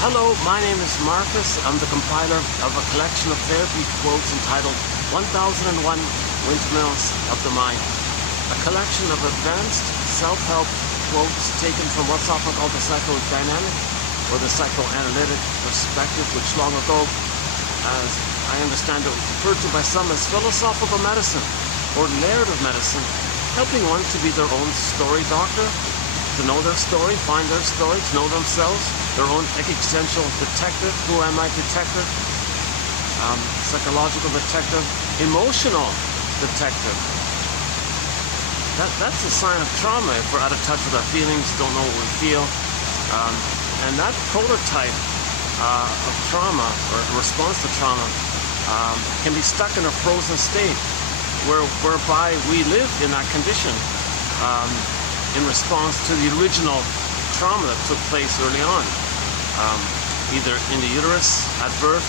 Hello, my name is Marcus. I'm the compiler of a collection of therapy quotes entitled 1001 Windmills of the Mind. A collection of advanced self-help quotes taken from what's often called the psychodynamic or the psychoanalytic perspective, which long ago, as I understand it, was referred to by some as philosophical medicine or narrative medicine, helping one to be their own story doctor, to know their story, find their story, to know themselves, their own existential detective, who am I detective, psychological detective, emotional detective. That's a sign of trauma if we're out of touch with our feelings, don't know what we feel. And that prototype of trauma or response to trauma can be stuck in a frozen state whereby we live in that condition in response to the original trauma that took place early on, either in the uterus, at birth.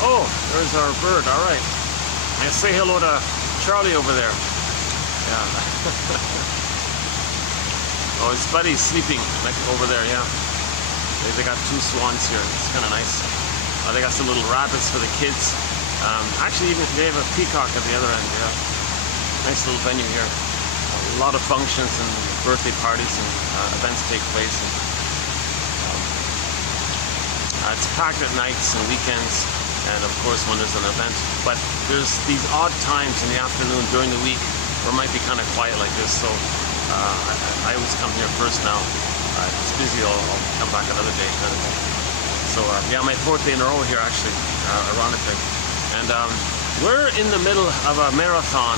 Oh, there's our bird, all right. And say hello to Charlie over there. Yeah. Oh, his buddy's sleeping like over there, yeah. They got two swans here, it's kind of nice. They got some little rabbits for the kids. Actually, even they have a peacock at the other end, yeah. Nice little venue here. A lot of functions and birthday parties and events take place. And, it's packed at nights and weekends, and of course when there's an event. But there's these odd times in the afternoon during the week where it might be kind of quiet like this. So I always come here first now. If it's busy, I'll come back another day kind of thing. So yeah, my fourth day in a row here actually, ironically. And we're in the middle of a marathon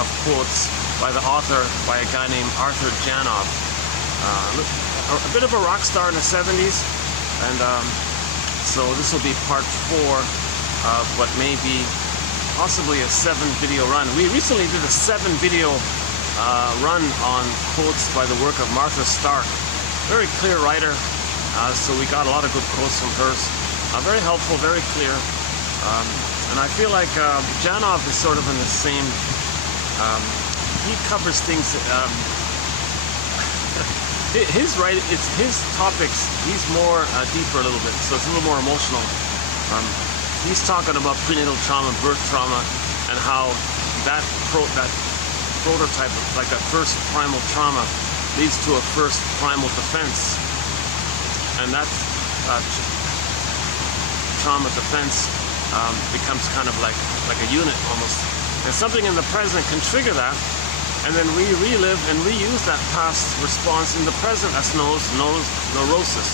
of quotes by the author, by a guy named Arthur Janov. A bit of a rock star in the 70s. And so this will be part 4 of what may be possibly a 7-video run. We recently did a 7-video run on quotes by the work of Martha Stark. Very clear writer, so we got a lot of good quotes from hers. Very helpful, very clear. And I feel like Janov is sort of in the same, he covers things, his writing, it's his topics, he's more deeper a little bit, so it's a little more emotional. He's talking about prenatal trauma, birth trauma, and how that prototype, like that first primal trauma, leads to a first primal defense. And that trauma defense becomes kind of like a unit almost. And something in the present can trigger that, and then we relive and reuse that past response in the present as neurosis.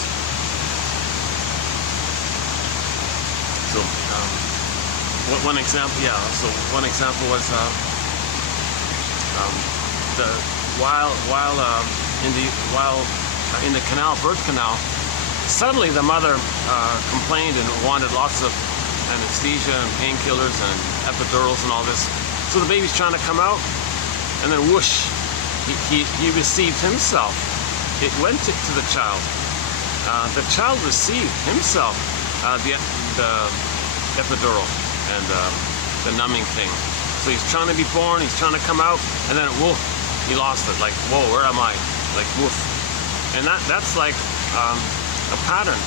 So one example, yeah. So one example was while in the canal, birth canal, suddenly the mother complained and wanted lots of anesthesia and painkillers and epidurals and all this. So the baby's trying to come out, and then whoosh, he received himself. It went to the child. The child received himself the epidural and the numbing thing. So he's trying to be born, he's trying to come out, and then whoa, he lost it. Like, whoa, where am I? Like, woof. And that's like a pattern.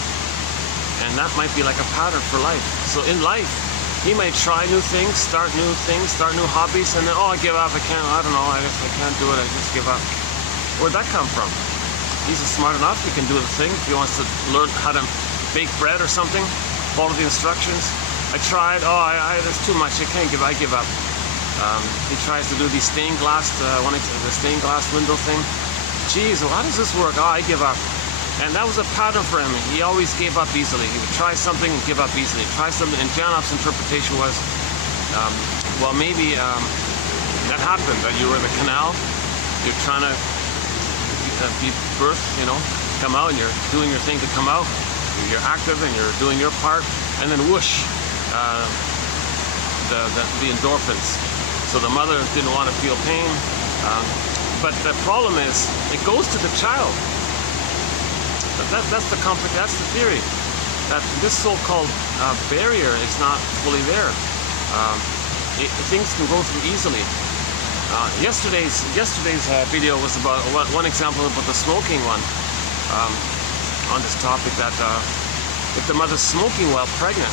And that might be like a pattern for life. So in life, he might try new things, start new hobbies, and then, oh, I give up, I don't know, I guess I can't do it, I just give up. Where'd that come from? He's smart enough, he can do the thing. If he wants to learn how to bake bread or something, follow the instructions. I tried, there's too much, I give up. He tries to do the stained glass, the stained glass window thing. Geez, well, how does this work? Oh, I give up. And that was a pattern for him. He always gave up easily. He would try something and give up easily. Try something, and Janov's interpretation was, well, maybe that happened, that you were in the canal, you're trying to be birthed, come out, and you're doing your thing to come out. You're active and you're doing your part, and then whoosh, the endorphins. So the mother didn't want to feel pain, but the problem is, it goes to the child. That's the theory, that this so-called barrier is not fully there. Things can go through easily. Yesterday's video was about one example about the smoking one, on this topic, that if the mother's smoking while pregnant.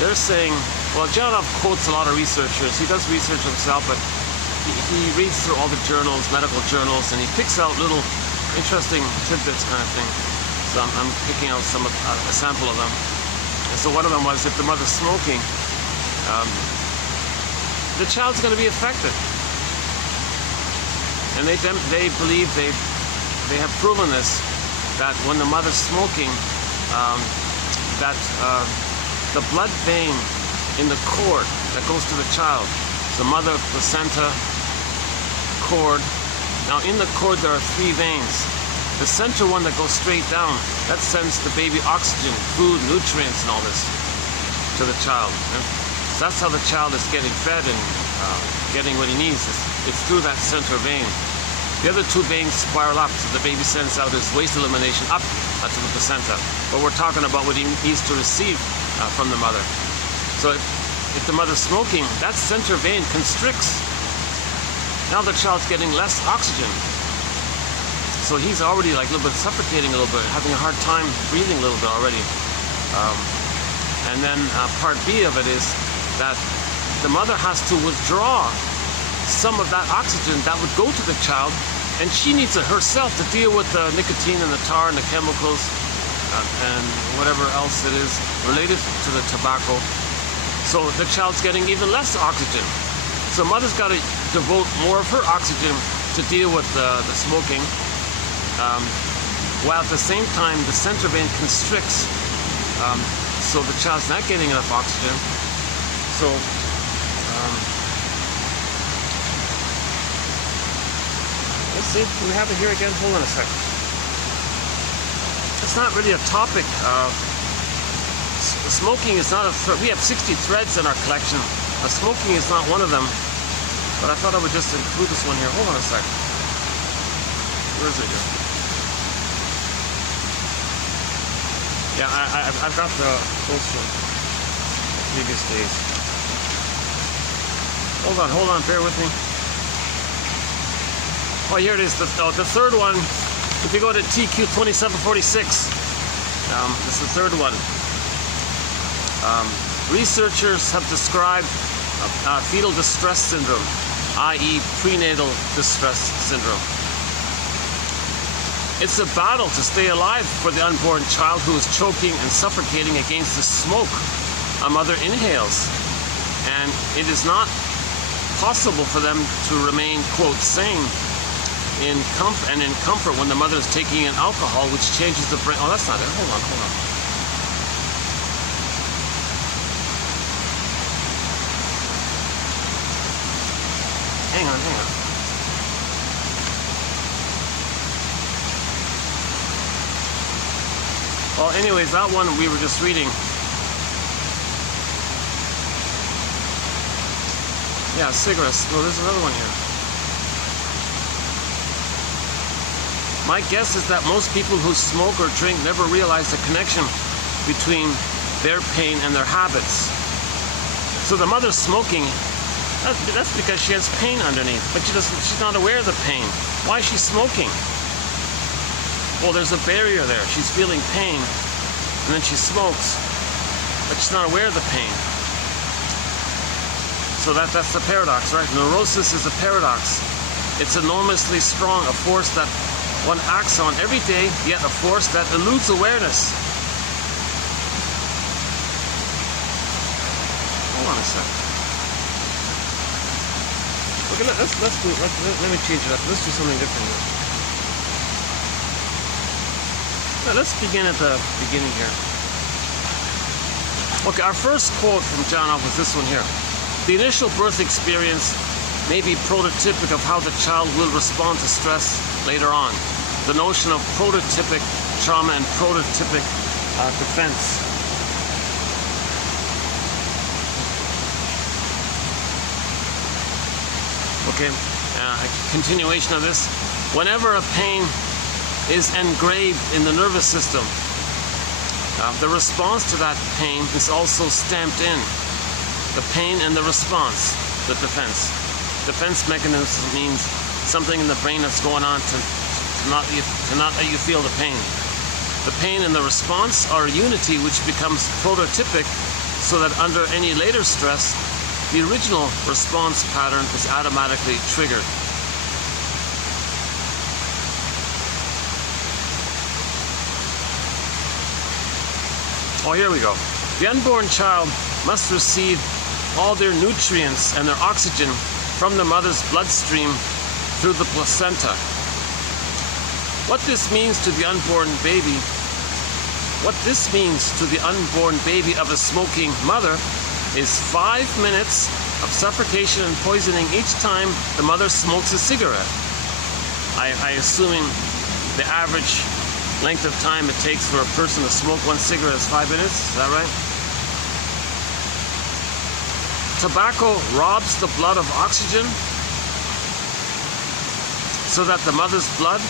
They're saying, well, Janov quotes a lot of researchers. He does research himself, but he reads through all the journals, medical journals, and he picks out little interesting tidbits kind of thing. So I'm picking out a sample of them. And so one of them was, if the mother's smoking, the child's going to be affected. And they believe they have proven this, that when the mother's smoking, that the blood vein in the cord that goes to the child, the mother, placenta, cord. Now in the cord there are 3 veins. The center one that goes straight down, that sends the baby oxygen, food, nutrients, and all this to the child. And so that's how the child is getting fed and getting what he needs. It's through that center vein. The other 2 veins spiral up, so the baby sends out his waste elimination up to the placenta. But we're talking about what he needs to receive from the mother. So if the mother's smoking, that center vein constricts. Now the child's getting less oxygen. So he's already like a little bit suffocating a little bit, having a hard time breathing a little bit already. And then part B of it is that the mother has to withdraw some of that oxygen that would go to the child, and she needs it herself to deal with the nicotine and the tar and the chemicals and whatever else it is related to the tobacco. So the child's getting even less oxygen. So mother's got to devote more of her oxygen to deal with the smoking, while at the same time the center vein constricts, so the child's not getting enough oxygen. So let's see, do we have it here again? Hold on a second. It's not really a topic. Smoking is not we have 60 threads in our collection. Smoking is not one of them, but I thought I would just include this one here. Hold on a second. Where is it here? Yeah, I've got the poster previous days. Hold on, bear with me. Oh, here it is, the third one. If you go to TQ 2746, this is the third one. Researchers have described fetal distress syndrome, i.e. prenatal distress syndrome. It's a battle to stay alive for the unborn child who is choking and suffocating against the smoke a mother inhales. And it is not possible for them to remain, quote, sane in comfort when the mother is taking in alcohol, which changes the brain. Oh, that's not it. Hold on. Hang on. Well, anyways, that one we were just reading. Yeah, cigarettes. Well, there's another one here. My guess is that most people who smoke or drink never realize the connection between their pain and their habits. So the mother's smoking, that's because she has pain underneath, but she's not aware of the pain. Why is she smoking? Well, there's a barrier there. She's feeling pain, and then she smokes, but she's not aware of the pain. So that's the paradox, right? Neurosis is a paradox. It's enormously strong, a force that one acts on every day, yet a force that eludes awareness. Hold on a second. Okay, let me change it up. Let's do something different here. Now, let's begin at the beginning here. Okay, our first quote from Janov was this one here. The initial birth experience may be prototypic of how the child will respond to stress later on. The notion of prototypic trauma and prototypic defense. Okay, a continuation of this. Whenever a pain is engraved in the nervous system, the response to that pain is also stamped in. The pain and the response, the defense. Defense mechanism means something in the brain that's going on to not let you feel the pain. The pain and the response are a unity which becomes prototypic, so that under any later stress, the original response pattern is automatically triggered. Oh, here we go. The unborn child must receive all their nutrients and their oxygen from the mother's bloodstream through the placenta. What this means to the unborn baby of a smoking mother is 5 minutes of suffocation and poisoning each time the mother smokes a cigarette. I assuming the average length of time it takes for a person to smoke one cigarette is 5 minutes, is that right? Tobacco robs the blood of oxygen so that the mother's blood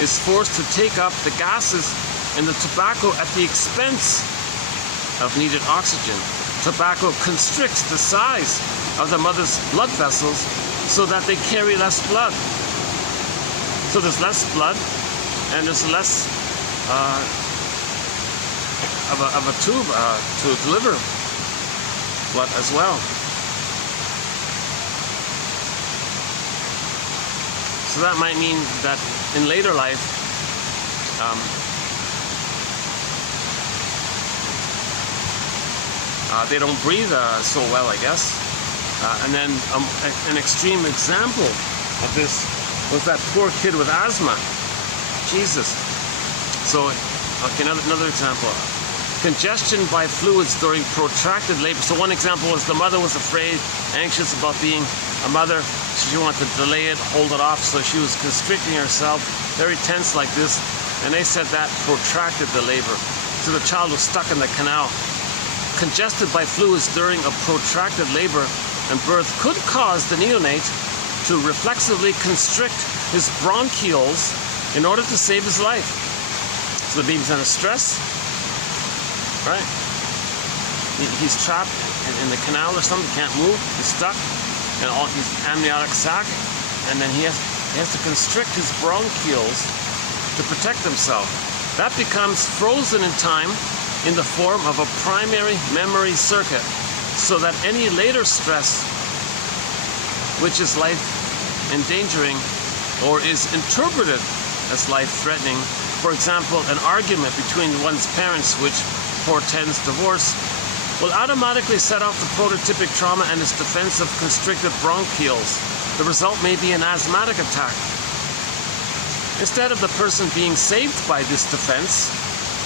is forced to take up the gases in the tobacco at the expense of needed oxygen. Tobacco constricts the size of the mother's blood vessels so that they carry less blood. So there's less blood and there's less of a tube to deliver blood as well. So that might mean that in later life, they don't breathe so well, I guess. And then an extreme example of this was that poor kid with asthma. Jesus. So, okay, another example. Congestion by fluids during protracted labor. So one example was the mother was afraid, anxious about being a mother. She wanted to delay it, hold it off, so she was constricting herself, very tense like this, and they said that protracted the labor. So the child was stuck in the canal. Congested by fluids during a protracted labor and birth could cause the neonate to reflexively constrict his bronchioles in order to save his life. So the baby's under stress, right? He's trapped in the canal or something, can't move, he's stuck, and he's amniotic sac, and then he has to constrict his bronchioles to protect himself. That becomes frozen in time in the form of a primary memory circuit, so that any later stress, which is life endangering or is interpreted as life-threatening, for example, an argument between one's parents which portends divorce, will automatically set off the prototypic trauma and its defense of constricted bronchioles. The result may be an asthmatic attack. Instead of the person being saved by this defense,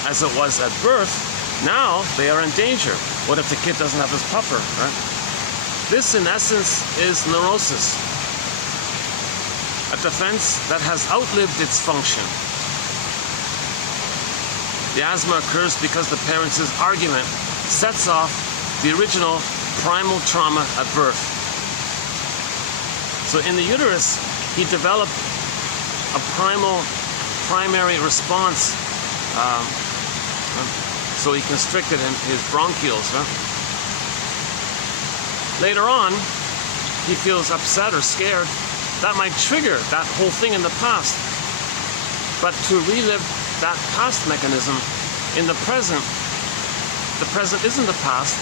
as it was at birth, now they are in danger. What if the kid doesn't have his puffer, right? This, in essence, is neurosis, a defense that has outlived its function. The asthma occurs because the parents' argument sets off the original primal trauma at birth. So in the uterus, he developed a primary response. So he constricted his bronchioles. Later on, he feels upset or scared. That might trigger that whole thing in the past. But to relive that past mechanism in the present isn't the past.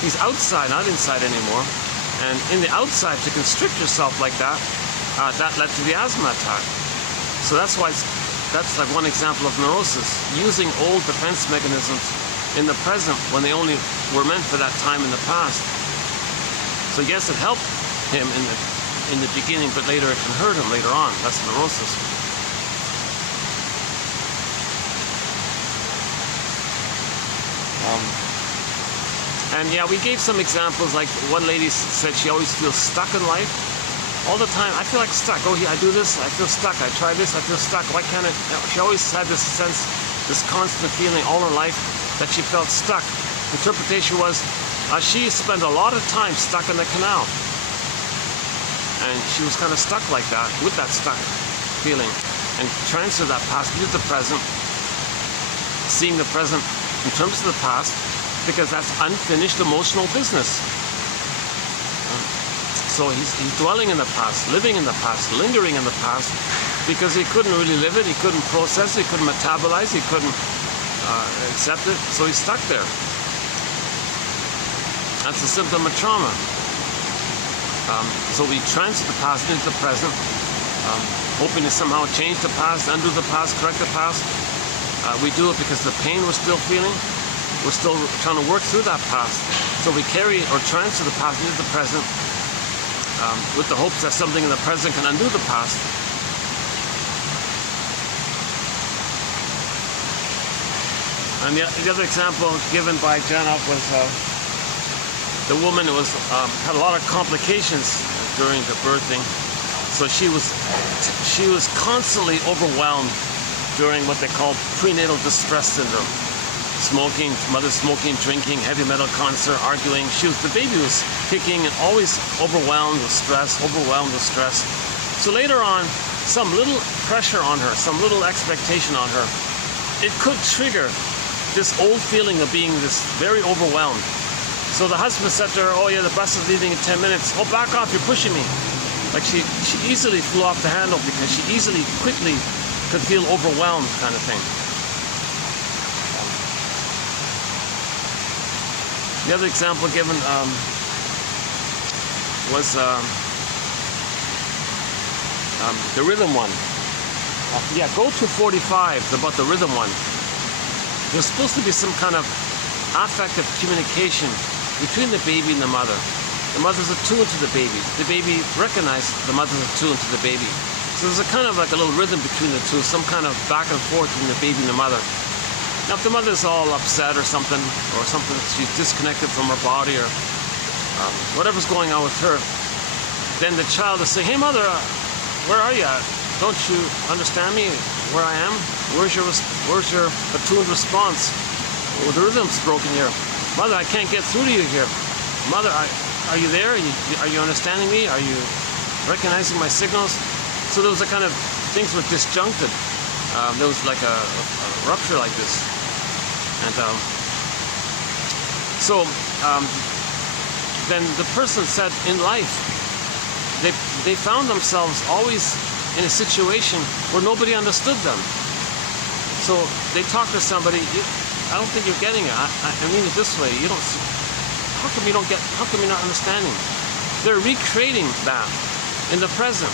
He's outside, not inside anymore. And in the outside, to constrict yourself like that, that led to the asthma attack. So that's why that's like one example of neurosis, using old defense mechanisms in the present when they only were meant for that time in the past. So yes, it helped him in the beginning, but later it can hurt him later on. That's neurosis. And yeah, we gave some examples, like one lady said she always feels stuck in life. All the time, I feel like stuck. Oh yeah, I do this, I feel stuck. I try this, I feel stuck. Why can't it? She always had this sense, this constant feeling all her life that she felt stuck. Interpretation was, she spent a lot of time stuck in the canal. And she was kind of stuck like that, with that stuck feeling. And transfer that past into the present, seeing the present in terms of the past, because that's unfinished emotional business. So he's dwelling in the past, living in the past, lingering in the past, because he couldn't really live it, he couldn't process it, he couldn't metabolize, he couldn't accept it, so he's stuck there. That's a symptom of trauma. So we transfer the past into the present, hoping to somehow change the past, undo the past, correct the past. We do it because the pain we're still feeling, we're still trying to work through that past. So we carry or transfer the past into the present with the hopes that something in the present can undo the past. And the other example given by Janoff was the woman who had a lot of complications during the birthing. So she was constantly overwhelmed during what they call prenatal distress syndrome. Smoking, mother smoking, drinking, heavy metal concert, arguing. The baby was kicking and always overwhelmed with stress, So later on, some little pressure on her, some little expectation on her, it could trigger this old feeling of being this very overwhelmed. So the husband said to her, oh yeah, the bus is leaving in 10 minutes. Oh, back off, you're pushing me. Like she easily flew off the handle because she quickly could feel overwhelmed, kind of thing. The other example given was the rhythm one. Yeah, go to 45, about the rhythm one. There's supposed to be some kind of affective communication between the baby and the mother. The mother's attuned to the baby. The baby recognizes the mother's attuned to the baby. So there's a kind of like a little rhythm between the two, some kind of back and forth between the baby and the mother. Now if the mother's all upset or something she's disconnected from her body or whatever's going on with her, then the child is saying, hey mother, where are you? Don't you understand me? Where I am? Where's your attuned response? Well, the rhythm's broken here. Mother, I can't get through to you here. Mother, are you there? Are you understanding me? Are you recognizing my signals? So those are kind of things were disjuncted. There was like a rupture like this. And then the person said in life, they found themselves always in a situation where nobody understood them. So they talk to somebody, I don't think you're getting it. I mean it this way. You don't see, how come you're not understanding? They're recreating that in the present,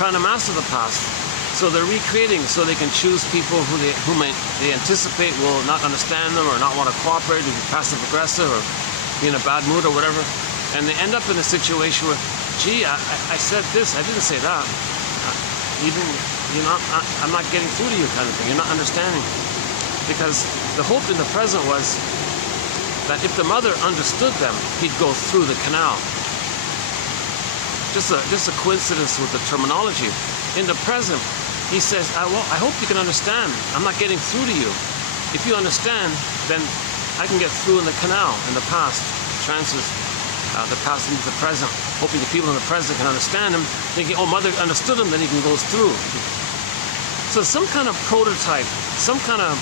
trying to master the past. So they're recreating so they can choose people whom they anticipate will not understand them or not want to cooperate, or be passive aggressive or be in a bad mood or whatever. And they end up in a situation where, gee, I said this, I didn't say that. I'm not getting through to you, kind of thing. You're not understanding. Because the hope in the present was that if the mother understood them, he'd go through the canal. Just a coincidence with the terminology. In the present, he says, I hope you can understand. I'm not getting through to you. If you understand, then I can get through in the canal, in the past. Transfers the past into the present, hoping the people in the present can understand him, thinking, oh, mother understood him, then he can go through. So some kind of prototype, some kind of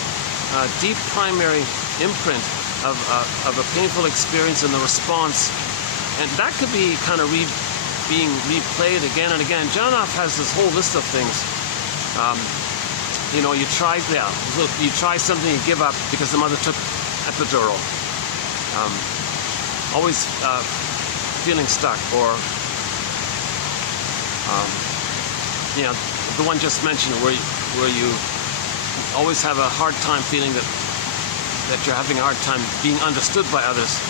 deep primary imprint of a painful experience in the response, and that could be kind of being replayed again and again. Janoff has this whole list of things. You try something, you give up because the mother took epidural. Always feeling stuck, or the one just mentioned where you always have a hard time feeling that you're having a hard time being understood by others.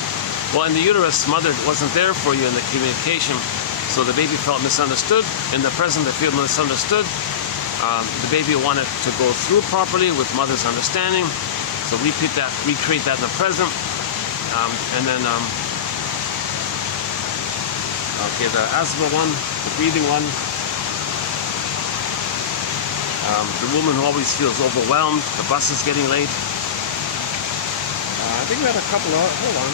Well, in the uterus, mother wasn't there for you in the communication, so the baby felt misunderstood. In the present, they feel misunderstood. The baby wanted to go through properly with mother's understanding, so recreate that in the present, and then okay, the asthma one, the breathing one, the woman who always feels overwhelmed, the bus is getting late. I think we had a couple of, hold on.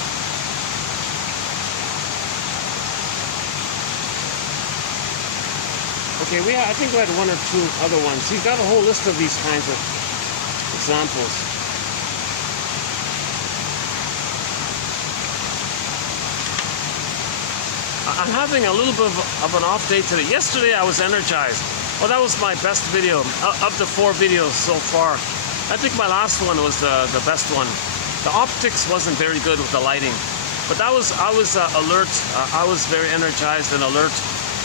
Okay, I think we had one or two other ones. He's got a whole list of these kinds of examples. I'm having a little bit of an off day today. Yesterday I was energized. Well, that was my best video of the 4 videos so far. I think my last one was the best one. The optics wasn't very good with the lighting, but I was alert. I was very energized and alert.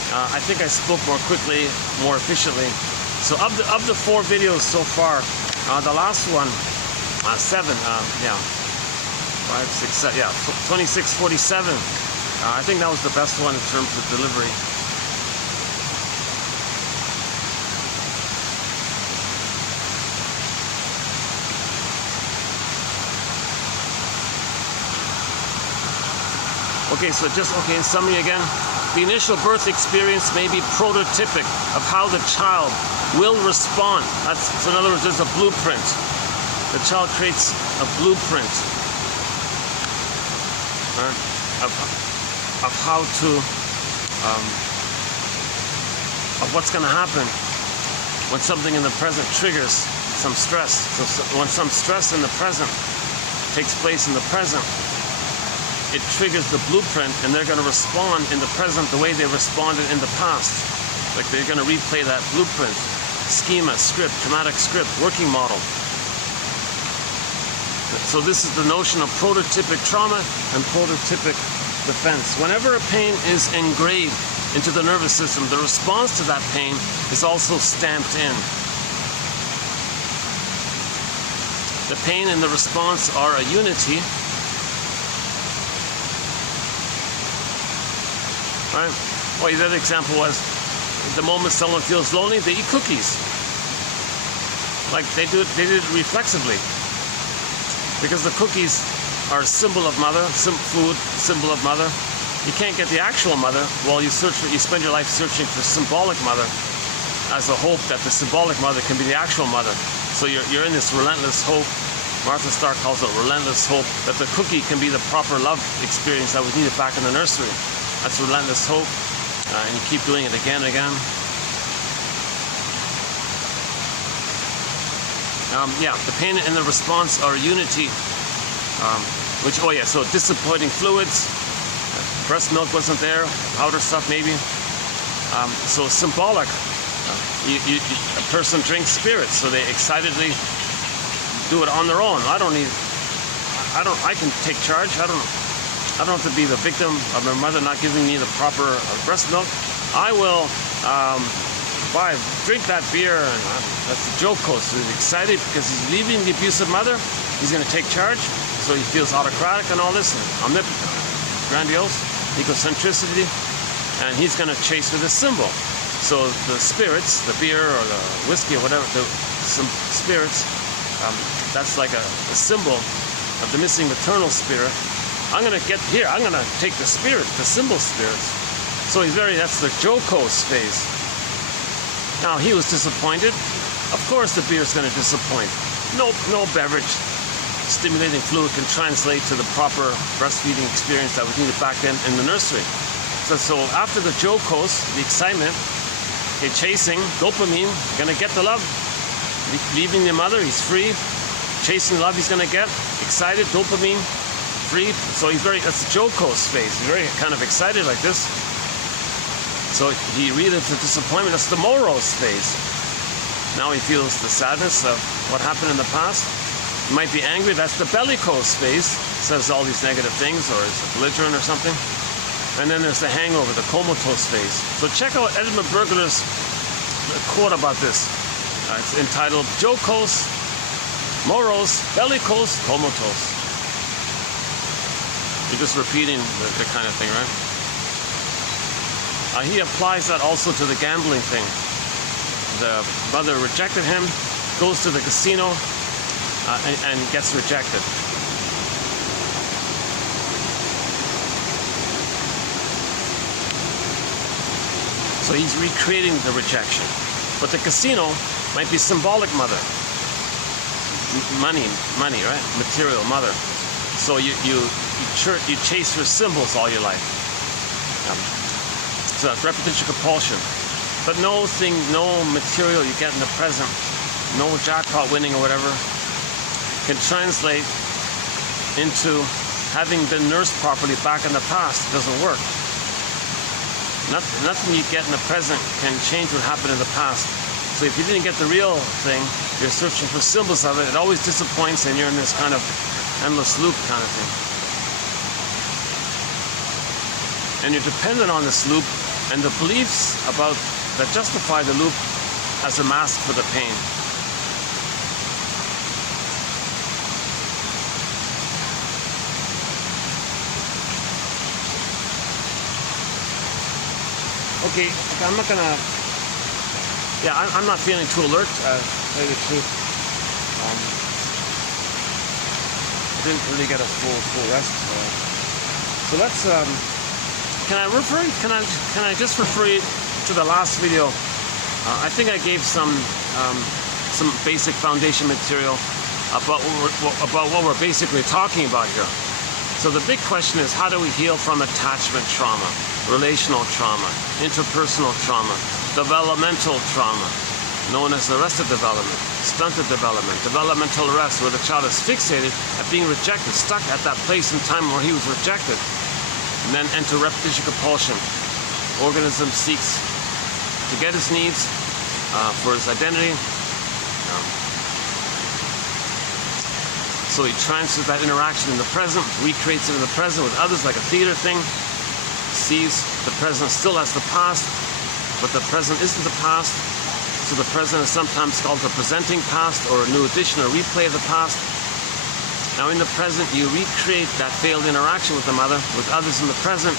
I think I spoke more quickly, more efficiently. So of the 4 videos so far, the last one, 7, yeah, 5, 6, 7, yeah, 2647. I think that was the best one in terms of delivery. Okay, so in summary again, the initial birth experience may be prototypic of how the child will respond. So in other words, there's a blueprint. The child creates a blueprint of how to, of what's going to happen when something in the present triggers some stress. So when some stress in the present takes place in the present, it triggers the blueprint, and they're going to respond in the present the way they responded in the past. Like they're going to replay that blueprint, schema, script, traumatic script, working model. So this is the notion of prototypic trauma and prototypic defense. Whenever a pain is engraved into the nervous system, the response to that pain is also stamped in. The pain and the response are a unity. Right? Well, the other example was, the moment someone feels lonely, they eat cookies. Like they did it reflexively. Because the cookies are a symbol of mother, food, symbol of mother. You can't get the actual mother. Well, you spend your life searching for symbolic mother as a hope that the symbolic mother can be the actual mother. So you're in this relentless hope. Martha Starr calls it relentless hope that the cookie can be the proper love experience that was needed back in the nursery. That's relentless hope, and you keep doing it again and again. Yeah, the pain and the response are unity, so disappointing fluids, breast milk wasn't there, powder stuff maybe. So symbolic, a person drinks spirits, so they excitedly do it on their own. I can take charge. I don't have to be the victim of my mother not giving me the proper breast milk. I will drink that beer. And that's the joke host. He's excited because he's leaving the abusive mother. He's going to take charge. So he feels autocratic and all this, and omnipotent, grandiose, egocentricity, and he's going to chase for this symbol. So the spirits, the beer or the whiskey or whatever, some spirits, that's like a symbol of the missing maternal spirit. I'm going to get here. I'm going to take the spirit, the symbol spirits. So that's the jocose phase. Now, he was disappointed. Of course the beer is going to disappoint. No beverage stimulating fluid can translate to the proper breastfeeding experience that was needed back then in the nursery. So after the jocose, the excitement, chasing, dopamine, going to get the love. Leaving the mother, he's free. Chasing the love he's going to get. Excited, dopamine. Free, so that's the jocose phase. He's very kind of excited like this. So he relives the disappointment. That's the morose phase. Now he feels the sadness of what happened in the past. He might be angry. That's the bellicose phase. Says all these negative things, or is belligerent or something. And then there's the hangover, the comatose phase. So check out Edmund Berger's quote about this. It's entitled Jocose, Morose, Bellicose, Comatose. You're just repeating the kind of thing, right? He applies that also to the gambling thing. The mother rejected him, goes to the casino, and gets rejected. So he's recreating the rejection. But the casino might be symbolic mother. Money, right? Material mother. So you chase for symbols all your life. So that's repetition compulsion. But no material you get in the present, no jackpot winning or whatever, can translate into having been nursed properly back in the past. It doesn't work. Nothing you get in the present can change what happened in the past. So if you didn't get the real thing, you're searching for symbols of it, it always disappoints, and you're in this kind of endless loop kind of thing. And you're dependent on this loop and the beliefs about that justify the loop as a mask for the pain. Okay, I'm not gonna. Yeah, I'm not feeling too alert. To tell you the truth, I didn't really get a full rest. So let's. Can I refer? Can I just refer you to the last video? I think I gave some basic foundation material about what we're basically talking about here. So the big question is, how do we heal from attachment trauma, relational trauma, interpersonal trauma, developmental trauma, known as arrested development, stunted development, developmental arrest, where the child is fixated at being rejected, stuck at that place in time where he was rejected. And then enter repetition compulsion. Organism seeks to get his needs for his identity. So he transfers that interaction in the present, recreates it in the present with others like a theater thing, sees the present still as the past, but the present isn't the past. So the present is sometimes called the presenting past, or a new edition or replay of the past. Now in the present, you recreate that failed interaction with the mother, with others in the present,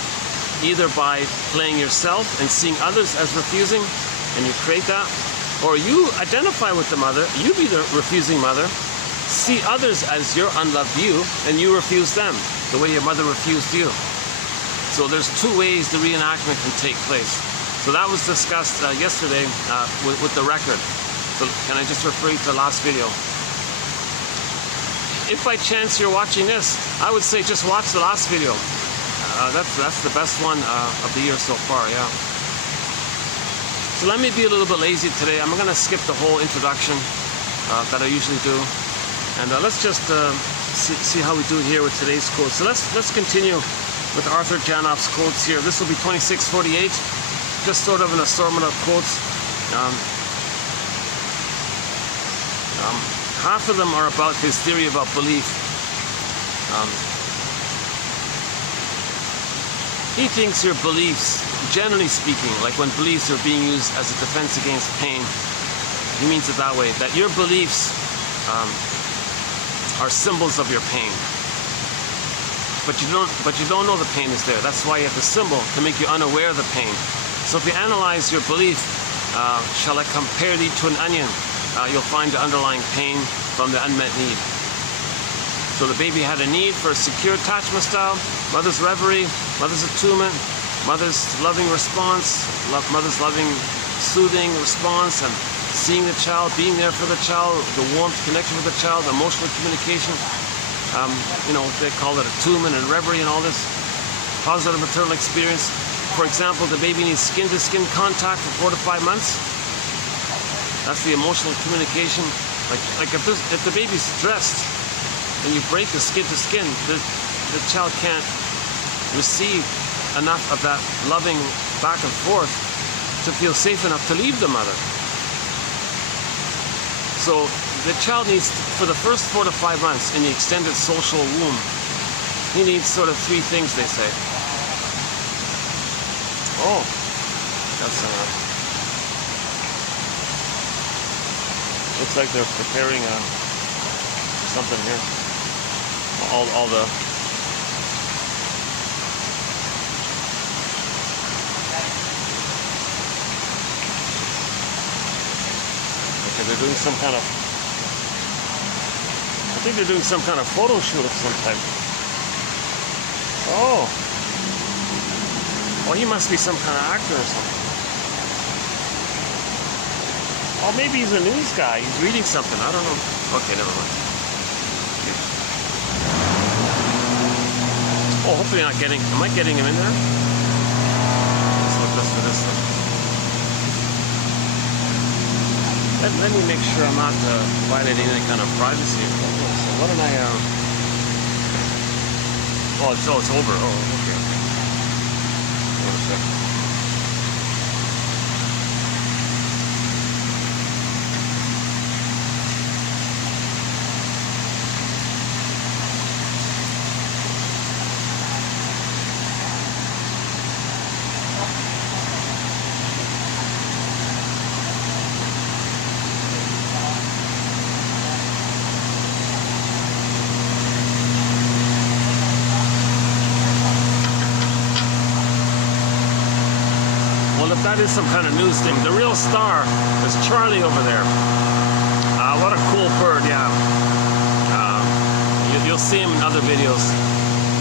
either by playing yourself and seeing others as refusing, and you create that, or you identify with the mother, you be the refusing mother, see others as your unloved you, and you refuse them, the way your mother refused you. So there's two ways the reenactment can take place. So that was discussed yesterday with the record. So can I just refer you to the last video? If by chance you're watching this, I would say just watch the last video. That's the best one of the year so far, yeah. So let me be a little bit lazy today. I'm gonna skip the whole introduction that I usually do. And let's just see how we do here with today's quote. So let's continue with Arthur Janoff's quotes here. This will be 2648, just sort of an assortment of quotes. Half of them are about his theory about belief. He thinks your beliefs, generally speaking, like when beliefs are being used as a defense against pain, he means it that way, that your beliefs are symbols of your pain. But you don't know the pain is there. That's why you have the symbol, to make you unaware of the pain. So if you analyze your belief, shall I compare thee to an onion? You'll find the underlying pain from the unmet need. So the baby had a need for a secure attachment style, mother's reverie, mother's attunement, mother's loving response, mother's loving, soothing response, and seeing the child, being there for the child, the warmth, connection with the child, emotional communication. They call it attunement and reverie and all this. Positive maternal experience. For example, the baby needs skin-to-skin contact for 4 to 5 months. That's the emotional communication. Like if the baby's dressed and you break the skin-to-skin, the child can't receive enough of that loving back and forth to feel safe enough to leave the mother. So the child needs, for the first 4 to 5 months in the extended social womb, he needs sort of 3 things, they say. Oh, that's looks like they're preparing something here. All the they're doing some kind of, I think they're doing some kind of photo shoot of some type. Oh, he must be some kind of actor or something. Oh, maybe he's a news guy. He's reading something. I don't know. Okay, never mind. Oh, hopefully not getting, am I getting him in there? Let's look just for this one. Let me make sure I'm not violating any kind of privacy. So what did I, oh, it's over. Oh, okay. Wait a second. that is some kind of news thing. The real star is Charlie over there. What a cool bird, yeah. You'll see him in other videos.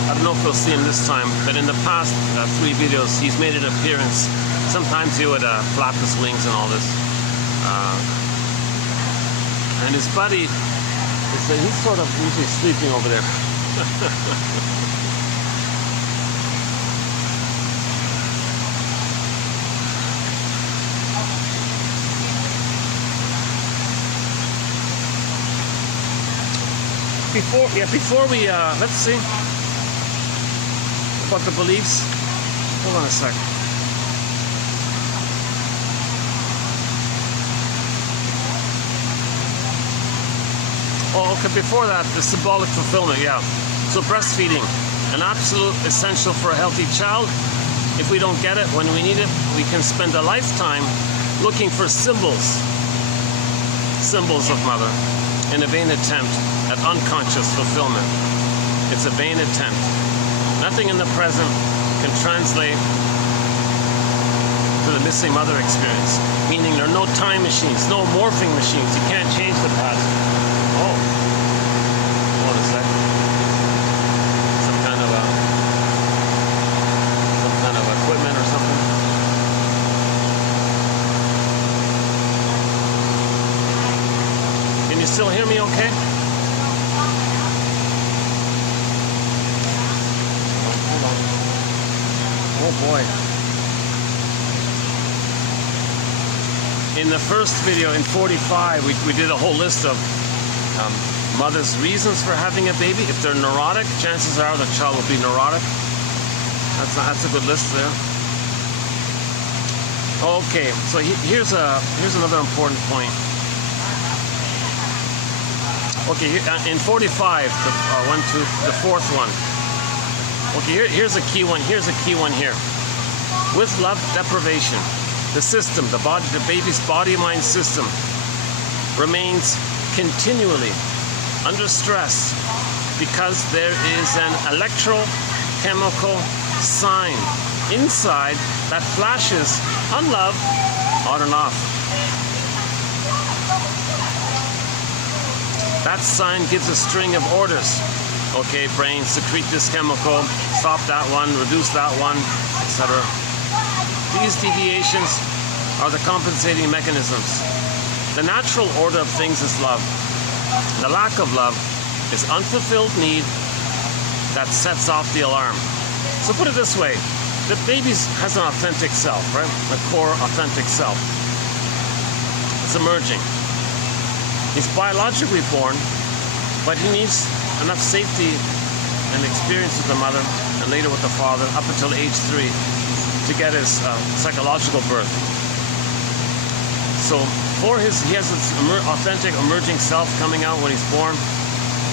I don't know if you'll see him this time, but in the past 3 videos, he's made an appearance. Sometimes he would flap his wings and all this. And his buddy, he's sort of usually sleeping over there. Before we, let's see, about the beliefs. Hold on a sec. Oh, okay, before that, the symbolic fulfillment, yeah. So breastfeeding, an absolute essential for a healthy child. If we don't get it when we need it, we can spend a lifetime looking for symbols of mother, in a vain attempt at unconscious fulfillment. It's a vain attempt. Nothing in the present can translate to the missing mother experience, meaning there are no time machines, no morphing machines. You can't change the past. Oh, what is that? Some kind of equipment or something. Can you still hear me okay? Oh boy. In the first video, in 45, we did a whole list of mother's reasons for having a baby. If they're neurotic, chances are the child will be neurotic. That's a good list there. Okay, so here's another important point. Okay, in 45, the fourth one. Okay, here's a key one. Here's a key one here. With love deprivation, the system, the baby's body-mind system remains continually under stress because there is an electrochemical sign inside that flashes on love on and off. That sign gives a string of orders. Okay, brain, secrete this chemical, stop that one, reduce that one, etc. These deviations are the compensating mechanisms. The natural order of things is love. The lack of love is unfulfilled need that sets off the alarm. So put it this way, the baby has an authentic self, right? A core authentic self. It's emerging. He's biologically born, but he needs enough safety and experience with the mother and later with the father up until age 3 to get his psychological birth. So he has this authentic emerging self coming out when he's born.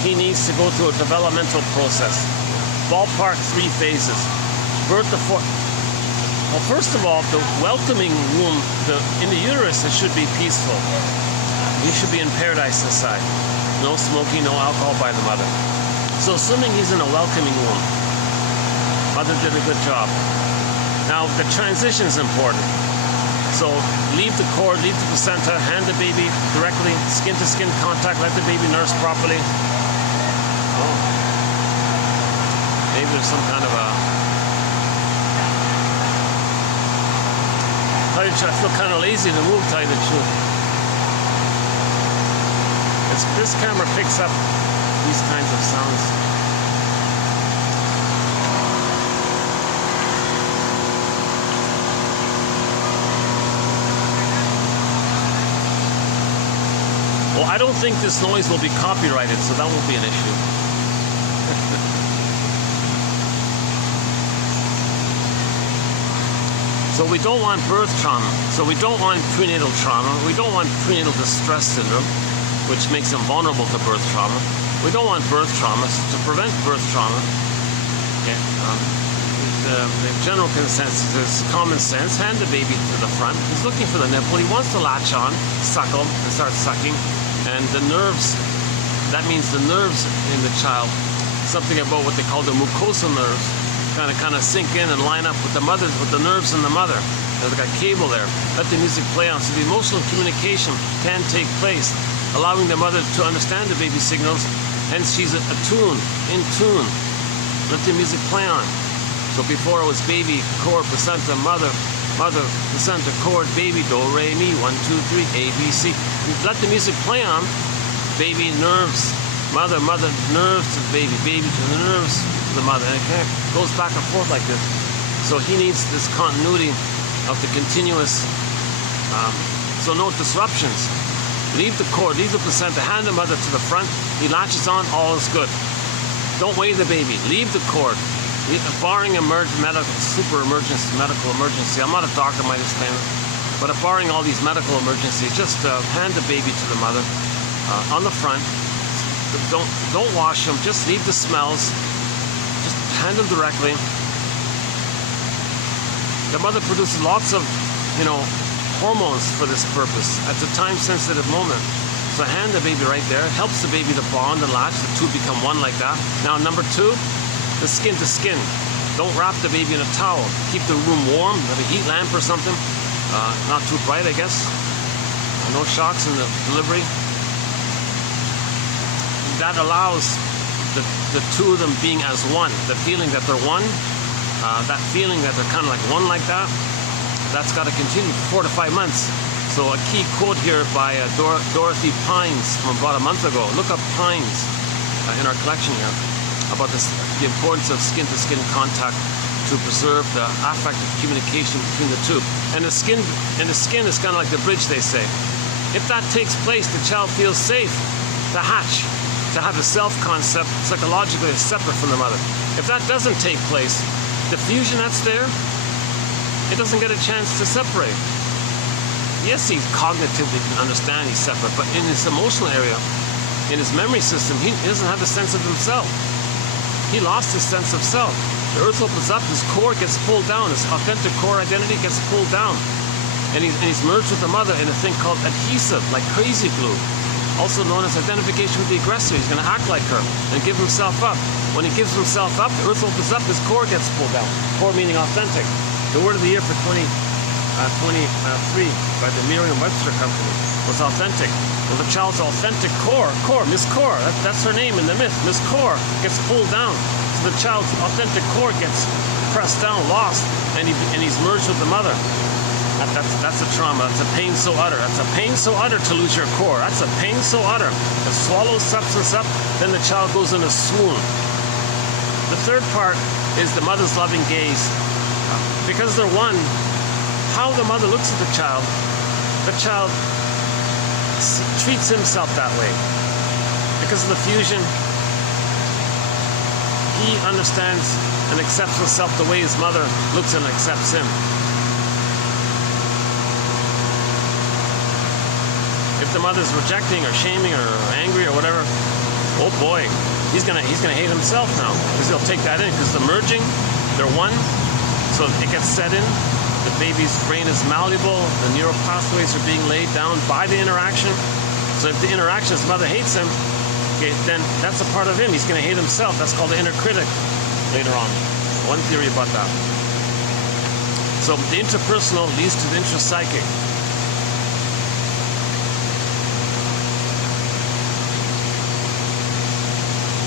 He needs to go through a developmental process. Ballpark 3 phases. Birth to 4. Well, first of all, the welcoming womb, in the uterus, it should be peaceful. He should be in paradise inside. No smoking, no alcohol by the mother. So assuming he's in a welcoming womb, mother did a good job. Now the transition is important. So leave the cord, leave the placenta, hand the baby directly, skin to skin contact, let the baby nurse properly. Oh. Maybe there's some kind of a... I feel kind of lazy to move, tell you the truth. This camera picks up these kinds of sounds. Well, I don't think this noise will be copyrighted, so that won't be an issue. So we don't want birth trauma. So we don't want prenatal trauma. We don't want prenatal distress syndrome, which makes them vulnerable to birth trauma. We don't want birth trauma. So to prevent birth trauma, okay, the general consensus is common sense. Hand the baby to the front. He's looking for the nipple. He wants to latch on, suckle, and start sucking. And the nerves, that means the nerves in the child, something about what they call the mucosal nerves, kind of sink in and line up with the mother, with the nerves in the mother. There's like a cable there. Let the music play on. So the emotional communication can take place, allowing the mother to understand the baby signals. Hence, she's attuned, in tune. Let the music play on. So before it was baby, chord, placenta, mother, mother, placenta, chord, baby, do, re, mi, 1, 2, 3, A, B, C. Let the music play on. Baby, nerves, mother, mother, nerves to the baby, baby to the nerves to the mother. And it kind of goes back and forth like this. So he needs this continuity of the continuous, so no disruptions. Leave the cord, leave the placenta, hand the mother to the front. He latches on, all is good. Don't weigh the baby, leave the cord. Barring super emergency, medical emergency, I'm not a doctor, my disclaimer, but barring all these medical emergencies, just hand the baby to the mother on the front. Don't wash them, just leave the smells. Just hand them directly. The mother produces lots of, hormones for this purpose. It's a time-sensitive moment. So hand the baby right there. It helps the baby to bond and latch. The two become one like that. Now, number 2, the skin to skin. Don't wrap the baby in a towel. Keep the room warm. Have a heat lamp or something. Not too bright, I guess. No shocks in the delivery. That allows the two of them being as one. The feeling that they're one. That feeling that they're kind of like one like that. That's got to continue for 4 to 5 months. So a key quote here by Dorothy Pines from about a month ago. Look up Pines in our collection here about the importance of skin-to-skin contact to preserve the affective communication between the two. And the skin is kind of like the bridge, they say. If that takes place, the child feels safe to hatch, to have a self-concept psychologically separate from the mother. If that doesn't take place, the fusion that's there, it doesn't get a chance to separate. Yes, he cognitively can understand he's separate, but in his emotional area, in his memory system, he doesn't have a sense of himself. He lost his sense of self. The earth opens up, his core gets pulled down, his authentic core identity gets pulled down. And he's merged with the mother in a thing called adhesive, like crazy glue. Also known as identification with the aggressor. He's going to act like her and give himself up. When he gives himself up, the earth opens up, his core gets pulled down. Core meaning authentic. The word of the year for 2023 by the Merriam-Webster Company was authentic. Well, the child's authentic core, Miss Core, that's her name in the myth. Miss Core gets pulled down. So the child's authentic core gets pressed down, lost, and he's merged with the mother. That's a trauma. That's a pain so utter. That's a pain so utter to lose your core. That's a pain so utter. It swallows substance up, then the child goes in a swoon. The third part is the mother's loving gaze. Because they're one, how the mother looks at the child treats himself that way. Because of the fusion, he understands and accepts himself the way his mother looks and accepts him. If the mother's rejecting or shaming or angry or whatever, oh boy, he's gonna hate himself now, because he'll take that in, because the merging, they're one, so it gets set in. The baby's brain is malleable, the neural pathways are being laid down by the interaction. So if the interaction, his mother hates him, okay, then that's a part of him. He's going to hate himself. That's called the inner critic later on. One theory about that. So the interpersonal leads to the intrapsychic.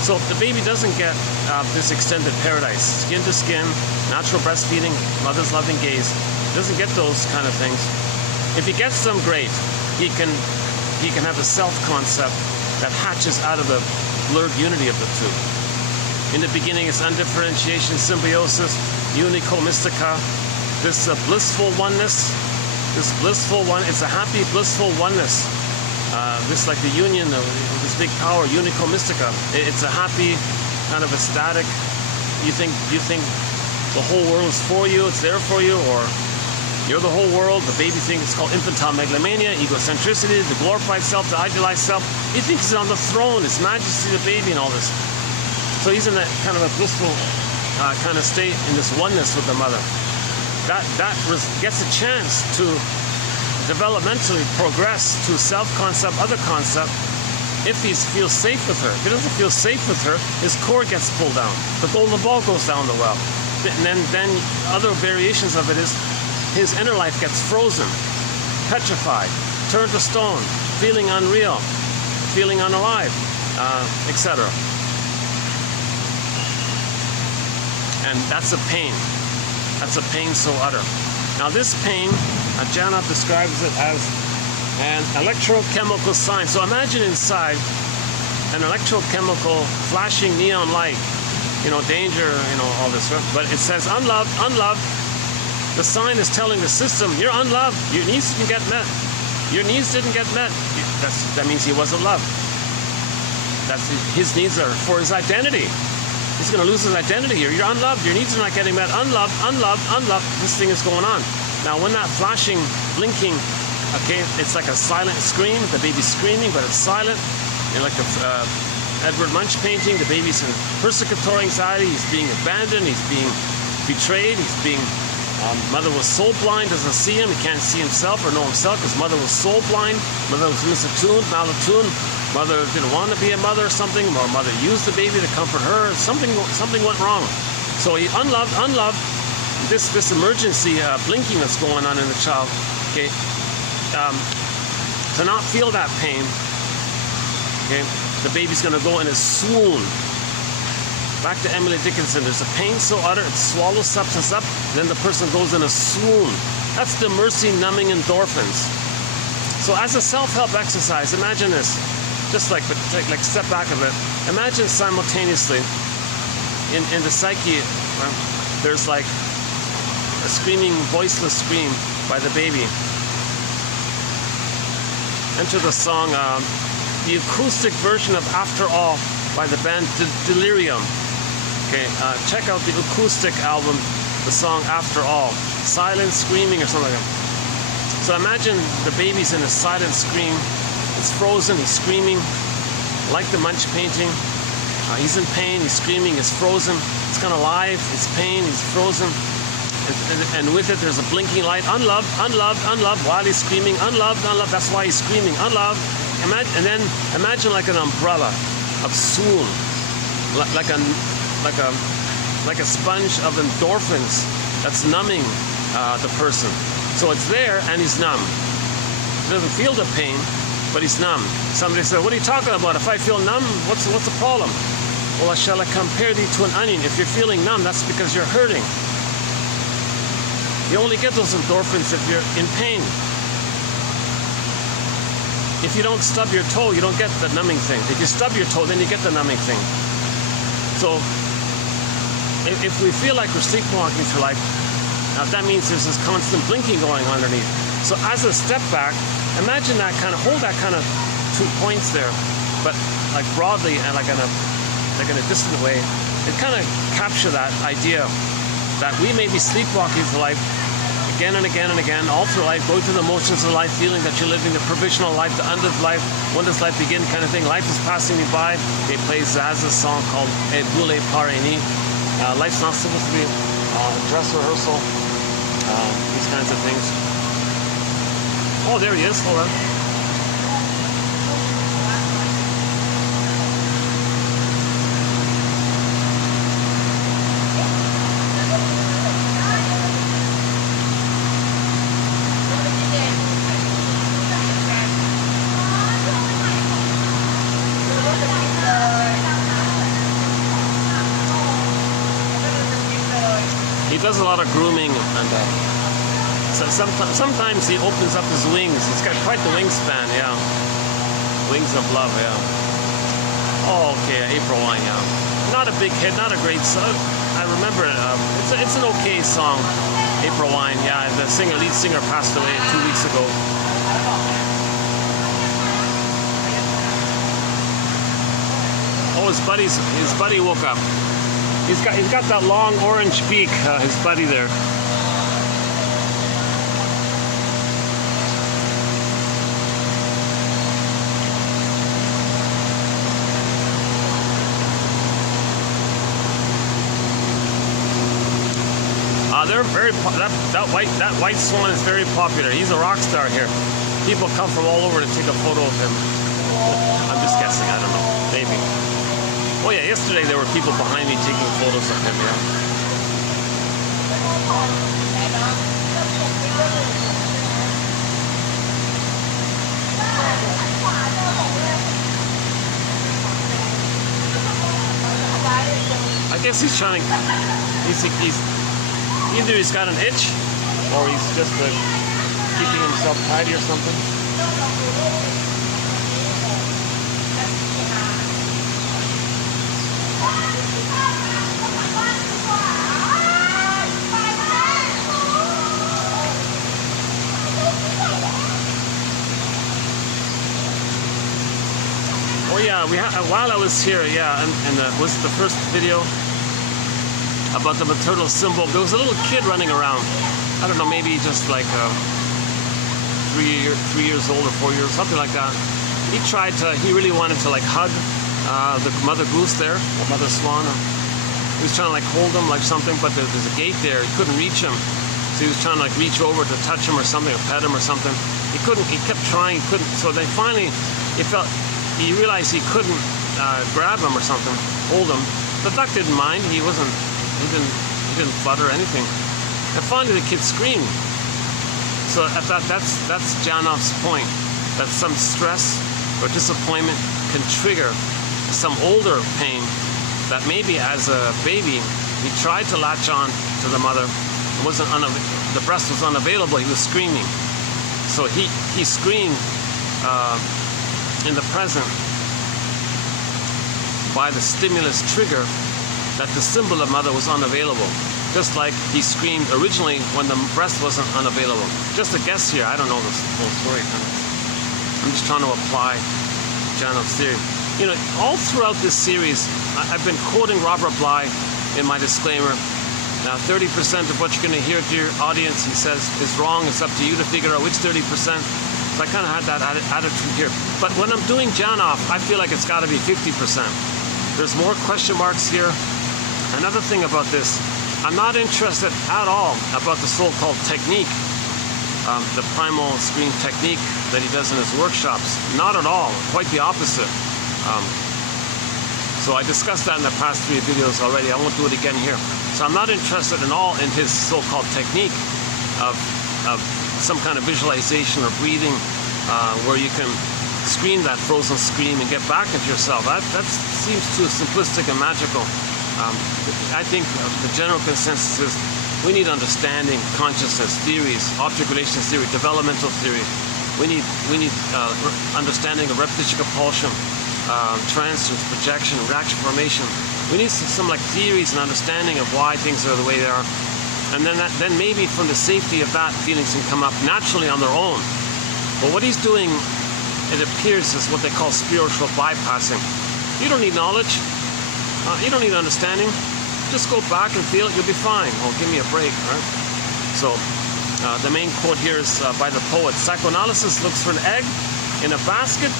So if the baby doesn't get this extended paradise, skin to skin, natural breastfeeding, mother's loving gaze, doesn't get those kind of things. If he gets them, great. He can have a self-concept that hatches out of the blurred unity of the two. In the beginning, it's undifferentiation, symbiosis, unico mystica, this blissful oneness, it's a happy, blissful oneness. This like the union of this big power, unico mystica. It's a happy, kind of ecstatic. You think the whole world is for you, it's there for you, or you're the whole world. The baby thinks it's called infantile megalomania, egocentricity, the glorified self, the idealized self. He thinks he's on the throne, his majesty, the baby, and all this. So he's in that kind of a blissful kind of state in this oneness with the mother. That gets a chance to developmentally progress to self-concept, other concept, if he feels safe with her. If he doesn't feel safe with her, his core gets pulled down. The golden ball goes down the well. then other variations of it is his inner life gets frozen, petrified, turned to stone, feeling unreal, feeling unalive, etc. And that's a pain. That's a pain so utter. Now this pain, Janot describes it as an electrochemical sign. So imagine inside an electrochemical flashing neon light, danger, all this, right? But it says unloved, unloved. The sign is telling the system, you're unloved, your needs didn't get met. Your needs didn't get met. That means he wasn't loved. His needs are for his identity. He's going to lose his identity here. You're unloved. Your needs are not getting met. Unloved, unloved, unloved. This thing is going on. Now, when that flashing, blinking, okay, it's like a silent scream. The baby's screaming, but it's silent. Like the Edward Munch painting, the baby's in persecutory anxiety. He's being abandoned. He's being betrayed. He's being... mother was soul blind, doesn't see him. He can't see himself or know himself because mother was soul blind. Mother was misattuned, malattuned. Mother didn't want to be a mother or something, or mother used the baby to comfort her. Something went wrong. So he unloved. This emergency blinking that's going on in the child. Okay, to not feel that pain. Okay, the baby's going to go in a swoon. Back to Emily Dickinson. There's a pain so utter it swallows substance up. Then the person goes in a swoon. That's the mercy numbing endorphins. So as a self-help exercise, imagine this. Just like step back a bit. Imagine simultaneously in the psyche, there's like a screaming, voiceless scream by the baby. Enter the song, the acoustic version of After All by the band Delirium. Okay, check out the acoustic album, the song After All. Silent screaming or something like that. So imagine the baby's in a silent scream. It's frozen, he's screaming, like the Munch painting. He's in pain, he's screaming, he's frozen. It's kind of alive, it's pain, he's frozen. And with it, there's a blinking light. Unloved, unloved, unloved, while he's screaming. Unloved, unloved, that's why he's screaming. Unloved. And then imagine like an umbrella of swoon, like a sponge of endorphins that's numbing the person. So it's there and he's numb. He doesn't feel the pain, but he's numb. Somebody said, what are you talking about? If I feel numb, what's the problem? Well, shall I compare thee to an onion? If you're feeling numb, that's because you're hurting. You only get those endorphins if you're in pain. If you don't stub your toe, you don't get the numbing thing. If you stub your toe, then you get the numbing thing. So if we feel like we're sleepwalking through life, that means there's this constant blinking going underneath. So as a step back, imagine that kind of, hold that kind of 2 points there, but like broadly and like in a distant way, it kind of capture that idea that we may be sleepwalking through life again and again and again, all through life, going through the motions of life, feeling that you're living the provisional life, the unlived life, when does life begin kind of thing. Life is passing me by. They play Zaz's song called Et Boule Pareni. Life's not supposed to be dress rehearsal, these kinds of things. Oh, there he is. Hold on. He does a lot of grooming, and so sometimes he opens up his wings. He's got quite the wingspan, yeah. Wings of Love, yeah. Oh, okay, April Wine, yeah. Not a big hit, not a great song. I remember it. It's an okay song, April Wine, yeah. The lead singer passed away 2 weeks ago. Oh, his buddy woke up. He's got that long orange beak, his buddy there. They're very that white swan is very popular. He's a rock star here. People come from all over to take a photo of him. I'm just guessing. I don't know. Maybe. Oh yeah, yesterday there were people behind me taking photos of him, yeah. I guess he's trying to, he's either he's got an itch or he's just keeping himself tidy or something. Oh yeah, while I was here, yeah, and was the first video about the maternal symbol. There was a little kid running around. I don't know, maybe just like 3 years old or 4 years, something like that. He really wanted to like hug the mother goose there, or mother swan. He was trying to like hold him like something, but there's a gate there. He couldn't reach him. So he was trying to like reach over to touch him or something, or pet him or something. He couldn't, he kept trying, couldn't. So then finally, he realized he couldn't grab him or something, hold him. The duck didn't mind. He didn't flutter or anything. And finally the kid screamed. So that's Janov's point, that some stress or disappointment can trigger some older pain that maybe as a baby he tried to latch on to the mother. The breast was unavailable. He was screaming. So he screamed in the present by the stimulus trigger that the symbol of mother was unavailable, just like he screamed originally when the breast wasn't unavailable. Just a guess here, I don't know the whole story. I'm just trying to apply Janov's theory. You know, all throughout this series, I've been quoting Robert Bly in my disclaimer. Now, 30% of what you're going to hear to your audience, he says, is wrong. It's up to you to figure out which 30%. So I kind of had that attitude here. But when I'm doing Janov, I feel like it's got to be 50%. There's more question marks here. Another thing about this, I'm not interested at all about the so-called technique, the primal screen technique that he does in his workshops. Not at all, quite the opposite. So I discussed that in the past 3 videos already. I won't do it again here. So I'm not interested at all in his so-called technique of some kind of visualization or breathing where you can scream that frozen scream and get back into yourself. That seems too simplistic and magical. I think the general consensus is we need understanding, consciousness, theories, object relations theory, developmental theory. We need understanding of repetition compulsion, transference, projection, reaction formation. We need some like theories and understanding of why things are the way they are. And then maybe from the safety of that, feelings can come up naturally on their own. But what he's doing, it appears, is what they call spiritual bypassing. You don't need knowledge. You don't need understanding. Just go back and feel it. You'll be fine. Oh, give me a break, right? So the main quote here is by the poet. Psychoanalysis looks for an egg in a basket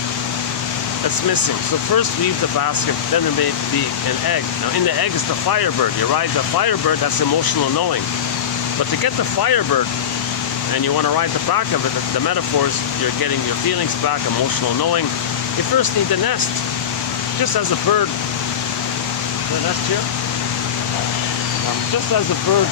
that's missing. So first leave the basket, then there may be an egg. Now in the egg is the firebird. You ride the firebird, that's emotional knowing. But to get the firebird, and you want to ride the back of it, the metaphors, you're getting your feelings back, emotional knowing. You first need the nest. Just as a bird, the nest here? Just as a bird,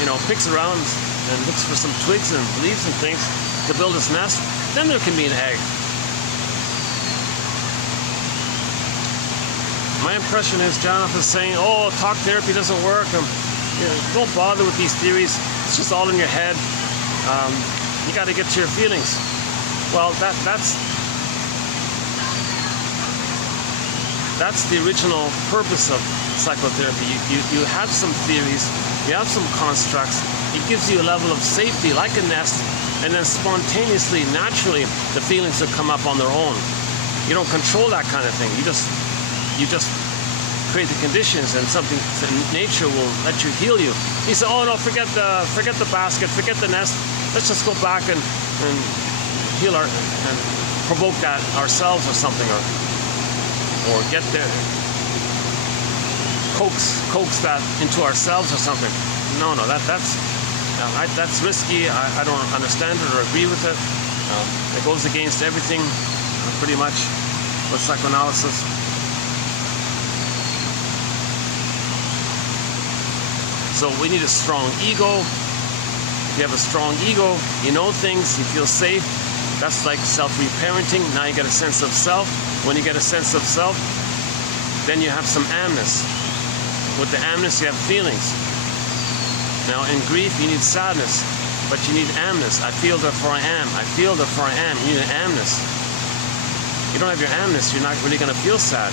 you know, picks around and looks for some twigs and leaves and things to build its nest, then there can be an egg. My impression is Janov is saying, oh, talk therapy doesn't work. You know, don't bother with these theories. It's just all in your head. You got to get to your feelings. Well, that's the original purpose of psychotherapy. You have some theories, you have some constructs. It gives you a level of safety, like a nest, and then spontaneously, naturally, the feelings will come up on their own. You don't control that kind of thing. You just create the conditions, and nature will let you heal you. He said, "Oh no, forget the basket, forget the nest. Let's just go back and heal and provoke that ourselves or something, or get there, coax that into ourselves or something." No, that's risky. I don't understand it or agree with it. It goes against everything, pretty much, with psychoanalysis. So we need a strong ego. If you have a strong ego, you know things, you feel safe. That's like self-reparenting. Now you get a sense of self. When you get a sense of self, then you have some amness. With the amness, you have feelings. Now in grief, you need sadness, but you need amness. I feel, therefore I am. I feel, therefore I am. You need an amness. You don't have your amness, you're not really going to feel sad.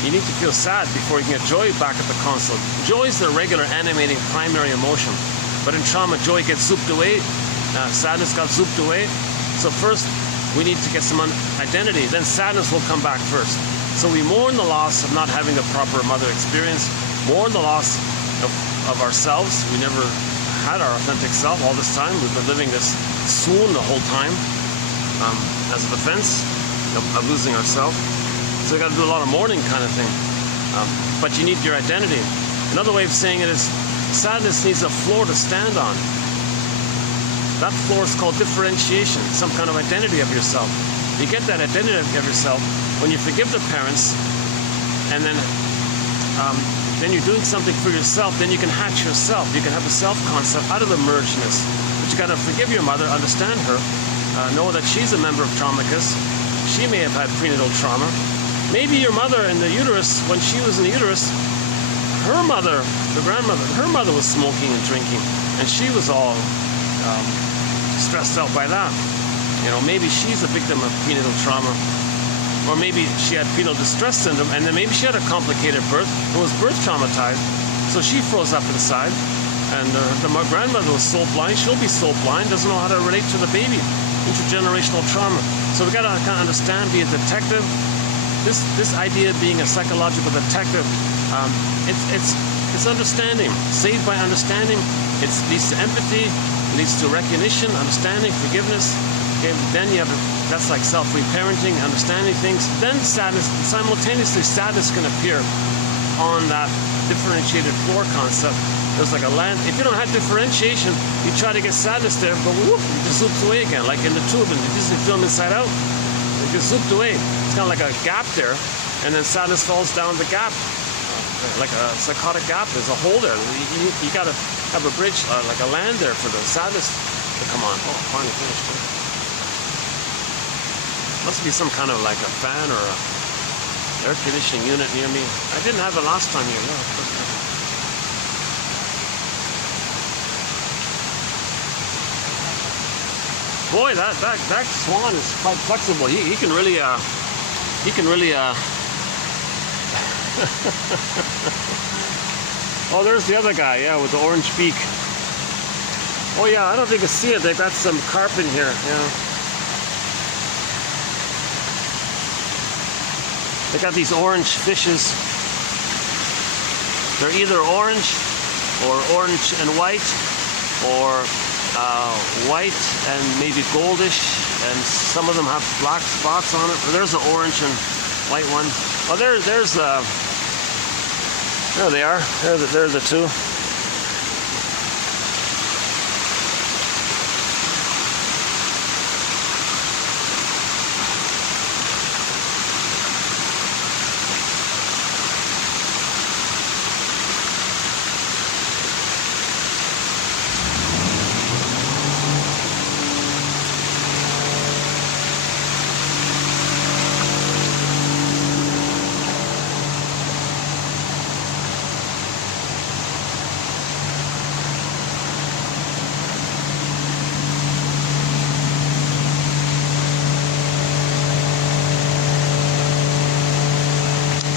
You need to feel sad before you can get joy back at the console. Joy is the regular animating primary emotion. But in trauma, joy gets zooped away. Sadness got zooped away. So first, we need to get some identity. Then sadness will come back first. So we mourn the loss of not having a proper mother experience. Mourn the loss of ourselves. We never had our authentic self all this time. We've been living this swoon the whole time as a defense of losing ourselves. So we got to do a lot of mourning kind of thing. But you need your identity. Another way of saying it is sadness needs a floor to stand on. That floor is called differentiation, some kind of identity of yourself. You get that identity of yourself when you forgive the parents, and then you're doing something for yourself. Then you can hatch yourself. You can have a self-concept out of the mergedness. But you got to forgive your mother, understand her, know that she's a member of Traumacus. She may have had prenatal trauma. Maybe your mother in the uterus, when she was in the uterus, her mother, the grandmother, her mother was smoking and drinking, and she was all stressed out by that. You know, maybe she's a victim of prenatal trauma, or maybe she had prenatal distress syndrome, and then maybe she had a complicated birth and was birth traumatized, so she froze up inside. And the grandmother was soul blind. She'll be soul blind, doesn't know how to relate to the baby. Intergenerational trauma. So we got to kind of understand, be a detective. This idea of being a psychological detective, it's understanding. Saved by understanding. It leads to empathy. It leads to recognition, understanding, forgiveness. Okay, then you have that's like self-reparenting, understanding things. Then sadness, simultaneously sadness can appear on that differentiated floor concept. There's like a land. If you don't have differentiation, you try to get sadness there, but whoop, it just zoops away again, like in the tube in the Disney film Inside Out. It just zooped away. It's kind of like a gap there, and then sadness falls down the gap, like a psychotic gap. There's a hole there. You got to have a bridge, like a land there for the sadness to come on. Oh, finally finished it. Must be some kind of like a fan or a air conditioning unit near me. I didn't have it last time here. Yeah, of course not. Boy, that swan is quite flexible. He can really Oh, there's the other guy, yeah, with the orange beak. Oh yeah, I don't think I see it. They got some carp in here, yeah. They got these orange fishes. They're either orange or orange and white, or white and maybe goldish, and some of them have black spots on it. There's an orange and white one. Oh, there they are. There are the two.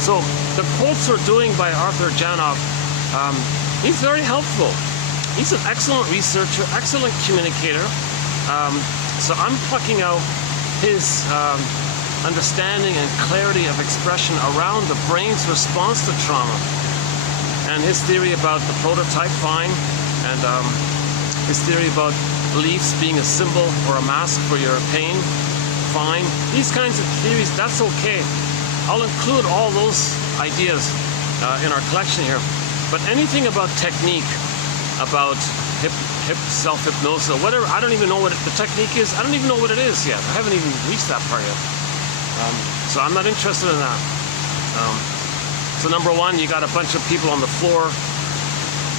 So the quotes we're doing by Arthur Janov, he's very helpful. He's an excellent researcher, excellent communicator. So I'm plucking out his understanding and clarity of expression around the brain's response to trauma, and his theory about the prototype, fine, and his theory about beliefs being a symbol or a mask for your pain, fine. These kinds of theories, that's okay. I'll include all those ideas in our collection here. But anything about technique, about self-hypnosis, or whatever, I don't even know what the technique is. I don't even know what it is yet. I haven't even reached that part yet. So I'm not interested in that. So number one, you got a bunch of people on the floor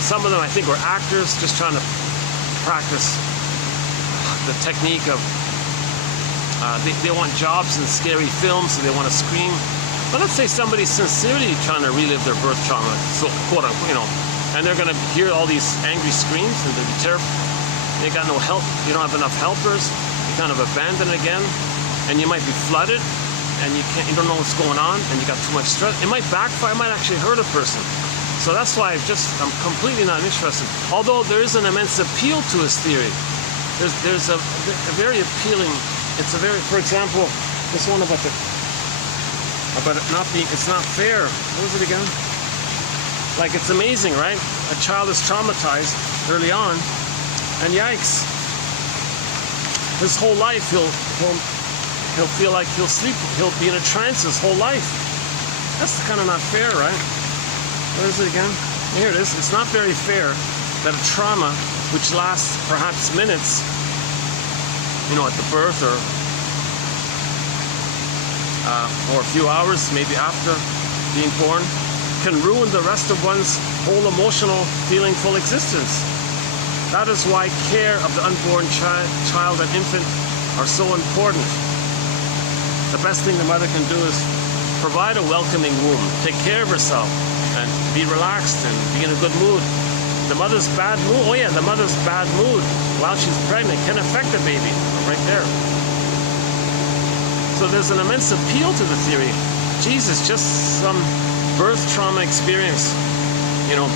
Some of them, I think, were actors just trying to practice the technique of, they want jobs in scary films, so they want to scream. But let's say somebody's sincerely trying to relive their birth trauma, so quote unquote, and they're going to hear all these angry screams and they'll be terrified. They got no help. You don't have enough helpers. You're kind of abandoned again, and you might be flooded, and you don't know what's going on, and you got too much stress. It might backfire. It might actually hurt a person. So that's why I'm completely not interested. Although there is an immense appeal to his theory. There's a very appealing. For example, this one about it not being. It's not fair. What was it again? Like, it's amazing, right? A child is traumatized early on. And yikes, his whole life he'll feel like he'll be in a trance his whole life. That's kind of not fair, right? What is it again? Here it is. It's not very fair that a trauma which lasts perhaps minutes, at the birth or a few hours, maybe after being born, can ruin the rest of one's whole emotional, feelingful existence. That is why care of the unborn child and infant are so important. The best thing the mother can do is provide a welcoming womb, take care of herself, and be relaxed and be in a good mood. The mother's bad mood, the mother's bad mood while she's pregnant can affect the baby, right there. So there's an immense appeal to the theory. Jesus, just some birth trauma experience,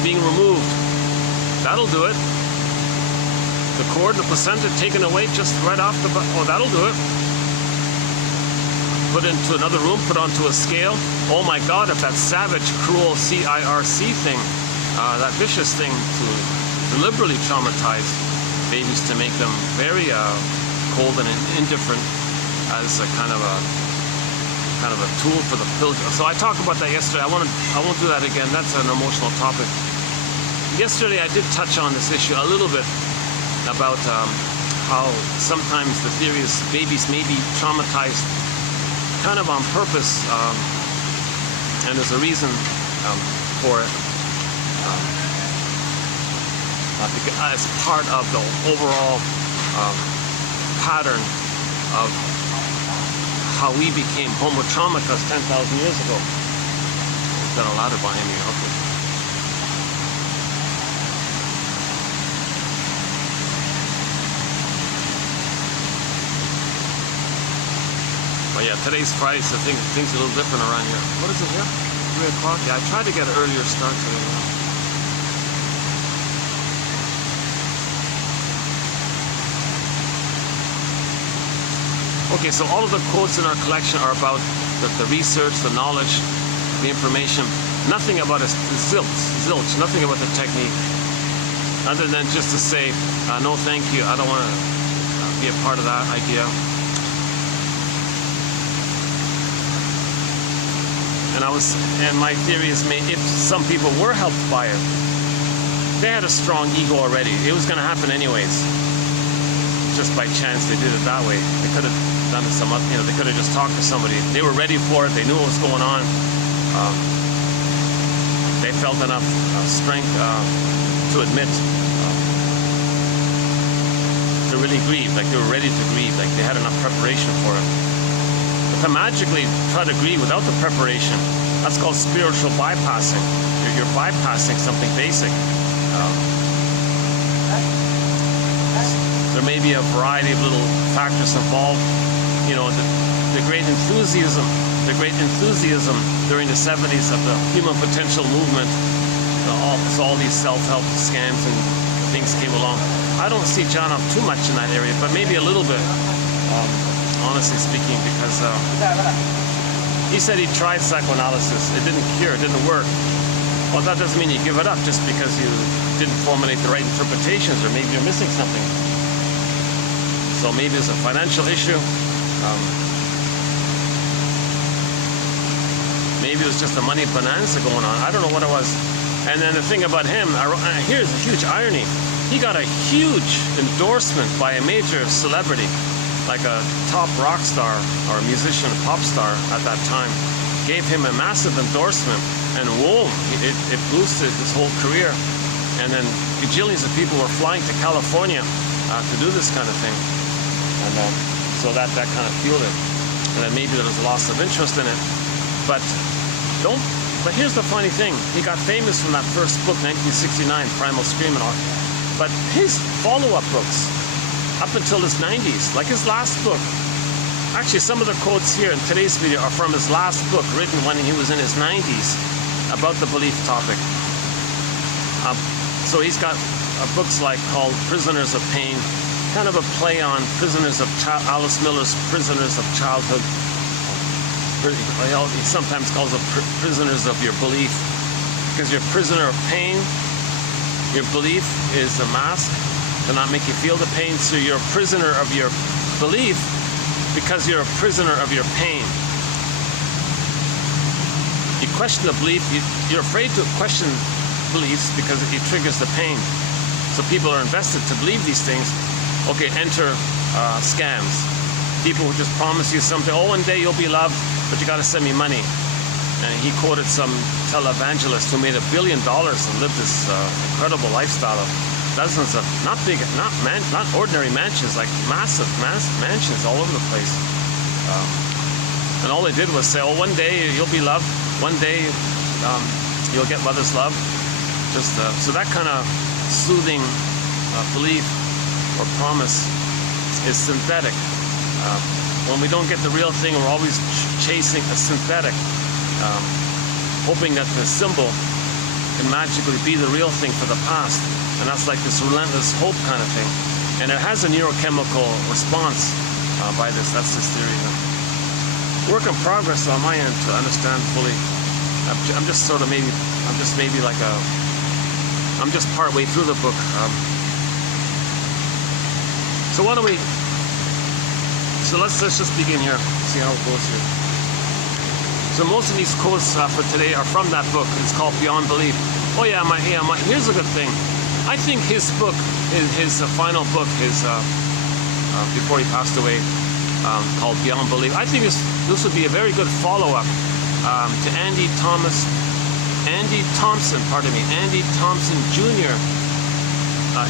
being removed. That'll do it. The cord, the placenta taken away just right off the that'll do it. Put into another room, put onto a scale. Oh my God, if that savage, cruel CIRC thing, that vicious thing to deliberately traumatize babies to make them very cold and indifferent as a kind of a tool for the pilgrim. So I talked about that yesterday. I won't do that again. That's an emotional topic. Yesterday I did touch on this issue a little bit, about how sometimes the theory is babies may be traumatized kind of on purpose, and there's a reason for it, as part of the overall pattern of how we became Homo traumaticus 10,000 years ago. Got a ladder behind me. Okay. But yeah, today's Friday, so things are a little different around here. What is it here? 3 o'clock? Yeah, I tried to get an earlier start today. Okay, so all of the quotes in our collection are about the research, the knowledge, the information. Nothing about zilch, nothing about the technique. Other than just to say, no thank you, I don't want to be a part of that idea. And my theory is, if some people were helped by it, they had a strong ego already. It was going to happen anyways. Just by chance, they did it that way. They could have done it they could have just talked to somebody. They were ready for it. They knew what was going on. They felt enough strength to admit, to really grieve. Like they were ready to grieve. Like they had enough preparation for it. To magically try to grieve without the preparation, that's called spiritual bypassing. You're bypassing something basic. There may be a variety of little factors involved. The great enthusiasm during the 70s of the human potential movement. All these self-help scams and things came along. I don't see John up too much in that area, but maybe a little bit. Honestly speaking, because he said he tried psychoanalysis. It didn't cure, it didn't work. Well, that doesn't mean you give it up just because you didn't formulate the right interpretations, or maybe you're missing something. So maybe it's a financial issue. Maybe it was just a money bonanza going on. I don't know what it was. And then the thing about him, here's a huge irony. He got a huge endorsement by a major celebrity, like a top rock star or musician, pop star at that time, gave him a massive endorsement, and whoa, it boosted his whole career. And then gajillions of people were flying to California to do this kind of thing. And so that kind of fueled it. And then maybe there was a loss of interest in it. But here's the funny thing. He got famous from that first book, 1969, Primal Scream and all. But his follow-up books, up until his 90s, like his last book, actually some of the quotes here in today's video are from his last book, written when he was in his 90s, about the belief topic. So he's got books like called Prisoners of Pain, kind of a play on Alice Miller's Prisoners of Childhood. He sometimes calls them prisoners of your belief, because you're a prisoner of pain. Your belief is a mask to not make you feel the pain, so you're a prisoner of your belief because you're a prisoner of your pain. You question the belief, you're afraid to question beliefs because it triggers the pain. So people are invested to believe these things. Okay, enter scams. People who just promise you something. Oh, one day you'll be loved, but you got to send me money. And he quoted some televangelist who made $1 billion and lived this incredible lifestyle of dozens of not ordinary mansions, like massive mansions all over the place. And all they did was say, "Oh, one day you'll be loved. One day you'll get mother's love." So that kind of soothing belief or promise is synthetic. When we don't get the real thing, we're always chasing a synthetic, hoping that the symbol can magically be the real thing for the past. And that's like this relentless hope kind of thing. And it has a neurochemical response by this. That's this theory. Work in progress on my end to understand fully. I'm just partway through the book. So why don't we? So let's just begin here. See how it goes here. So most of these quotes for today are from that book. It's called Beyond Belief. Oh yeah, here's a good thing. I think his book, his final book, before he passed away, called Beyond Belief. I think this would be a very good follow-up to Andy Thompson Jr.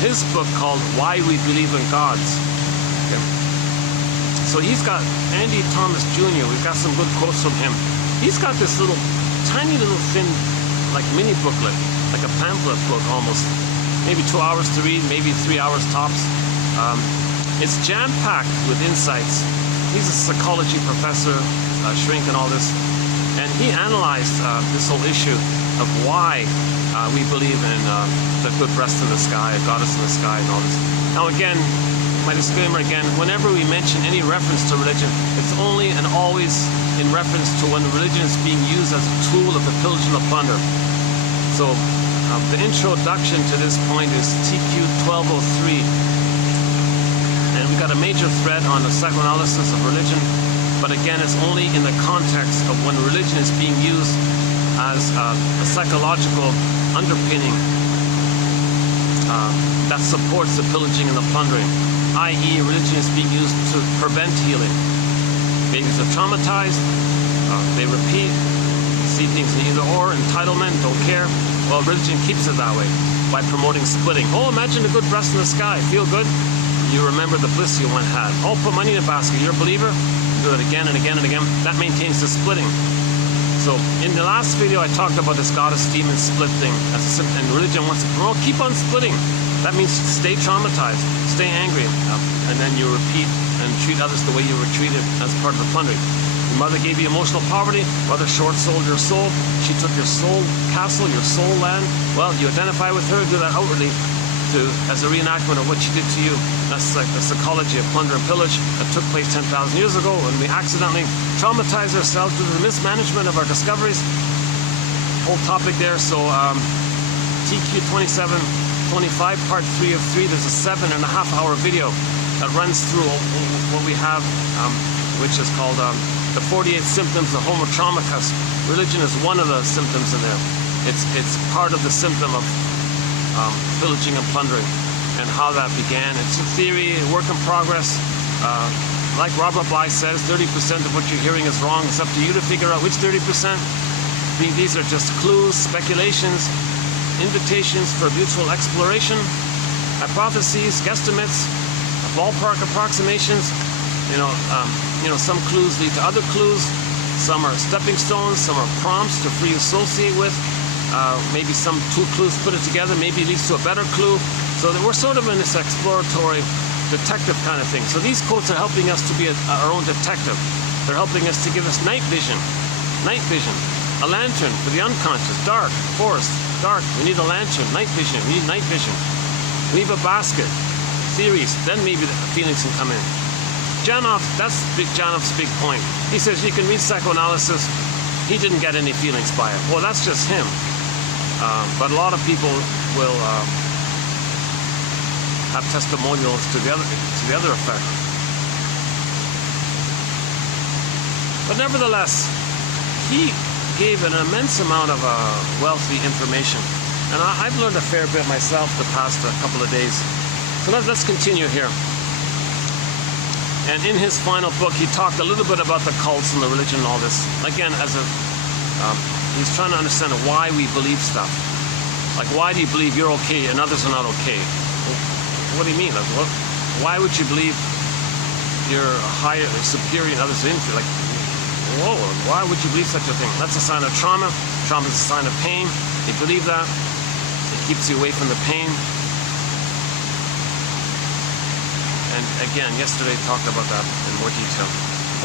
His book called Why We Believe in Gods. Okay. So he's got Andy Thomas Jr. We've got some good quotes from him. He's got this tiny little thin, like mini booklet, like a pamphlet book almost. Maybe 2 hours to read, maybe 3 hours tops. It's jam-packed with insights. He's a psychology professor, shrink and all this. And he analyzed this whole issue of why we believe in the good breast in the sky, a goddess in the sky, and all this. Now again, my disclaimer again, whenever we mention any reference to religion, it's only and always in reference to when religion is being used as a tool of the pillage and the plunder. So the introduction to this point is TQ 1203. And we got a major thread on the psychoanalysis of religion, but again, it's only in the context of when religion is being used as a psychological underpinning that supports the pillaging and the plundering, i.e. religion is being used to prevent healing. Babies are traumatized, they repeat, see things in either or, entitlement, don't care. Well, religion keeps it that way by promoting splitting. Oh, imagine a good breast in the sky, feel good? You remember the bliss you once had. Oh, put money in a basket, you're a believer? Do it again and again and again. That maintains the splitting. So in the last video, I talked about this goddess-demon split thing, and religion wants to promote, keep on splitting. That means stay traumatized, stay angry, and then you repeat and treat others the way you were treated as part of the plundering. Your mother gave you emotional poverty, mother short-sold your soul, she took your soul castle, your soul land. Well, you identify with her, do that outwardly as a reenactment of what she did to you. That's like the psychology of plunder and pillage that took place 10,000 years ago when we accidentally traumatized ourselves due to the mismanagement of our discoveries. Whole topic there. So TQ 2725 part 3 of 3, there's a 7.5-hour video that runs through what we have, which is called the 48 symptoms of Homo Traumacus. Religion is one of the symptoms in there. It's part of the symptom of pillaging and plundering and how that began. It's a theory, a work in progress. Like Robert Bly says, 30% of what you're hearing is wrong. It's up to you to figure out which 30%. These are just clues, speculations. invitations for mutual exploration, hypotheses, guesstimates, ballpark approximations. Some clues lead to other clues. Some are stepping stones. Some are prompts to free associate with. Maybe some two clues put it together. Maybe it leads to a better clue. So that we're sort of in this exploratory detective kind of thing. So these quotes are helping us to be our own detective. They're helping us to give us night vision. Night vision. A lantern for the unconscious. Dark. Forest. Dark. We need a lantern. Night vision. We need night vision. Leave a basket. Theories. Then maybe the feelings can come in. Janov, that's Janov's big point. He says you can read psychoanalysis. He didn't get any feelings by it. Well, that's just him. But a lot of people will have testimonials to the other effect. But nevertheless, he gave an immense amount of wealthy information. And I've learned a fair bit myself the past couple of days. So let's continue here. And in his final book, he talked a little bit about the cults and the religion and all this. Again, he's trying to understand why we believe stuff. Like, why do you believe you're okay and others are not okay? What do you mean? Like, why would you believe you're higher, superior, and others are inferior? Like, whoa, why would you believe such a thing? That's a sign of trauma. Trauma is a sign of pain. You believe that. It keeps you away from the pain. And again, yesterday talked about that in more detail.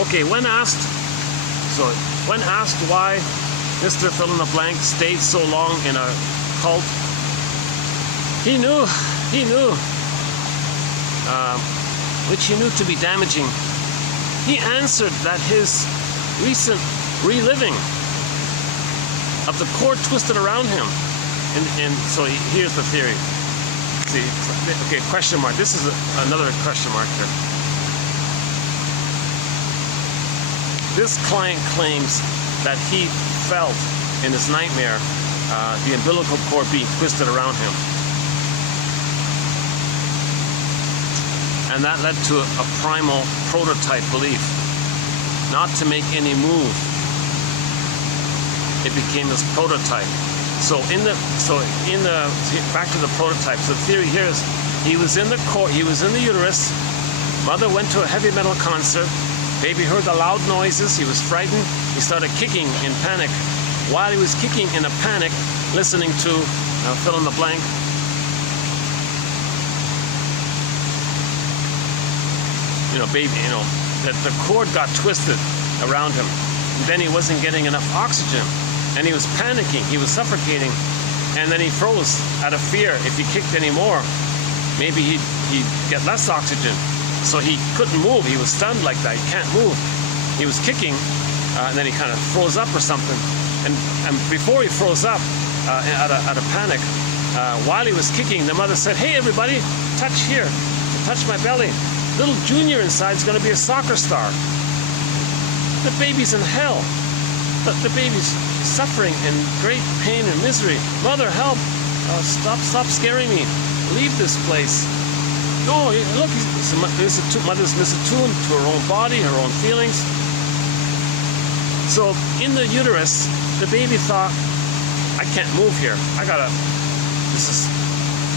Okay, when asked why Mr. Fill in the Blank stayed so long in a cult, he knew, which he knew to be damaging. He answered that his recent reliving of the cord twisted around him. And so here's the theory. See, okay, question mark. This is another question mark here. This client claims that he felt in his nightmare the umbilical cord being twisted around him. And that led to a primal prototype belief, not to make any move. It became this prototype. So back to the prototype. So the theory here is he was in the uterus. Mother went to a heavy metal concert. Baby heard the loud noises. He was frightened. He started kicking in panic. While he was kicking in a panic, listening to fill in the blank. That the cord got twisted around him. And then he wasn't getting enough oxygen. And he was panicking, he was suffocating, and then he froze out of fear. If he kicked any more, maybe he'd get less oxygen. So he couldn't move, he was stunned like that, he can't move. He was kicking, and then he kind of froze up or something. And before he froze up, out of panic, while he was kicking, the mother said, "Hey everybody, touch here, touch my belly. Little Junior inside is gonna be a soccer star." The baby's in hell. The baby's suffering in great pain and misery. "Mother, help! Stop scaring me! Leave this place!" Oh, look, mother's misattuned to her own body, her own feelings. So in the uterus, the baby thought, "I can't move here.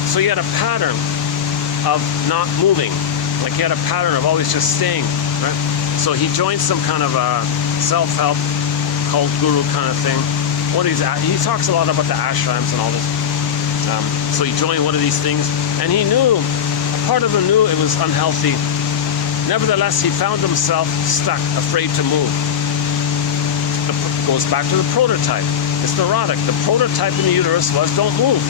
So he had a pattern of not moving. Like he had a pattern of always just staying, right? So he joined some kind of a self-help cult guru kind of thing. He talks a lot about the ashrams and all this. So he joined one of these things, and he knew, a part of him knew it was unhealthy. Nevertheless, he found himself stuck, afraid to move. It goes back to the prototype. It's neurotic. The prototype in the uterus was, don't move.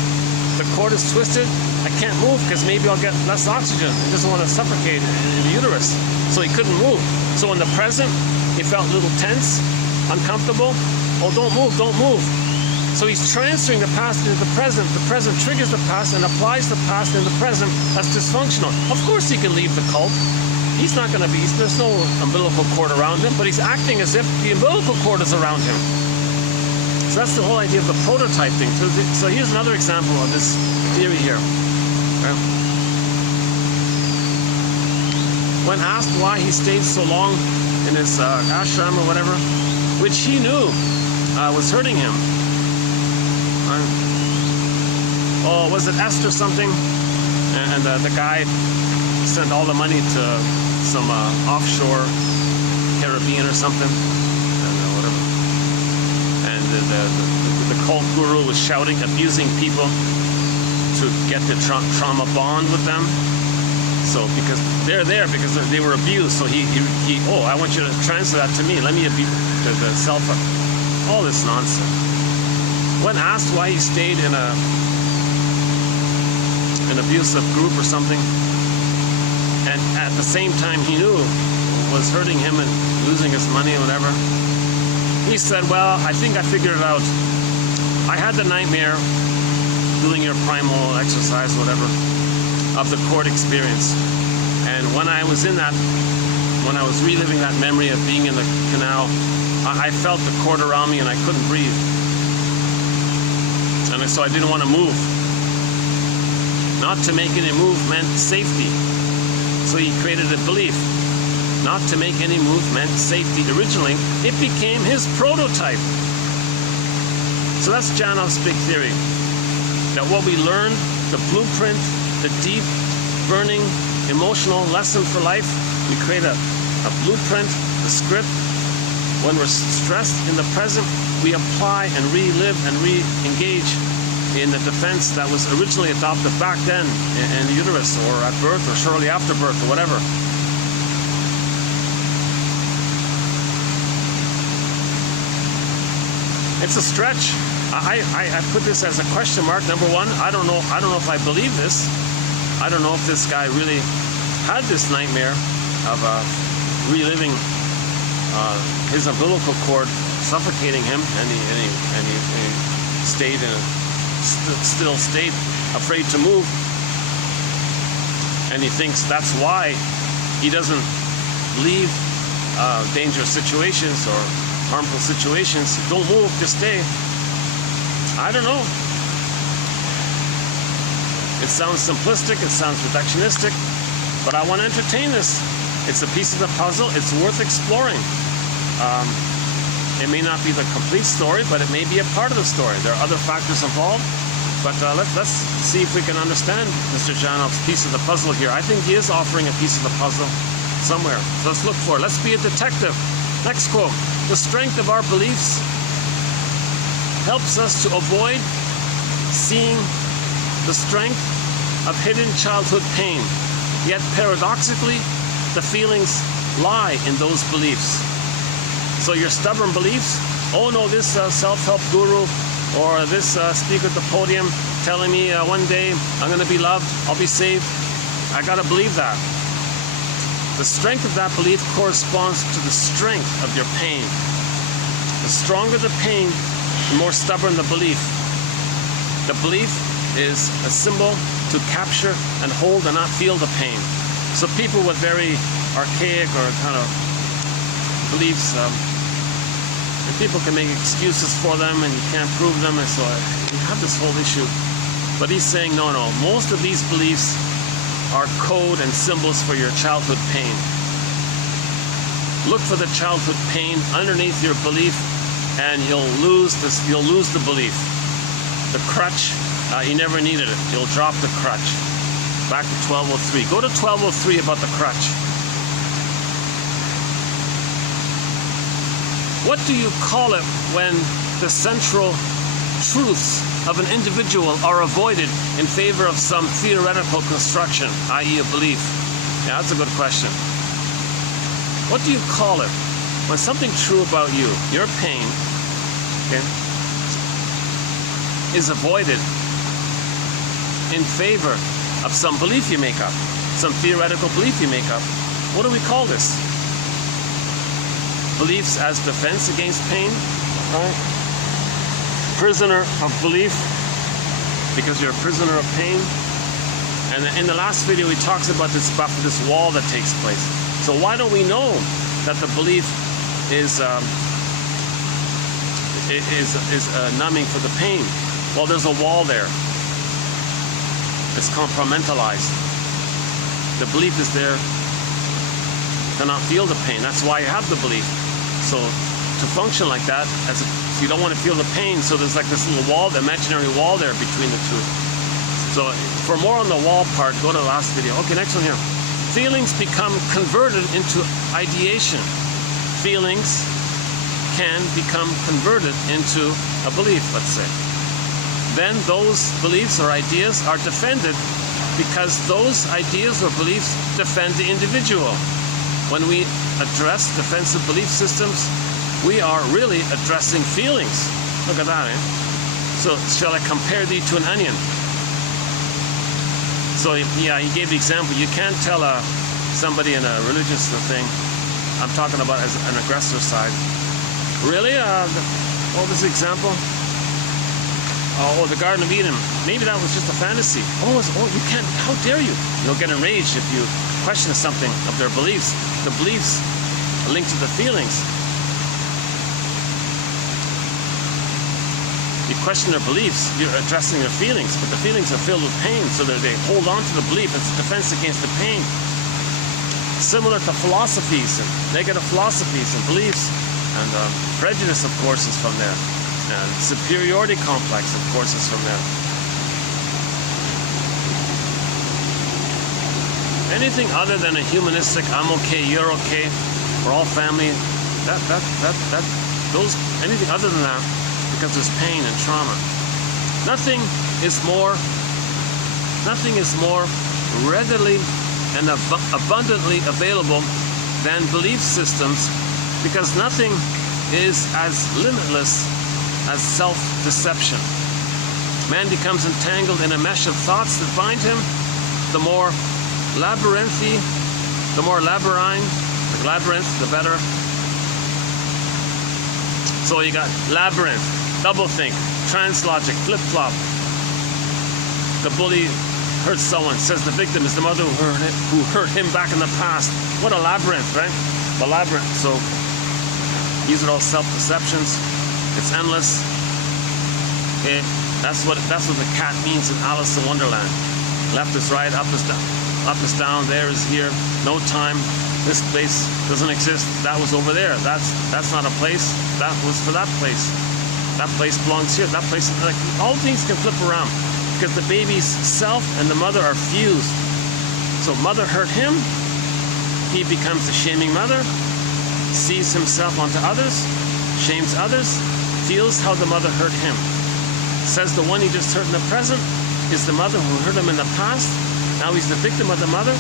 The cord is twisted. I can't move because maybe I'll get less oxygen. He doesn't want to suffocate in the uterus. So he couldn't move. So in the present, he felt a little tense, uncomfortable. Oh, don't move, don't move. So he's transferring the past into the present. The present triggers the past and applies the past in the present. That's dysfunctional. Of course he can leave the cult. He's not going to be, there's no umbilical cord around him, but he's acting as if the umbilical cord is around him. So that's the whole idea of the prototype thing. So here's another example of this theory here. Okay. When asked why he stayed so long in his ashram or whatever, which he knew was hurting him, oh, was it Esther something? And the guy sent all the money to some offshore Caribbean or something, and whatever. And the cult guru was shouting, abusing people to get the trauma bond with them. So because they're there because they were abused, so he oh, I want you to transfer that to me. Let me abuse the self. All this nonsense. When asked why he stayed in an abusive group or something, and at the same time he knew was hurting him and losing his money or whatever, he said, well, I think I figured it out. I had the nightmare doing your primal exercise, whatever, of the court experience. And when I was in that, when I was reliving that memory of being in the canal, I felt the cord around me and I couldn't breathe. And so I didn't want to move. Not to make any move meant safety. So he created a belief. Not to make any move meant safety. Originally, it became his prototype. So that's Janov's big theory. That what we learned, the blueprint, the deep, burning, emotional lesson for life, we create a blueprint, a script. When we're stressed in the present, we apply and relive and re-engage in the defense that was originally adopted back then in the uterus or at birth or shortly after birth or whatever. It's a stretch. I put this as a question mark. Number one, I don't know if I believe this. I don't know if this guy really had this nightmare of reliving his umbilical cord suffocating him, and he stayed in a still state, afraid to move. And he thinks that's why he doesn't leave dangerous situations or harmful situations. Don't move, just stay. I don't know. It sounds simplistic, it sounds reductionistic, but I want to entertain this. It's a piece of the puzzle. It's worth exploring. It may not be the complete story, but it may be a part of the story. There are other factors involved, but let's see if we can understand Mr. Janov's piece of the puzzle here. I think he is offering a piece of the puzzle somewhere. So let's look for it. Let's be a detective. Next quote. The strength of our beliefs helps us to avoid seeing the strength of hidden childhood pain. Yet paradoxically, the feelings lie in those beliefs. So your stubborn beliefs, oh no, this self-help guru or this speaker at the podium telling me one day I'm going to be loved, I'll be saved. I got to believe that. The strength of that belief corresponds to the strength of your pain. The stronger the pain, the more stubborn the belief. The belief is a symbol to capture and hold and not feel the pain. So people with very archaic or kind of beliefs, and people can make excuses for them and you can't prove them, and so you have this whole issue. But he's saying, no, most of these beliefs are code and symbols for your childhood pain. Look for the childhood pain underneath your belief, and you'll lose the belief. The crutch, you never needed it. You'll drop the crutch. Back to 1203. Go to 1203 about the crutch. What do you call it when the central truths of an individual are avoided in favor of some theoretical construction, i.e. a belief? Yeah, that's a good question. What do you call it when something true about you, your pain, okay, is avoided in favor of some belief you make up, some theoretical belief you make up? What do we call this? Beliefs as defense against pain, right? Prisoner of belief, because you're a prisoner of pain. And in the last video, he talks about this wall that takes place. So why don't we know that the belief is numbing for the pain? Well, there's a wall there. It's compartmentalized. The belief is there to not feel the pain. That's why you have the belief. So to function like that, you don't want to feel the pain, so there's like this little wall, the imaginary wall there between the two. So for more on the wall part, go to the last video. Okay, next one here. Feelings become converted into ideation. Feelings can become converted into a belief, let's say. Then those beliefs or ideas are defended because those ideas or beliefs defend the individual. When we address defensive belief systems, we are really addressing feelings. Look at that, eh? So shall I compare thee to an onion? So yeah, he gave the example. You can't tell somebody in a religious thing, I'm talking about as an aggressor side. Really? What was the example? Oh, the Garden of Eden. Maybe that was just a fantasy. Oh, you can't, how dare you? You'll get enraged if you question something of their beliefs. The beliefs are linked to the feelings. You question their beliefs, you're addressing their feelings, but the feelings are filled with pain, so that they hold on to the belief. It's a defense against the pain. Similar to philosophies and negative philosophies and beliefs, and prejudice, of course, is from there. And superiority complex, of course, is from there. Anything other than a humanistic, I'm okay, you're okay, we're all family, anything other than that, because there's pain and trauma. Nothing is more readily and abundantly available than belief systems, because nothing is as limitless as self-deception. Man becomes entangled in a mesh of thoughts that bind him. The more labyrinthine, the better. So you got labyrinth, doublethink, translogic, flip-flop. The bully hurts someone, says the victim is the mother who hurt him back in the past. What a labyrinth, right? The labyrinth. So these are all self-deceptions. It's endless. Okay, that's what the cat means in Alice in Wonderland. Left is right, up is down, there is here. No time. This place doesn't exist. That was over there. That's not a place. That was for that place. That place belongs here. That place, like, all things can flip around because the baby's self and the mother are fused. So mother hurt him. He becomes the shaming mother, sees himself onto others, shames others, feels how the mother hurt him. Says the one he just hurt in the present is the mother who hurt him in the past. Now he's the victim of the mother.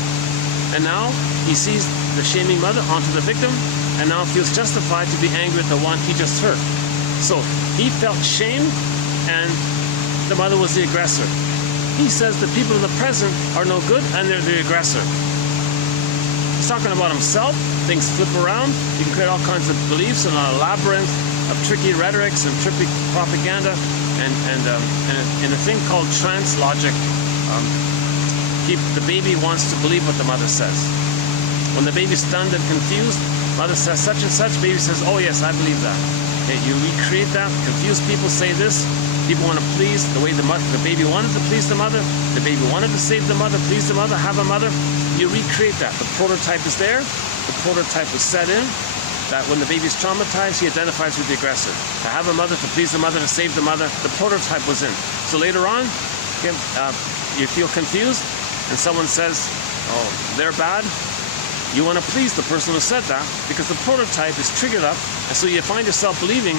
And now he sees the shaming mother onto the victim, and now feels justified to be angry at the one he just hurt. So he felt shamed, and the mother was the aggressor. He says the people in the present are no good, and they're the aggressor. He's talking about himself. Things flip around. You can create all kinds of beliefs in a labyrinth of tricky rhetorics and tricky propaganda, and a thing called translogic. The baby wants to believe what the mother says. When the baby's stunned and confused, mother says such and such, baby says, oh yes, I believe that. Okay, you recreate that. Confused people say this. People want to please the way the baby wanted to please the mother. The baby wanted to save the mother, please the mother, have a mother. You recreate that. The prototype is there. The prototype is set in. That when the baby's traumatized, he identifies with the aggressor. To have a mother, to please the mother, to save the mother, the prototype was in. So later on, okay, you feel confused, and someone says, oh, they're bad. You want to please the person who said that because the prototype is triggered up, and so you find yourself believing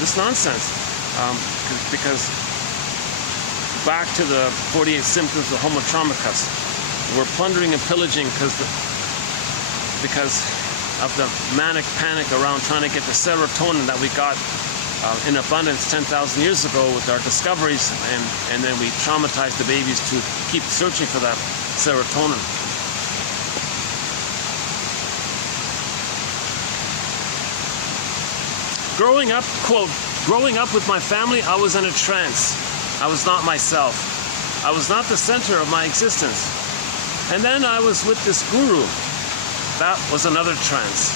this nonsense. Because back to the 48 symptoms of Homo traumicus, we're plundering and pillaging because of the manic panic around trying to get the serotonin that we got in abundance 10,000 years ago with our discoveries, and then we traumatized the babies to keep searching for that serotonin. Growing up, quote, growing up with my family, I was in a trance. I was not myself. I was not the center of my existence. And then I was with this guru. That was another trance.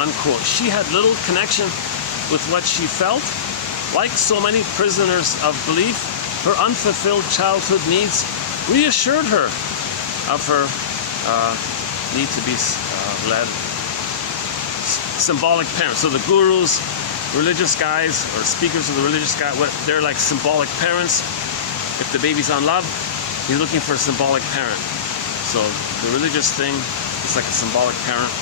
Unquote. She had little connection with what she felt. Like so many prisoners of belief, her unfulfilled childhood needs reassured her of her need to be led. Symbolic parents. So the gurus religious guys or speakers of the religious guy, they're like symbolic parents. If the baby's on love, he's looking for a symbolic parent. So the religious thing is like a symbolic parent.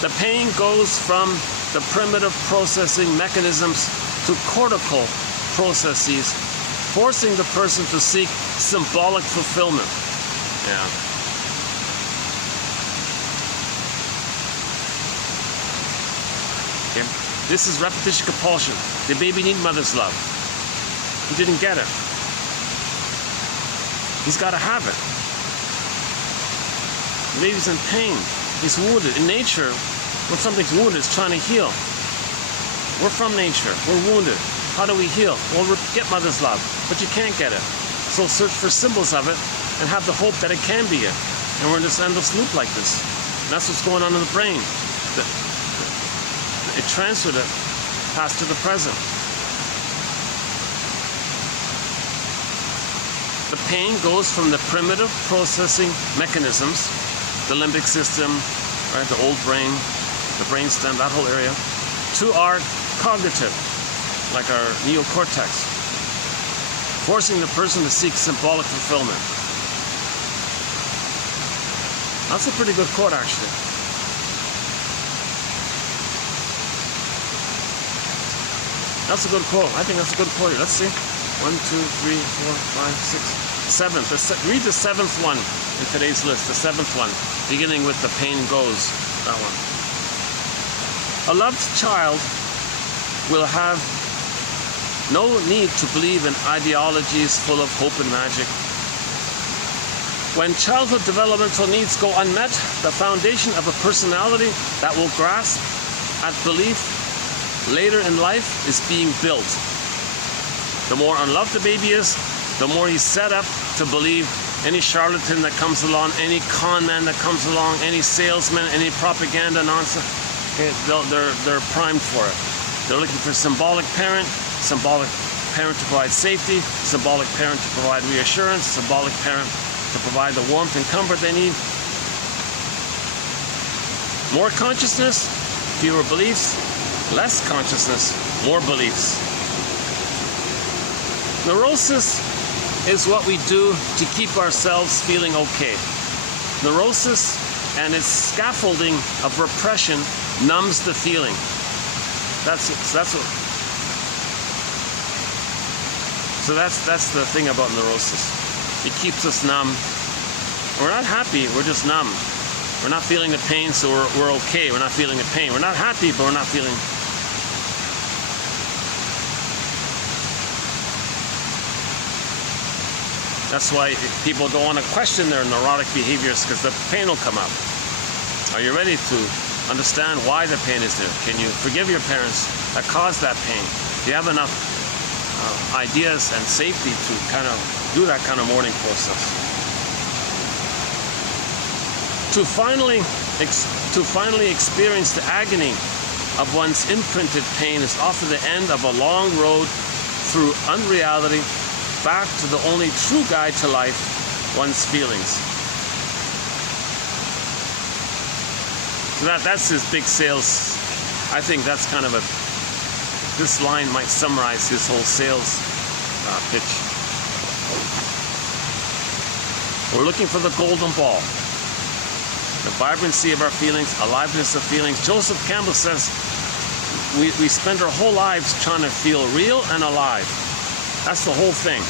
The pain goes from the primitive processing mechanisms to cortical processes, forcing the person to seek symbolic fulfillment. Yeah. Okay. This is repetition compulsion. The baby needs mother's love. He didn't get it. He's got to have it. The baby's in pain. He's wounded. In nature, when something's wounded, it's trying to heal. We're from nature. We're wounded. How do we heal? Well, we get mother's love, but you can't get it. So search for symbols of it and have the hope that it can be it. And we're in this endless loop like this. And that's what's going on in the brain. It transferred it past to the present. The pain goes from the primitive processing mechanisms, the limbic system, right, the old brain, the brainstem, that whole area, to our cognitive, like our neocortex, forcing the person to seek symbolic fulfillment. That's a pretty good quote, actually. That's a good quote. I think that's a good quote. Let's see. 1, 2, 3, 4, 5, 6, 7th. Read the 7th one in today's list. The 7th one, beginning with the pain goes. That one. A loved child will have no need to believe in ideologies full of hope and magic. When childhood developmental needs go unmet, the foundation of a personality that will grasp at belief later in life is being built. The more unloved the baby is, the more he's set up to believe any charlatan that comes along, any con man that comes along, any salesman, any propaganda nonsense. Okay, they're primed for it. They're looking for symbolic parent to provide safety, symbolic parent to provide reassurance, symbolic parent to provide the warmth and comfort they need. More consciousness, fewer beliefs. Less consciousness, more beliefs. Neurosis is what we do to keep ourselves feeling okay. Neurosis and its scaffolding of repression numbs the feeling. That's the thing about neurosis. It keeps us numb. We're not happy, we're just numb. We're not feeling the pain, so we're okay. We're not feeling the pain. We're not happy, but we're not feeling. That's why people don't want to question their neurotic behaviors, because the pain will come up. Are you ready to understand why the pain is there? Can you forgive your parents that caused that pain? Do you have enough ideas and safety to kind of do that kind of mourning process? To finally experience the agony of one's imprinted pain is often the end of a long road through unreality, back to the only true guide to life, one's feelings. So that's his big sales. I think that's kind of this line might summarize his whole sales pitch. We're looking for the golden ball. The vibrancy of our feelings, aliveness of feelings. Joseph Campbell says we spend our whole lives trying to feel real and alive. That's the whole thing.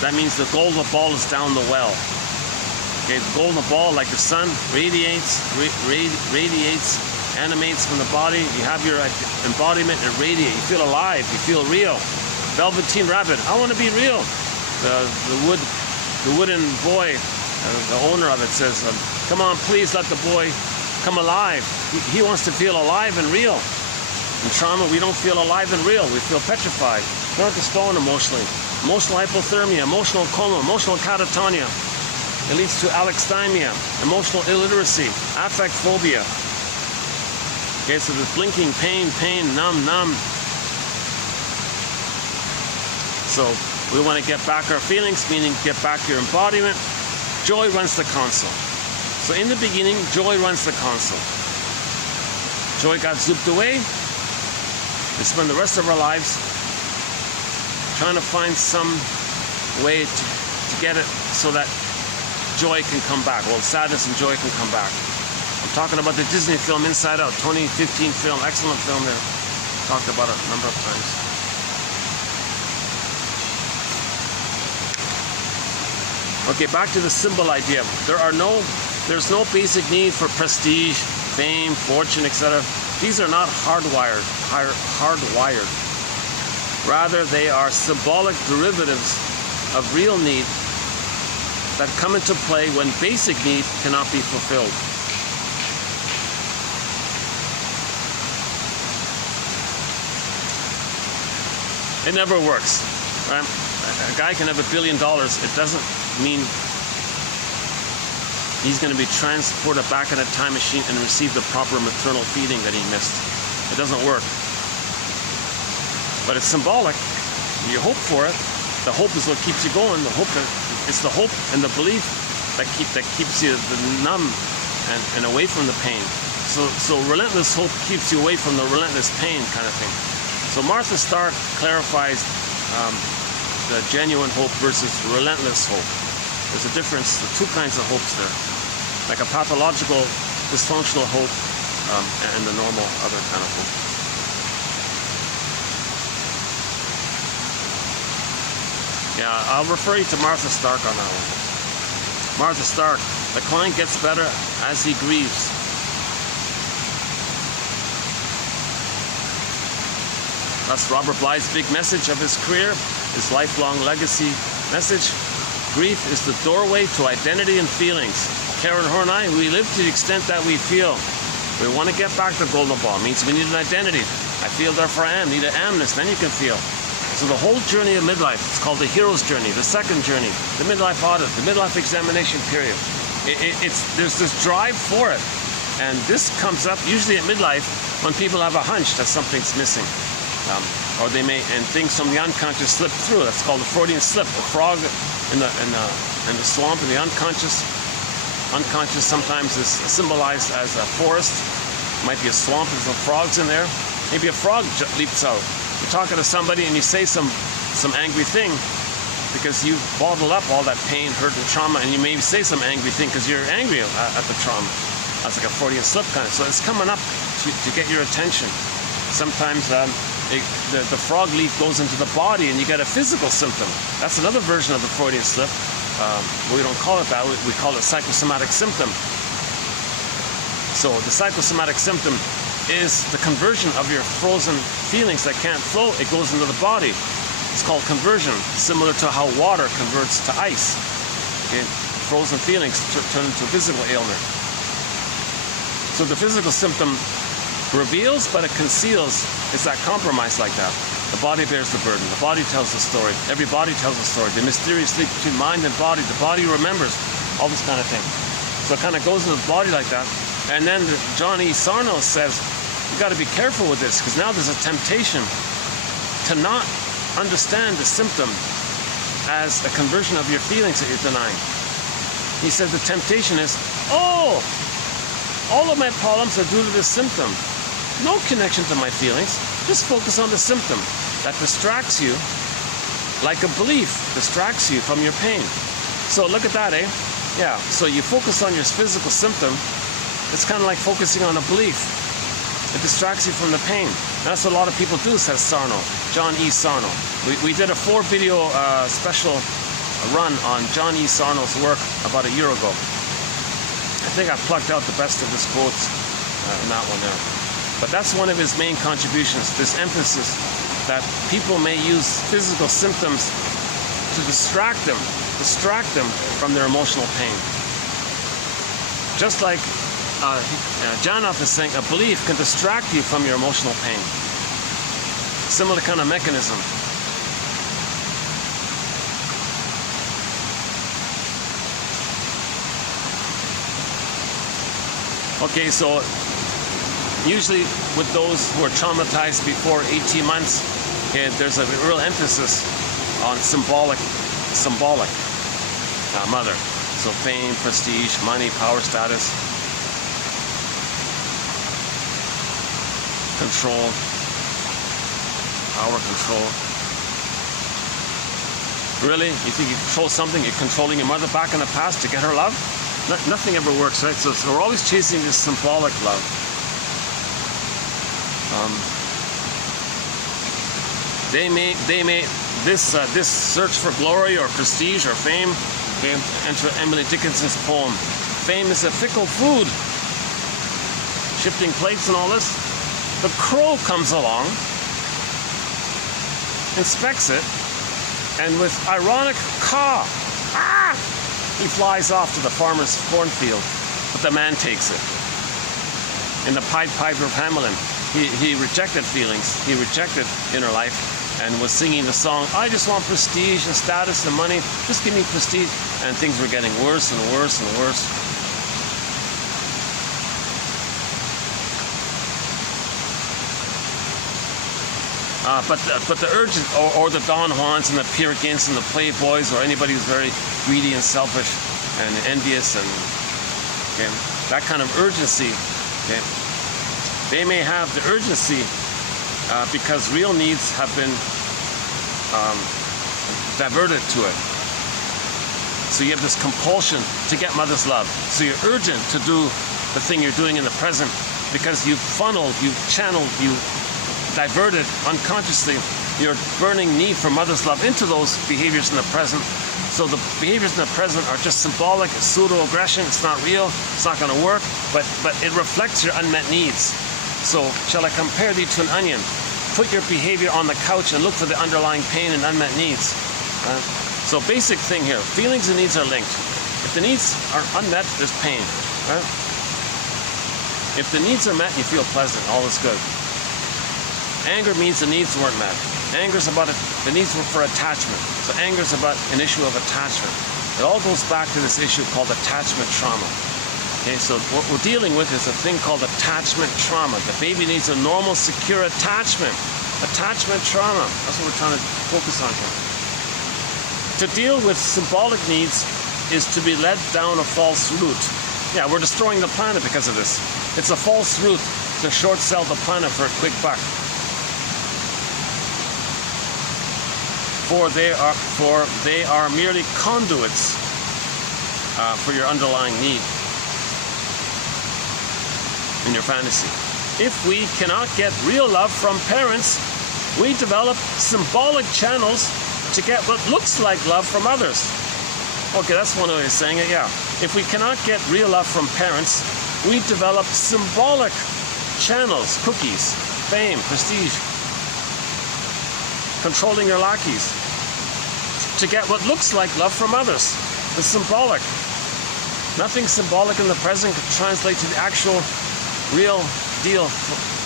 That means the golden ball is down the well. Okay, the golden ball, like the sun, radiates, animates from the body. You have your embodiment, it radiates. You feel alive, you feel real. Velveteen Rabbit, I want to be real. The wooden boy, the owner of it says, come on, please let the boy come alive. He wants to feel alive and real. In trauma, we don't feel alive and real. We feel petrified. Turn to stone emotionally. Emotional hypothermia, emotional coma, emotional catatonia. It leads to alexithymia, emotional illiteracy, affect phobia. Okay, so there's blinking, pain, numb. So we want to get back our feelings, meaning get back your embodiment. Joy runs the console. So in the beginning, joy runs the console. joy got zooped away. We spend the rest of our lives trying to find some way to get it so that joy can come back. Well, sadness and joy can come back. I'm talking about the Disney film Inside Out, 2015 film, excellent film there. Talked about it a number of times. Okay, back to the symbol idea. There's no basic need for prestige, fame, fortune, etc. These are not hardwired. Rather, they are symbolic derivatives of real need that come into play when basic need cannot be fulfilled. It never works. Right? A guy can have $1 billion. It doesn't mean he's going to be transported back in a time machine and receive the proper maternal feeding that he missed. It doesn't work. But it's symbolic. You hope for it. The hope is what keeps you going. It's the hope and the belief that keeps you numb and away from the pain. So relentless hope keeps you away from the relentless pain kind of thing. So Martha Stark clarifies the genuine hope versus relentless hope. There's a difference, the two kinds of hopes there. Like a pathological, dysfunctional hope and the normal other kind of hope. Yeah, I'll refer you to Martha Stark on that one. Martha Stark, the client gets better as he grieves. That's Robert Blythe's big message of his career, his lifelong legacy message. Grief is the doorway to identity and feelings. Karen Horn and I, we live to the extent that we feel. We want to get back to Golden Ball. It means we need an identity. I feel, therefore I am. Need an amness, then you can feel. So the whole journey of midlife, it's called the hero's journey, the second journey, the midlife audit, the midlife examination period. There's this drive for it. And this comes up usually at midlife when people have a hunch that something's missing. Or they may, and things from the unconscious slip through. That's called the Freudian slip. A frog in the swamp, in the unconscious. Unconscious sometimes is symbolized as a forest. It might be a swamp, there's some frogs in there. Maybe a frog leaps out. You're talking to somebody and you say some angry thing because you bottled up all that pain, hurt, and trauma, and you maybe say some angry thing because you're angry at the trauma. That's like a Freudian slip kind of. So it's coming up to get your attention. Sometimes the frog leaf goes into the body and you get a physical symptom. That's another version of the Freudian slip. We don't call it that. We call it psychosomatic symptom. So the psychosomatic symptom is the conversion of your frozen feelings that can't flow. It goes into the body. It's called conversion, similar to how water converts to ice. Okay? Frozen feelings turn into a physical ailment. So the physical symptom reveals, but it conceals. It's that compromise like that. The body bears the burden. The body tells the story. Every body tells a story. The mysterious link between mind and body. The body remembers. All this kind of thing. So it kind of goes into the body like that. And then John E. Sarno says, you got to be careful with this because now there's a temptation to not understand the symptom as a conversion of your feelings that you're denying. He said the temptation is, oh, all of my problems are due to this symptom. No connection to my feelings. Just focus on the symptom. That distracts you, like a belief distracts you from your pain. So look at that, eh? Yeah, so you focus on your physical symptom. It's kind of like focusing on a belief. It distracts you from the pain. And that's what a lot of people do, says Sarno, John E. Sarno. We did a 4-video special run on John E. Sarno's work about a year ago. I think I plucked out the best of his quotes in that one there. But that's one of his main contributions, this emphasis that people may use physical symptoms to distract them from their emotional pain. Just like Janoff is saying, a belief can distract you from your emotional pain. Similar kind of mechanism. Okay, so usually with those who are traumatized before 18 months, okay, there's a real emphasis on symbolic mother. So fame, prestige, money, power, status. control, power control. Really? You think you control something? You're controlling your mother back in the past to get her love? Nothing ever works, right? So we're always chasing this symbolic love. This search for glory or prestige or fame. Okay, enter Emily Dickinson's poem. Fame is a fickle food. Shifting plates and all this. The crow comes along, inspects it, and with ironic caw, he flies off to the farmer's cornfield, but the man takes it. In the Pied Piper of Hamelin, he rejected feelings, he rejected inner life, and was singing the song, I just want prestige and status and money, just give me prestige, and things were getting worse and worse and worse. But the urge, or the Don Juans and the Peer Gynt's and the Playboys, or anybody who's very greedy and selfish and envious, and okay, that kind of urgency, okay, they may have the urgency because real needs have been diverted to it. So you have this compulsion to get mother's love. So you're urgent to do the thing you're doing in the present because you've funneled, you've channeled, you diverted unconsciously your burning need for mother's love into those behaviors in the present. So the behaviors in the present are just symbolic, it's pseudo-aggression, it's not real, it's not going to work, but it reflects your unmet needs. So shall I compare thee to an onion? Put your behavior on the couch and look for the underlying pain and unmet needs. So basic thing here, feelings and needs are linked. If the needs are unmet, there's pain. Right? If the needs are met, you feel pleasant, all is good. Anger means the needs weren't met. Anger is about the needs were for attachment. So anger is about an issue of attachment. It all goes back to this issue called attachment trauma. Okay, so what we're dealing with is a thing called attachment trauma. The baby needs a normal, secure attachment. Attachment trauma. That's what we're trying to focus on here. To deal with symbolic needs is to be led down a false route. Yeah, we're destroying the planet because of this. It's a false route to short sell the planet for a quick buck. For they are merely conduits for your underlying need in your fantasy. If we cannot get real love from parents, we develop symbolic channels to get what looks like love from others. Okay, that's one way of saying it, yeah. If we cannot get real love from parents, we develop symbolic channels, cookies, fame, prestige, controlling your lackeys, to get what looks like love from others. It's symbolic. Nothing symbolic in the present could translate to the actual real deal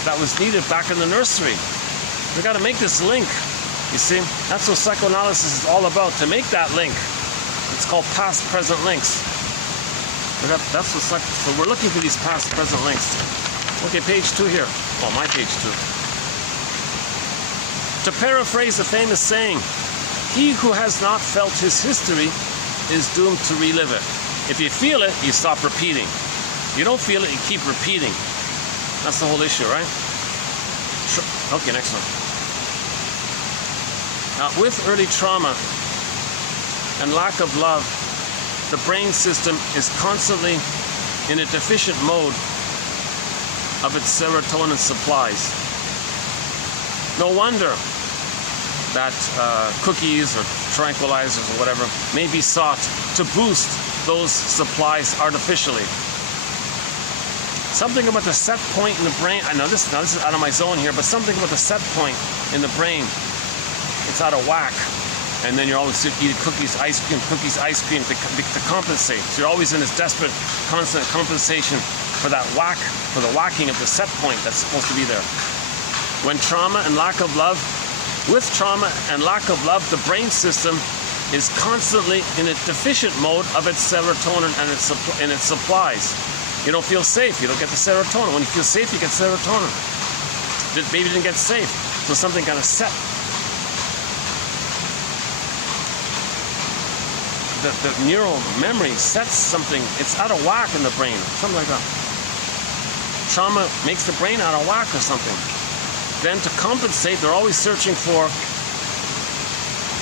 that was needed back in the nursery. We got to make this link. You see, that's what psychoanalysis is all about, to make that link. It's called past-present links. So we're looking for these past-present links. Okay, page 2 here. Oh, my page 2. To paraphrase a famous saying, he who has not felt his history is doomed to relive it. If you feel it, you stop repeating. You don't feel it, you keep repeating. That's the whole issue, right? Okay, next one. Now, with early trauma and lack of love, the brain system is constantly in a deficient mode of its serotonin supplies. No wonder that cookies or tranquilizers or whatever may be sought to boost those supplies artificially. Something about the set point in the brain, I know this is out of my zone here, but something about the set point in the brain, it's out of whack. And then you're always eating cookies, ice cream to compensate. So you're always in this desperate, constant compensation for that whack, for the whacking of the set point that's supposed to be there. When trauma and lack of love, with trauma and lack of love, the brain system is constantly in a deficient mode of its serotonin and its supplies. You don't feel safe, you don't get the serotonin. When you feel safe, you get serotonin. The baby didn't get safe, so something kind of set. The neural memory sets something, it's out of whack in the brain, something like that. Trauma makes the brain out of whack or something. then to compensate, they're always searching for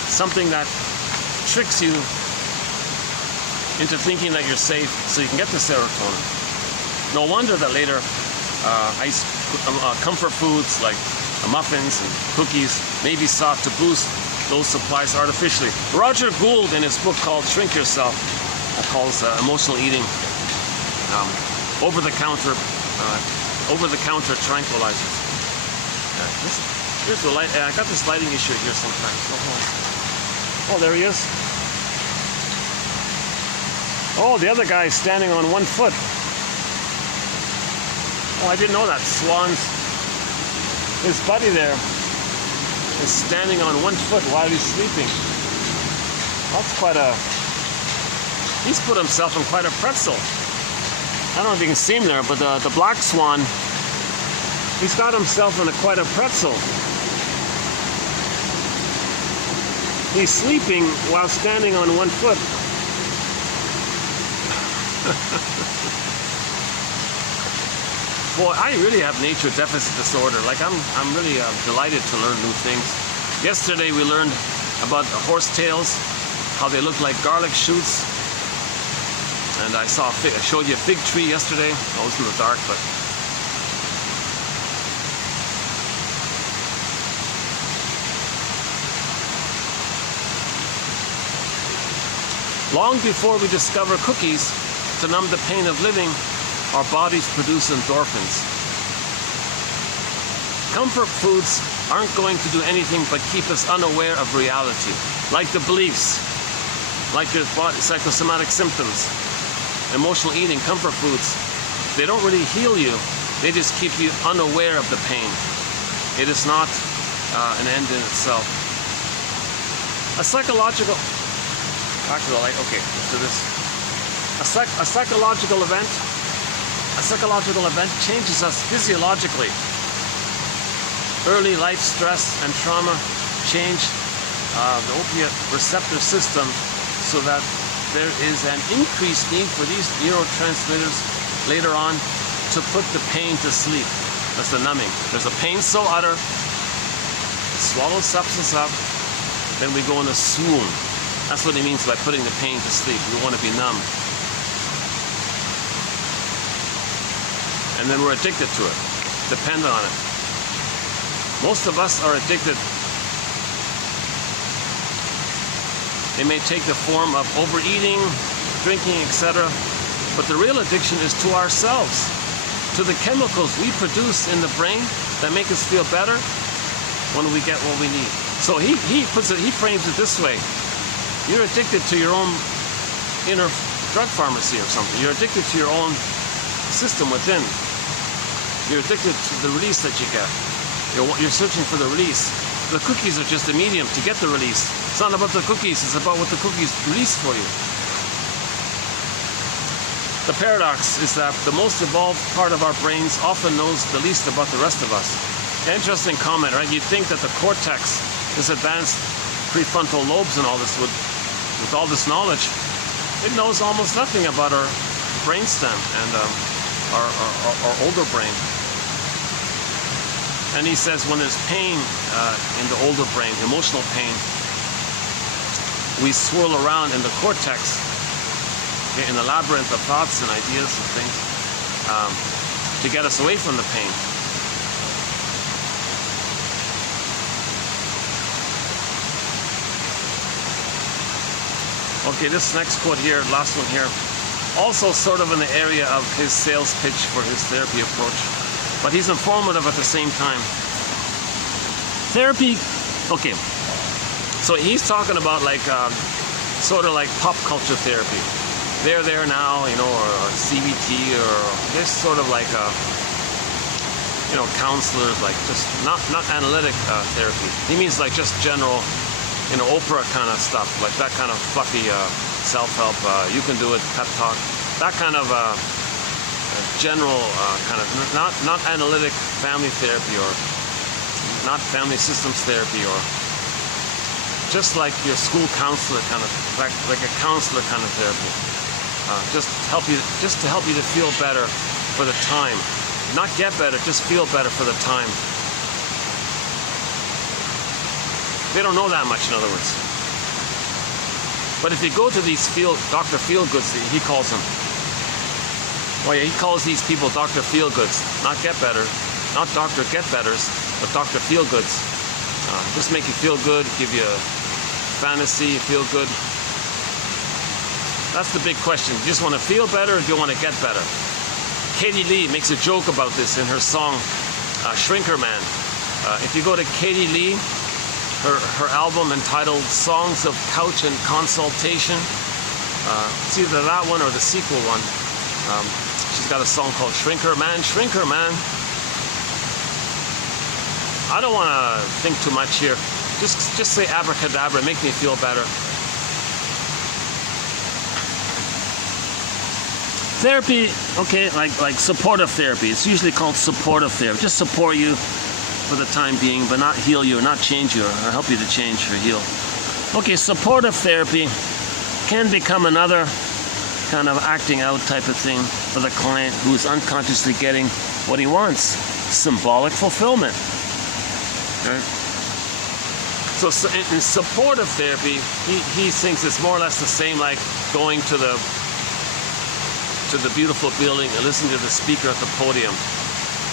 something that tricks you into thinking that you're safe so you can get the serotonin. No wonder that later comfort foods like muffins and cookies may be sought to boost those supplies artificially. Roger Gould, in his book called Shrink Yourself, calls emotional eating over-the-counter tranquilizers. Here's the light. I got this lighting issue here sometimes. Oh, there he is. Oh, the other guy is standing on one foot. Oh, I didn't know that. Swans. His buddy there is standing on one foot while he's sleeping. That's quite a... He's put himself in quite a pretzel. I don't know if you can see him there, but the black swan, he's got himself in quite a pretzel. He's sleeping while standing on one foot. Boy, I really have nature deficit disorder. Like I'm really delighted to learn new things. Yesterday we learned about the horsetails, how they look like garlic shoots. And I showed you a fig tree yesterday. Oh, it was in the dark, but long before we discover cookies to numb the pain of living, our bodies produce endorphins. Comfort foods aren't going to do anything but keep us unaware of reality, like the beliefs, like your body, psychosomatic symptoms. Emotional eating, comfort foods, they don't really heal you. They just keep you unaware of the pain. It is not an end in itself. A psychological... Back to the light. Okay, let's do this. A psychological event changes us physiologically. Early life stress and trauma change the opiate receptor system so that there is an increased need for these neurotransmitters later on to put the pain to sleep. That's the numbing. There's a pain so utter, it swallows substance up, then we go in a swoon. That's what he means by putting the pain to sleep. We want to be numb. And then we're addicted to it, depend on it. Most of us are addicted. They may take the form of overeating, drinking, etc. But the real addiction is to ourselves, to the chemicals we produce in the brain that make us feel better when we get what we need. So he frames it this way. You're addicted to your own inner drug pharmacy or something. You're addicted to your own system within. You're addicted to the release that you get. You're searching for the release. The cookies are just a medium to get the release. It's not about the cookies, it's about what the cookies release for you. The paradox is that the most evolved part of our brains often knows the least about the rest of us. Interesting comment, right? You'd think that the cortex, this advanced prefrontal lobes and all this, with all this knowledge, it knows almost nothing about our brainstem and our older brain. And he says when there's pain in the older brain, emotional pain, we swirl around in the cortex, okay, in the labyrinth of thoughts and ideas and things to get us away from the pain. Okay, this next quote here, last one here, also sort of in the area of his sales pitch for his therapy approach. But he's informative at the same time. Therapy, okay, so he's talking about like sort of like pop culture therapy. There Now, you know, or CBT, or this sort of like you know, counselors, like just not analytic therapy. He means like just general, you know, Oprah kind of stuff, like that kind of fluffy self-help, you can do it, pep talk, that kind of general kind of not analytic family therapy, or not family systems therapy, or just like your school counselor kind of, like a counselor kind of therapy, just to help you to feel better for the time, not get better, just feel better for the time. They don't know that much, in other words. But if you go to these Dr. Feelgoods, he calls them. Oh yeah, he calls these people Dr. Feelgoods, not Get Better, not Dr. Get Betters, but Dr. Feelgoods. Just make you feel good, give you a fantasy, feel good. That's the big question. Do you just want to feel better, or do you want to get better? Katie Lee makes a joke about this in her song Shrinker Man. If you go to Katie Lee, her album entitled Songs of Couch and Consultation, it's either that one or the sequel one. She's got a song called Shrinker Man, Shrinker Man. I don't want to think too much here. Just say abracadabra, make me feel better. Therapy, okay, like supportive therapy. It's usually called supportive therapy. Just support you for the time being, but not heal you or not change you or help you to change or heal. Okay, supportive therapy can become another kind of acting out type of thing for the client who is unconsciously getting what he wants. Symbolic fulfillment. Right? So in supportive therapy, he thinks it's more or less the same like going to the beautiful building and listening to the speaker at the podium.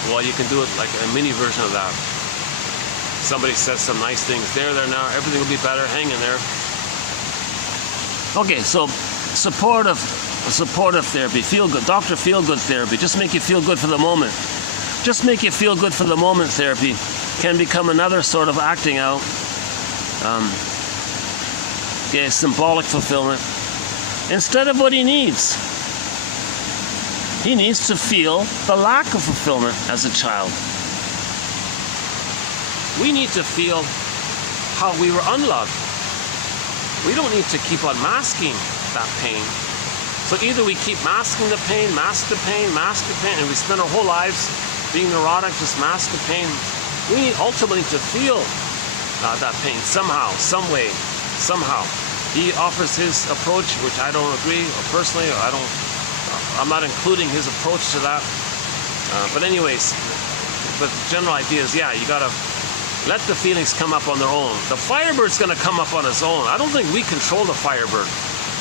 Well, you can do it like a mini version of that. Somebody says some nice things. There now. Everything will be better. Hang in there. Okay, so supportive therapy, feel good, Dr. Feel Good therapy. Just make you feel good for the moment. Just make you feel good for the moment therapy can become another sort of acting out. Symbolic fulfillment. Instead of what he needs. He needs to feel the lack of fulfillment as a child. We need to feel how we were unloved. We don't need to keep on masking that pain. So either we keep masking the pain, mask the pain, and we spend our whole lives being neurotic, just mask the pain. We need ultimately to feel that pain somehow, some way, somehow. He offers his approach, which I don't agree, or personally, I'm not including his approach to that. But anyways, the general idea is, yeah, you gotta let the feelings come up on their own. The Firebird's gonna come up on its own. I don't think we control the Firebird.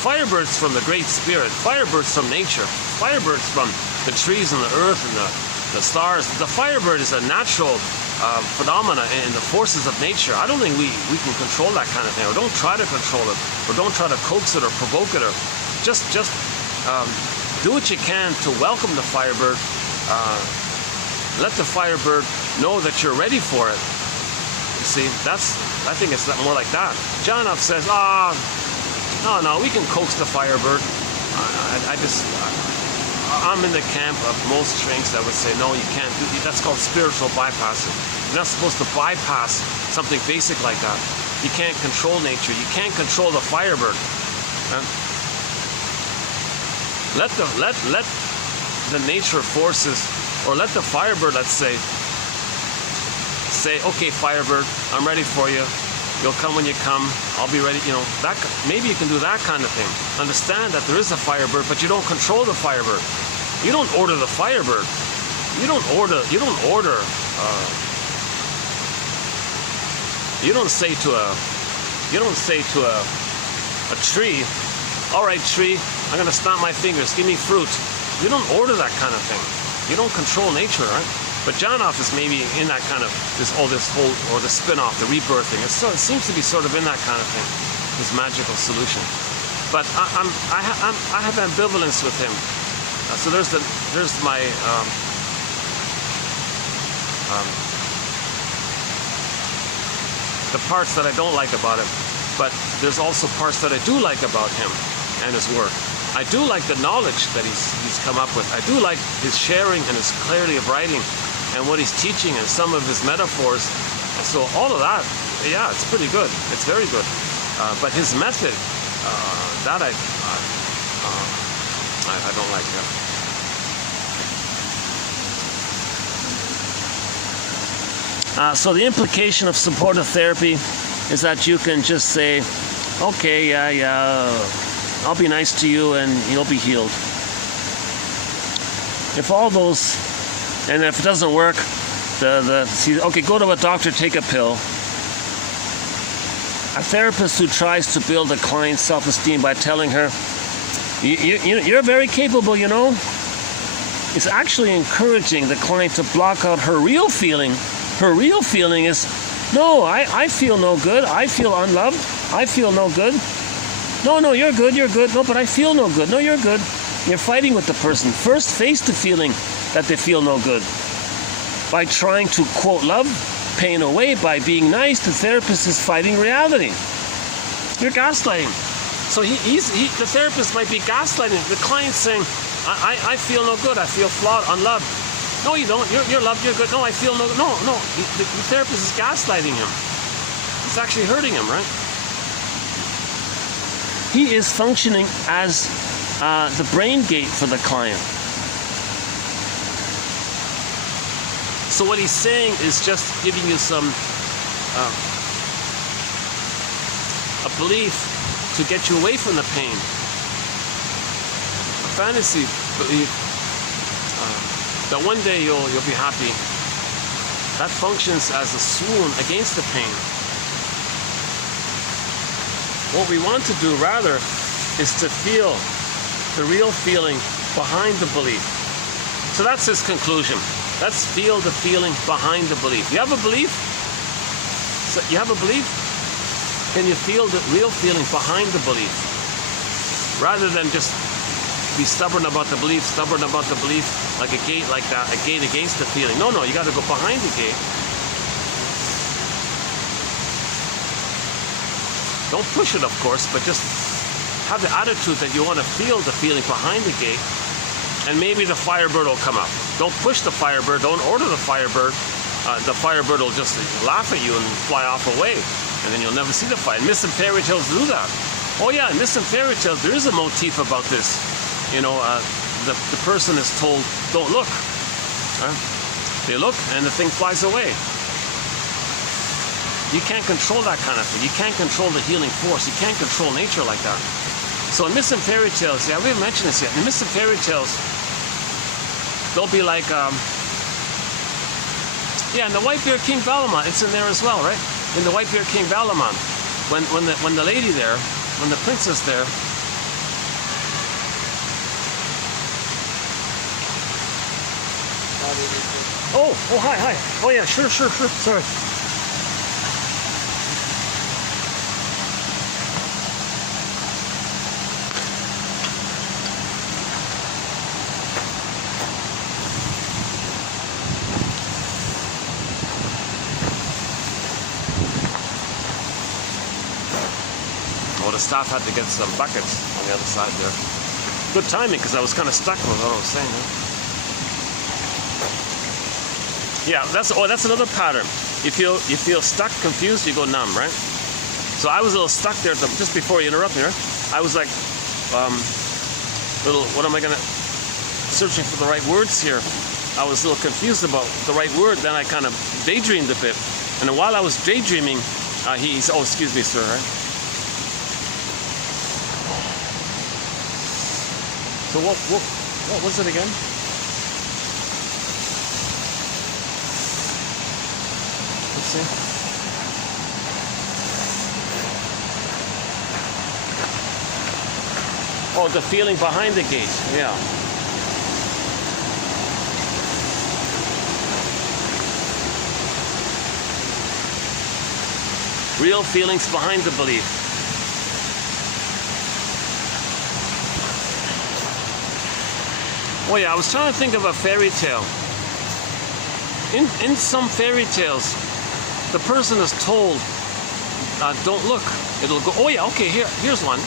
Firebird's from the Great Spirit. Firebird's from nature. Firebird's from the trees and the earth and the stars. The Firebird is a natural phenomena in the forces of nature. I don't think we can control that kind of thing, or don't try to control it, or don't try to coax it or provoke it, or just do what you can to welcome the Firebird. Let the Firebird know that you're ready for it. You see, I think it's more like that. John F says, no, we can coax the Firebird. I'm in the camp of most shrinks that would say, no, you can't do that. That's called spiritual bypassing. You're not supposed to bypass something basic like that. You can't control nature. You can't control the Firebird. Let the nature forces, or let the Firebird, let's say, okay, Firebird, I'm ready for you. You'll come when you come. I'll be ready. That maybe you can do that kind of thing. Understand that there is a Firebird, but you don't control the Firebird. You don't order the Firebird. You don't say to a tree, all right, tree, I'm going to snap my fingers, give me fruit. You don't order that kind of thing. You don't control nature, right? But Janoff is maybe in that kind of this whole, or the spin-off, the rebirthing. It seems to be sort of in that kind of thing, this magical solution. But I have ambivalence with him. So there's my the parts that I don't like about him. But there's also parts that I do like about him and his work. I do like the knowledge that he's come up with. I do like his sharing and his clarity of writing and what he's teaching and some of his metaphors. And so all of that, yeah, it's pretty good. It's very good. But his method, that I don't like that. So the implication of supportive therapy is that you can just say, okay, yeah, I'll be nice to you and you'll be healed. If all those, and if it doesn't work, okay, go to a doctor, take a pill. A therapist who tries to build a client's self-esteem by telling her, you're very capable, you know, is actually encouraging the client to block out her real feeling. Her real feeling is, no, I feel no good. I feel unloved. I feel no good. No, you're good. No, but I feel no good. No, you're good. You're fighting with the person. First, face the feeling that they feel no good. By trying to, quote, love pain away, by being nice, the therapist is fighting reality. You're gaslighting. So the therapist might be gaslighting. The client's saying, I feel no good. I feel flawed, unloved. No, you don't. You're loved. You're good. No, I feel no good. No. The therapist is gaslighting him. It's actually hurting him, right? He is functioning as the brain gate for the client. So what he's saying is just giving you some a belief to get you away from the pain. A fantasy belief that one day you'll be happy. That functions as a swoon against the pain. What we want to do rather is to feel the real feeling behind the belief. So that's his conclusion. Let's feel the feeling behind the belief. You have a belief? So you have a belief? Can you feel the real feeling behind the belief? Rather than just be stubborn about the belief, like a gate like that, a gate against the feeling. No, you got to go behind the gate. Don't push it, of course, but just have the attitude that you want to feel the feeling behind the gate, and maybe the Firebird will come up. Don't push the Firebird, don't order the Firebird. The Firebird will just laugh at you and fly off away, and then you'll never see the fire. Myths and fairy tales do that. Oh yeah, in myths and fairy tales, there is a motif about this. You know, the person is told, don't look. They look, and the thing flies away. You can't control that kind of thing. You can't control the healing force. You can't control nature like that. So in myths and fairy tales, yeah, we haven't mentioned this yet. In myths and fairy tales, they'll be like, yeah, in the White-Bearded King Valamon, it's in there as well, right? In the White-Bearded King Valamon, when the lady there, when the princess there, oh, hi. Oh yeah, sure, sorry. Well, the staff had to get some buckets on the other side there. Good timing, because I was kind of stuck with what I was saying. Yeah, that's another pattern. You feel stuck, confused, you go numb, right? So I was a little stuck there just before you interrupt me, right? I was like, what am I gonna? Searching for the right words here. I was a little confused about the right word. Then I kind of daydreamed a bit, and then while I was daydreaming, he's, oh, excuse me, sir. Right? So what was it again? Let's see. Oh, the feeling behind the gate. Yeah. Real feelings behind the belief. Oh yeah, I was trying to think of a fairy tale. In some fairy tales, the person is told, don't look, it'll go. Oh yeah, okay, here's one.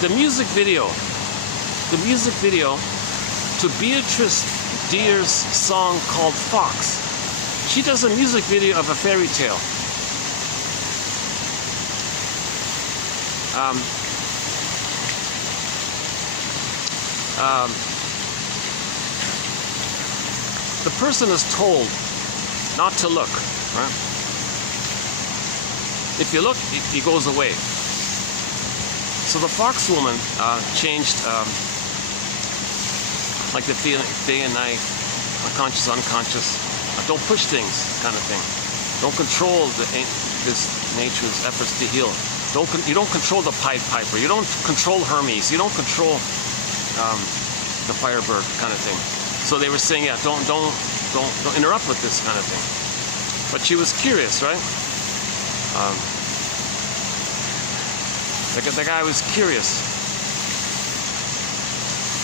The music video to Beatrice Deer's song called Fox. She does a music video of a fairy tale. The person is told not to look, right? If you look, he goes away. So the fox woman changed like the feeling day and night, unconscious, don't push things kind of thing. Don't control this nature's efforts to heal. You don't control the Pied Piper. You don't control Hermes. You don't control the Firebird kind of thing. So they were saying, yeah, don't interrupt with this kind of thing. But she was curious, right? The guy was curious.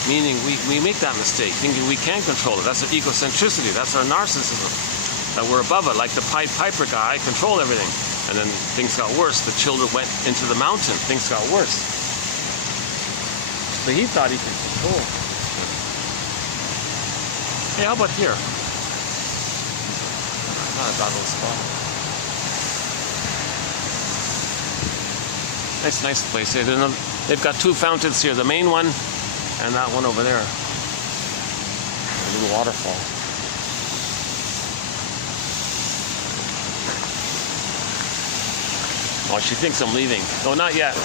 Meaning we make that mistake, thinking we can control it. That's our egocentricity. That's our narcissism. That we're above it. Like the Pied Piper guy, I control everything. And then things got worse. The children went into the mountain. Things got worse. So he thought he could control. Hey, how about here? Not a bad little spot. Nice place. They've got two fountains here. The main one and that one over there. A little waterfall. Oh, she thinks I'm leaving. No, not yet.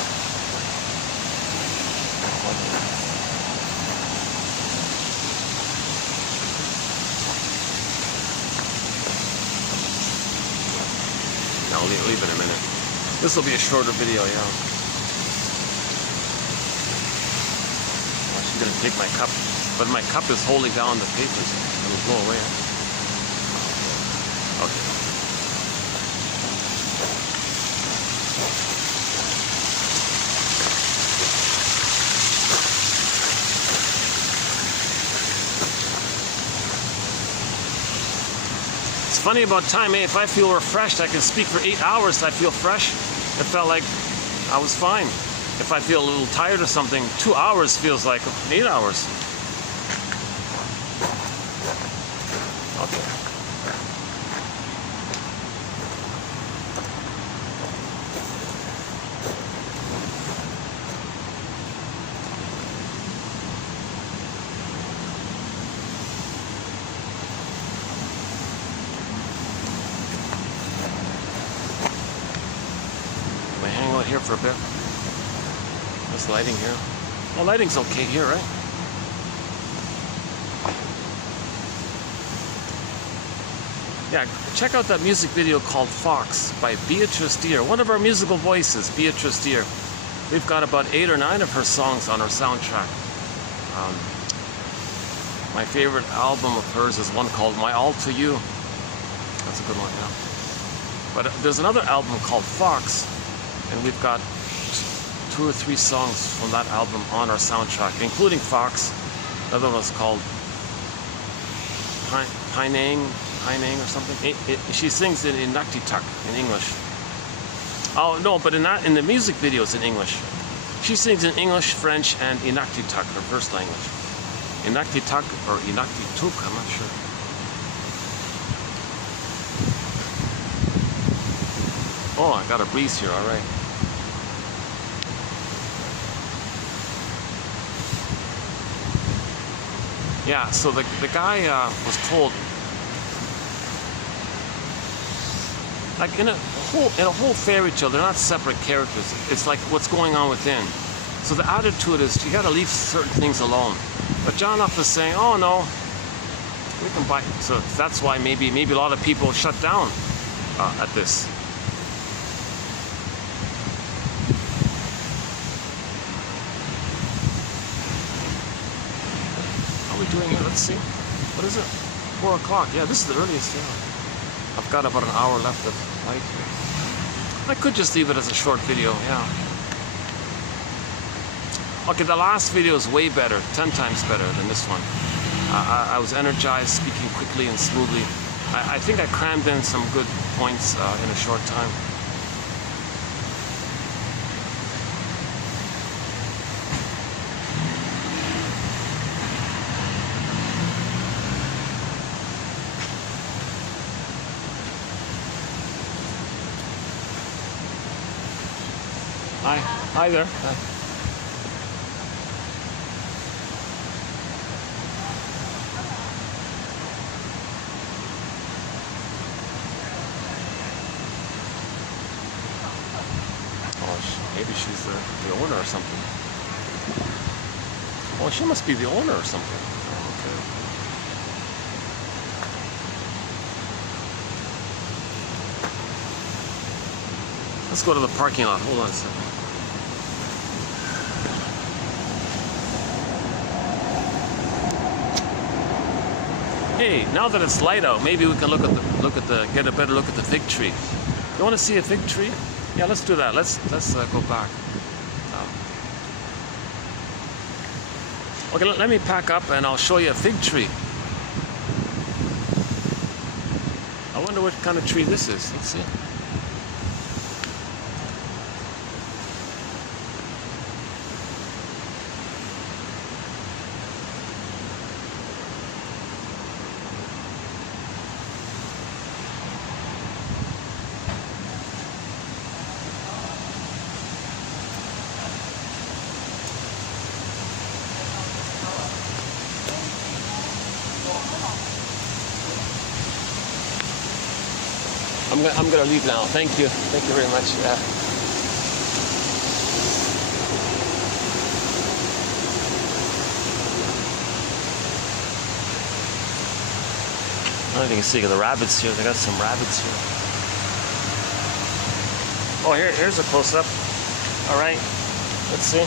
I'll leave in a minute. This will be a shorter video, yeah. Oh, she's gonna take my cup, but my cup is holding down the papers. It'll blow away. Okay. Funny about time, if I feel refreshed, I can speak for 8 hours. I feel fresh. It felt like I was fine. If I feel a little tired or something, 2 hours feels like 8 hours. Okay. Here for a bit. This lighting here. Well, lighting's okay here, right? Yeah, check out that music video called Fox by Beatrice Deer, one of our musical voices, Beatrice Deer. We've got about 8 or 9 of her songs on our soundtrack. My favorite album of hers is one called My All to You. That's a good one, yeah. But there's another album called Fox, and we've got 2 or 3 songs from that album on our soundtrack, including Fox. Another one was called Pinang or something. She sings in Inuktitut in English. Oh no, but in the music video it's in English. She sings in English, French, and Inuktitut, her first language. Inuktitut or Inuktitut, I'm not sure. Oh, I got a breeze here, all right. Yeah, so the guy was told, like in a whole fairy tale, they're not separate characters. It's like what's going on within. So the attitude is you got to leave certain things alone. But John F is saying, oh no, we can buy. So that's why maybe a lot of people shut down at this. Doing it. Let's see. What is it? 4 o'clock. Yeah, this is the earliest. Yeah. I've got about an hour left of light here. I could just leave it as a short video. Yeah. Okay, the last video is way better, 10 times better than this one. I was energized, speaking quickly and smoothly. I think I crammed in some good points in a short time. Hi there. Hi. Oh, maybe she's the owner or something. Oh, she must be the owner or something. Okay. Let's go to the parking lot. Hold on a second. Hey, now that it's light out, maybe we can get a better look at the fig tree. You want to see a fig tree? Yeah, let's do that. Let's go back. Okay, let me pack up and I'll show you a fig tree. I wonder what kind of tree this is. Let's see. I'm gonna leave now. Thank you. Thank you very much. I don't know if you can see the rabbits here. They got some rabbits here. Oh, here's a close-up. All right. Let's see.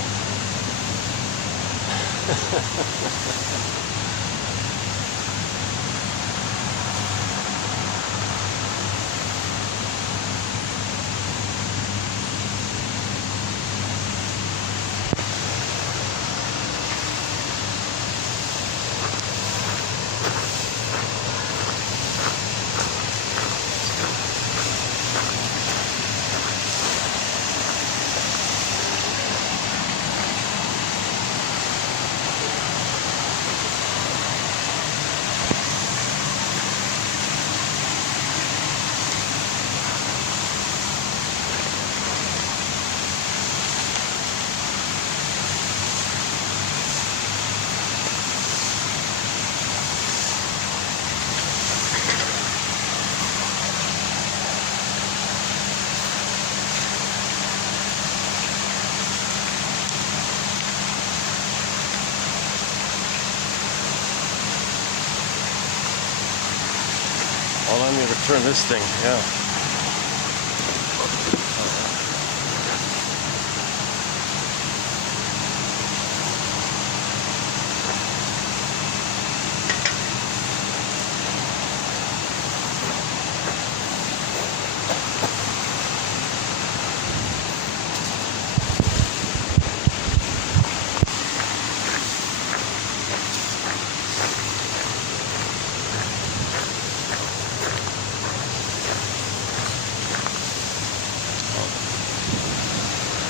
Oh, let me return this thing, yeah.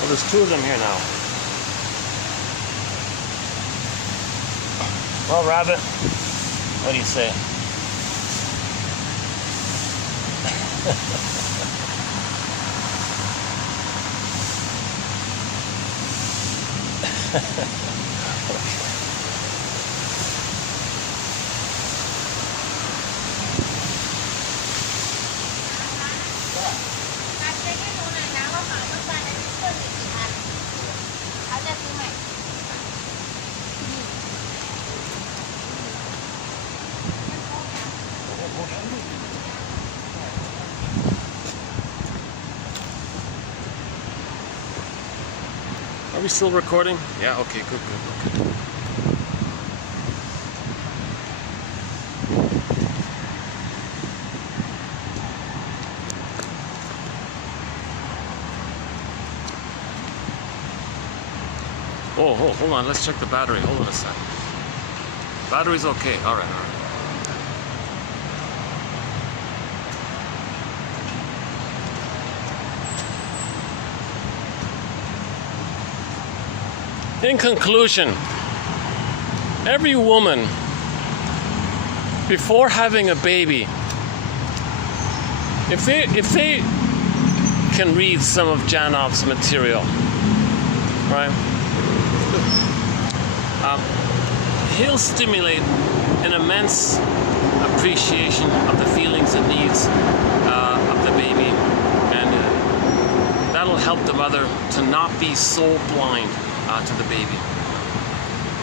There's two of them here now. Well, rabbit, what do you say? Are we still recording? Yeah, okay, good. Oh, hold on, let's check the battery. Hold on a second. Battery's okay. All right. In conclusion, every woman, before having a baby, if they can read some of Janov's material, right, he'll stimulate an immense appreciation of the feelings and needs of the baby, and that'll help the mother to not be so blind to the baby.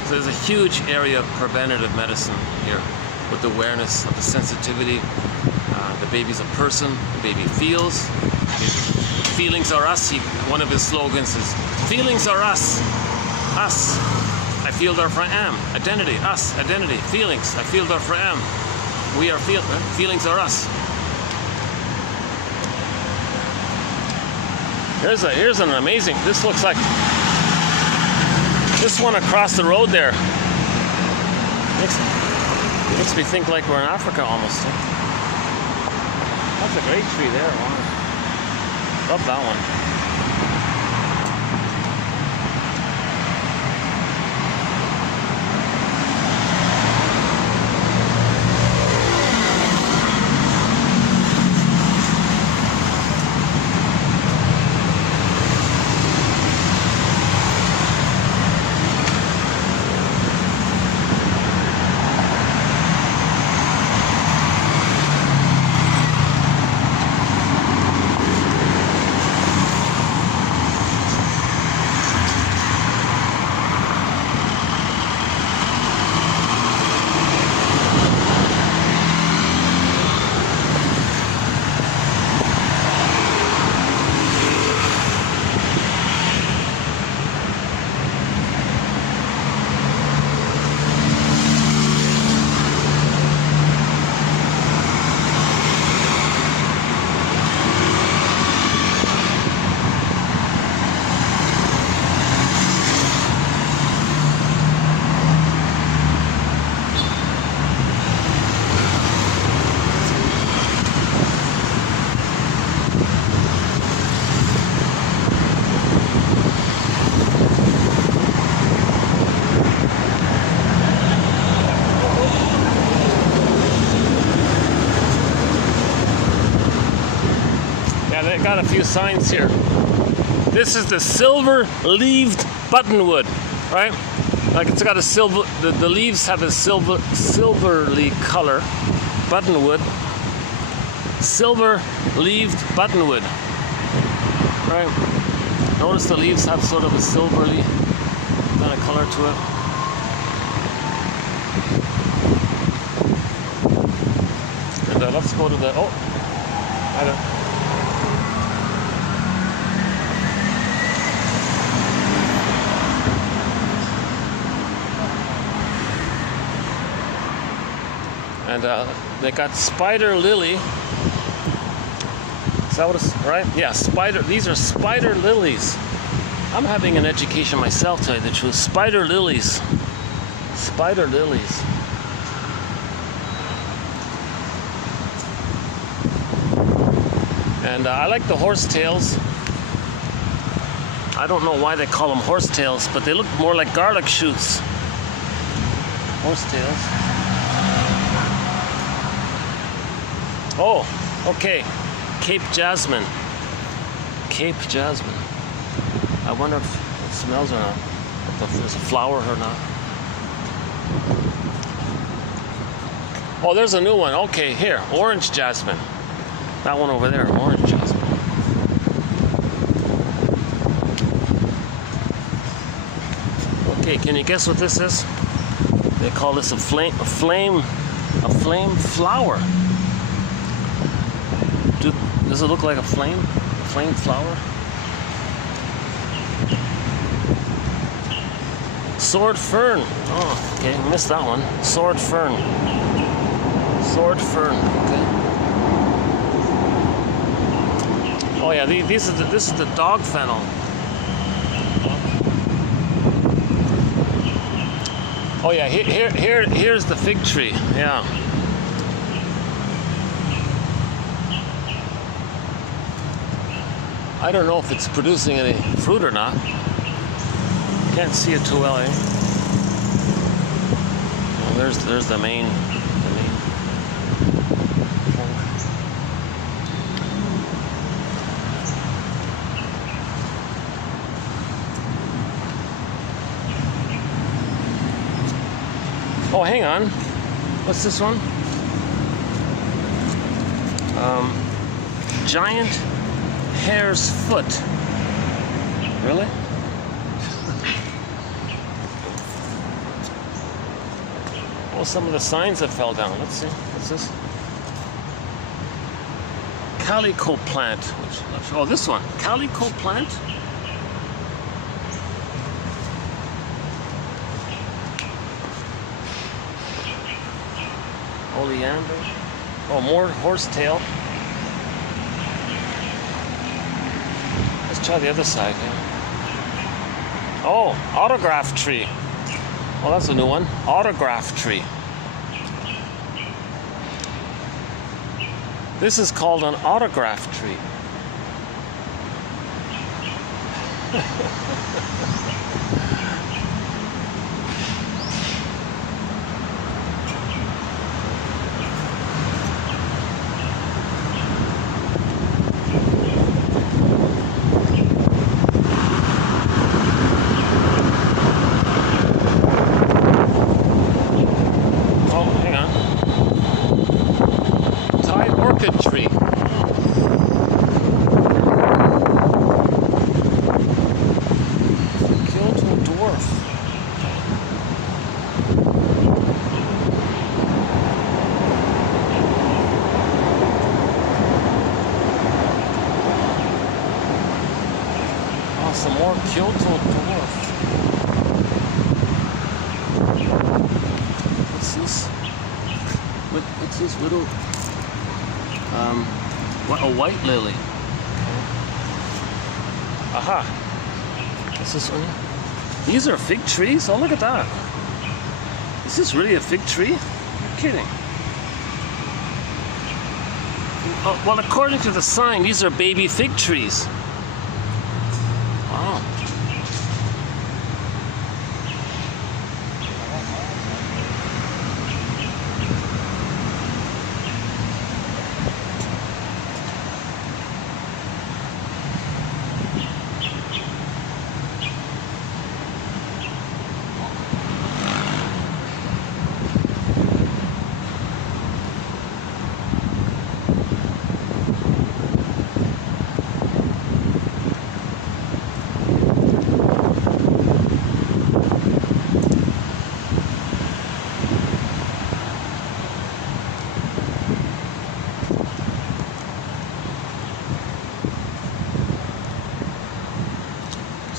So there's a huge area of preventative medicine here, with awareness of the sensitivity. The baby's a person, the baby feels, the baby Feelings are us. One of his slogans is, feelings are us. Us. I feel therefore I am. Identity. Us. Identity. Feelings. I feel therefore I am. We are feelings are us. Here's an amazing, this looks like, this one across the road there. Makes me think like we're in Africa almost. That's a great tree there. Wow. Love that one. They got a few signs here. This is the silver-leaved buttonwood, right? Like it's got a silver. The leaves have a silverly color. Buttonwood. Silver-leaved buttonwood. Right. Notice the leaves have sort of a silverly kind of color to it. And let's go to the. Oh, I don't. And they got spider lily. Is that what it's, right? Yeah, spider. These are spider lilies. I'm having an education myself, to tell you the truth. Spider lilies. Spider lilies. And I like the horsetails. I don't know why they call them horsetails, but they look more like garlic shoots. Horsetails. Oh, okay. Cape jasmine. Cape jasmine. I wonder if it smells or not. If there's a flower or not. Oh, there's a new one. Okay, here. Orange jasmine. That one over there. Orange jasmine. Okay, can you guess what this is? They call this a flame flower. Does it look like a flame flower? Sword fern. Oh, okay, missed that one. Sword fern. Sword fern. Okay. Oh yeah, this is the dog fennel. Oh yeah, here's the fig tree. Yeah. I don't know if it's producing any fruit or not. Can't see it too well, eh? Well, there's the main. Oh, hang on. What's this one? Giant hare's foot. Really? Oh, some of the signs that fell down. Let's see. What's this? calico plant. Oh, this one. Calico plant? Oleander. Oh, more horsetail. Let's try the other side. Yeah. Oh, autograph tree. Oh, that's a new one. Autograph tree. This is called an autograph tree. Tree. Kyoto dwarf. Oh, some more Kyoto dwarf. What's this? What's this little? What, a white lily. Aha. What's this one? These are fig trees? Oh, look at that. Is this really a fig tree? You're kidding. Oh, well, according to the sign, these are baby fig trees. Wow.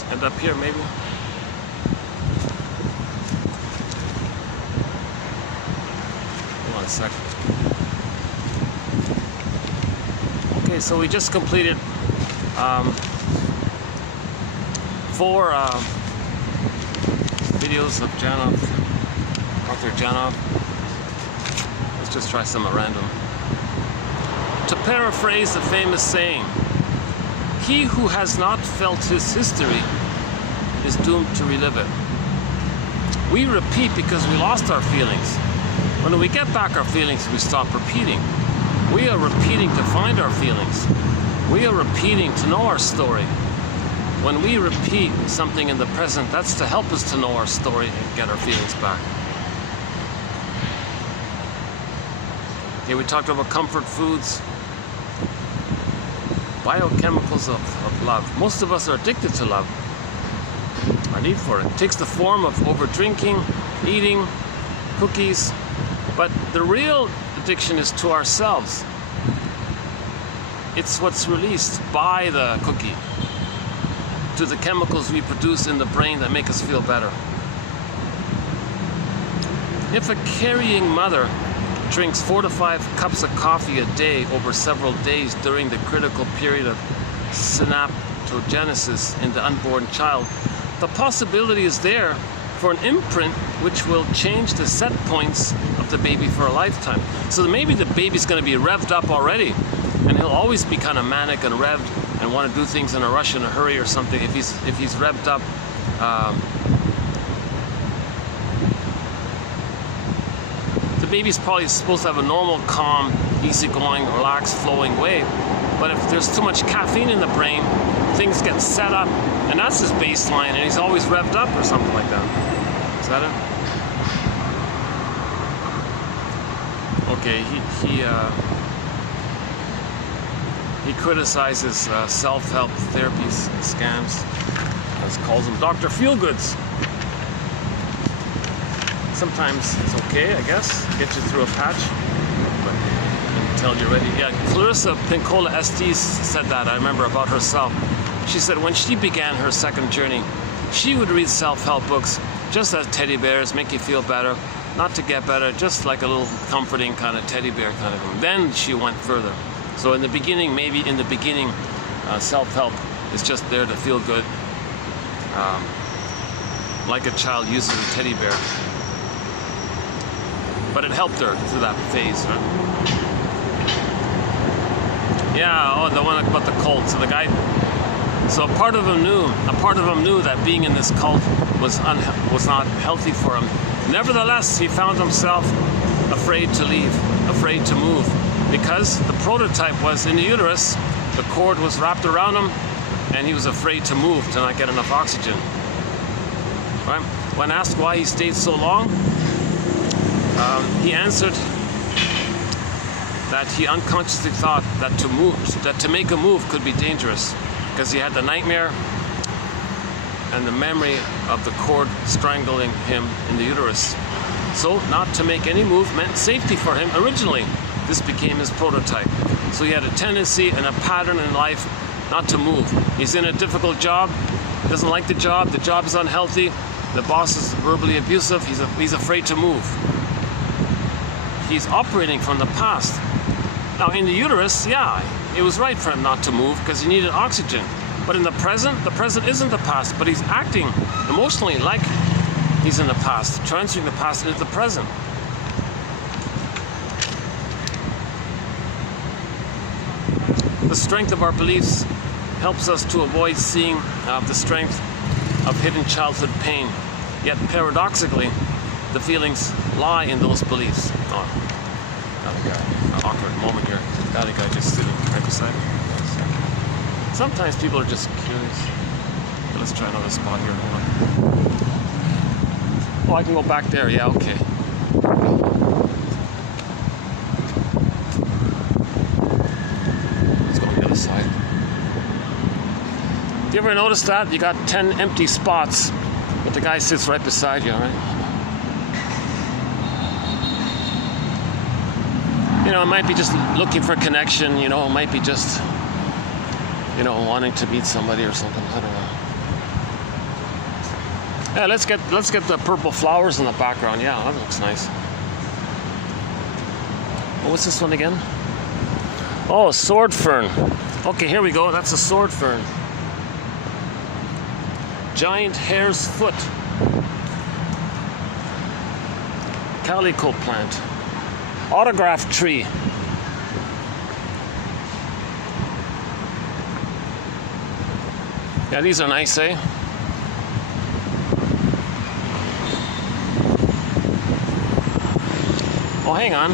End up here, maybe. Hold on a second. Okay, so we just completed 4 videos of Arthur Janov. Let's just try some at random. To paraphrase the famous saying, he who has not felt his history is doomed to relive it. We repeat because we lost our feelings. When we get back our feelings, we stop repeating. We are repeating to find our feelings. We are repeating to know our story. When we repeat something in the present, that's to help us to know our story and get our feelings back. Okay, we talked about comfort foods. Biochemicals of love. Most of us are addicted to love. Our need for it. It takes the form of over-drinking, eating, cookies, but the real addiction is to ourselves. It's what's released by the cookie, to the chemicals we produce in the brain that make us feel better. If a carrying mother drinks 4 to 5 cups of coffee a day over several days during the critical period of synaptogenesis in the unborn child, the possibility is there for an imprint which will change the set points of the baby for a lifetime. So maybe the baby's going to be revved up already, and he'll always be kind of manic and revved and want to do things in a rush, in a hurry or something. If he's revved up, the baby's probably supposed to have a normal, calm, easygoing, relaxed, flowing way. But if there's too much caffeine in the brain, things get set up, and that's his baseline, and he's always revved up or something like that. Is that it? Okay, he criticizes self-help therapies and scams. He calls them Dr. Feelgoods. Sometimes it's okay, I guess, get you through a patch, but tell you already. Yeah, Clarissa Pinkola Estes said that, I remember, about herself. She said when she began her second journey, she would read self-help books just as teddy bears, make you feel better, not to get better, just like a little comforting kind of teddy bear kind of thing. Then she went further. So in the beginning, self-help is just there to feel good, like a child uses a teddy bear. But it helped her through that phase, right? Yeah, oh, the one about the cult. So the guy, so a part of him knew that being in this cult was not healthy for him. Nevertheless, he found himself afraid to leave, afraid to move, because the prototype was in the uterus, the cord was wrapped around him, and he was afraid to move, to not get enough oxygen. Right? When asked why he stayed so long, he answered that he unconsciously thought that to make a move could be dangerous, because he had the nightmare and the memory of the cord strangling him in the uterus. So not to make any move meant safety for him originally. This became his prototype. So he had a tendency and a pattern in life not to move. He's in a difficult job, doesn't like the job is unhealthy, the boss is verbally abusive, he's afraid to move. He's operating from the past. Now in the uterus, yeah, it was right for him not to move because he needed oxygen. But in the present isn't the past, but he's acting emotionally like he's in the past, transferring the past into the present. The strength of our beliefs helps us to avoid seeing the strength of hidden childhood pain. Yet paradoxically, the feelings lie in those beliefs. Oh, got a guy, an awkward moment here. Got a guy just sitting right beside me. Sometimes people are just curious. Okay, let's try another spot here. Hold on. Oh, I can go back there. Yeah, okay. Let's go on the other side. Do you ever notice that? You got 10 empty spots, but the guy sits right beside you, right? You know, it might be just looking for connection, you know, it might be just, you know, wanting to meet somebody or something. I don't know. Yeah, let's get the purple flowers in the background. Yeah, that looks nice. Oh, what's this one again? Oh, sword fern. Okay, here we go. That's a sword fern. Giant hare's foot. Calico plant. Autograph tree. Yeah, these are nice, eh? Oh, hang on.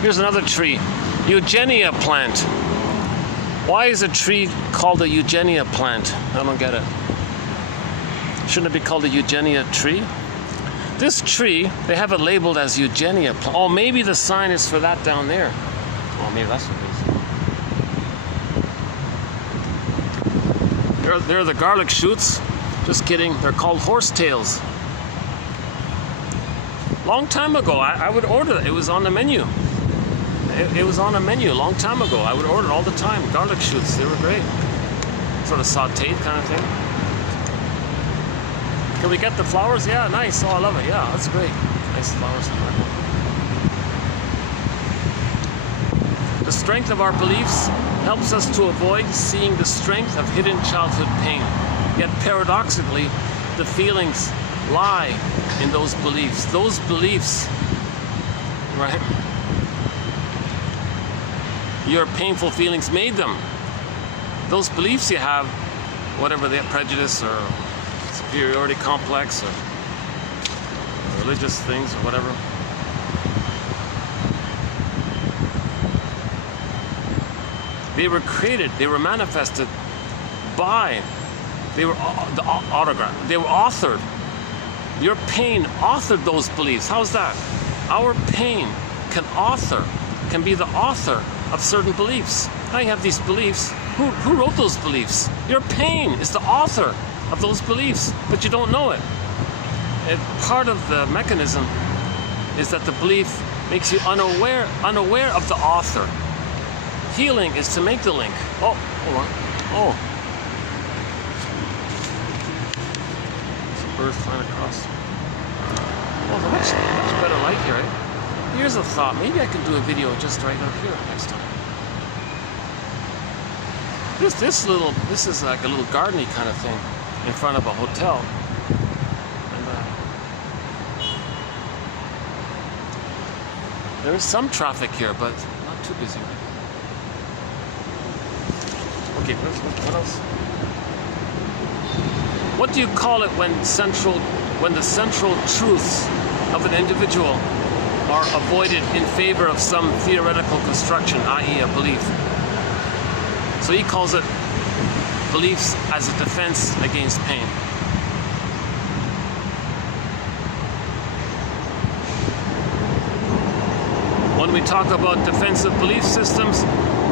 Here's another tree. Eugenia plant. Why is a tree called a Eugenia plant? I don't get it. Shouldn't it be called a Eugenia tree? This tree, they have it labeled as Eugenia plant. Oh, maybe the sign is for that down there. Oh, maybe that's what it is. There are the garlic shoots. Just kidding. They're called horsetails. Long time ago, I would order it. It was on the menu. It was on a menu a long time ago. I would order it all the time. Garlic shoots, they were great. Sort of sauteed kind of thing. Can we get the flowers? Yeah, nice. Oh, I love it. Yeah, that's great. Nice flowers. The strength of our beliefs helps us to avoid seeing the strength of hidden childhood pain. Yet paradoxically, the feelings lie in those beliefs. Those beliefs, right? Your painful feelings made them. Those beliefs you have, whatever they have, prejudice or superiority complex or religious things or whatever. They were created, they were manifested by, they were autographed, they were authored. Your pain authored those beliefs. How's that? Our pain can be the author of certain beliefs. Now you have these beliefs. Who wrote those beliefs? Your pain is the author of those beliefs, but you don't know it. Part of the mechanism is that the belief makes you unaware of the author. Healing is to make the link. Oh, hold on. Oh. There's a bird flying across. Well, much better light here, eh? Here's a thought. Maybe I could do a video just right out here next time. This is like a little gardeny kind of thing in front of a hotel. And there is some traffic here, but not too busy. Okay, what else? What do you call it when the central truths of an individual are avoided in favor of some theoretical construction, i.e. a belief? So he calls it beliefs as a defense against pain. When we talk about defensive belief systems,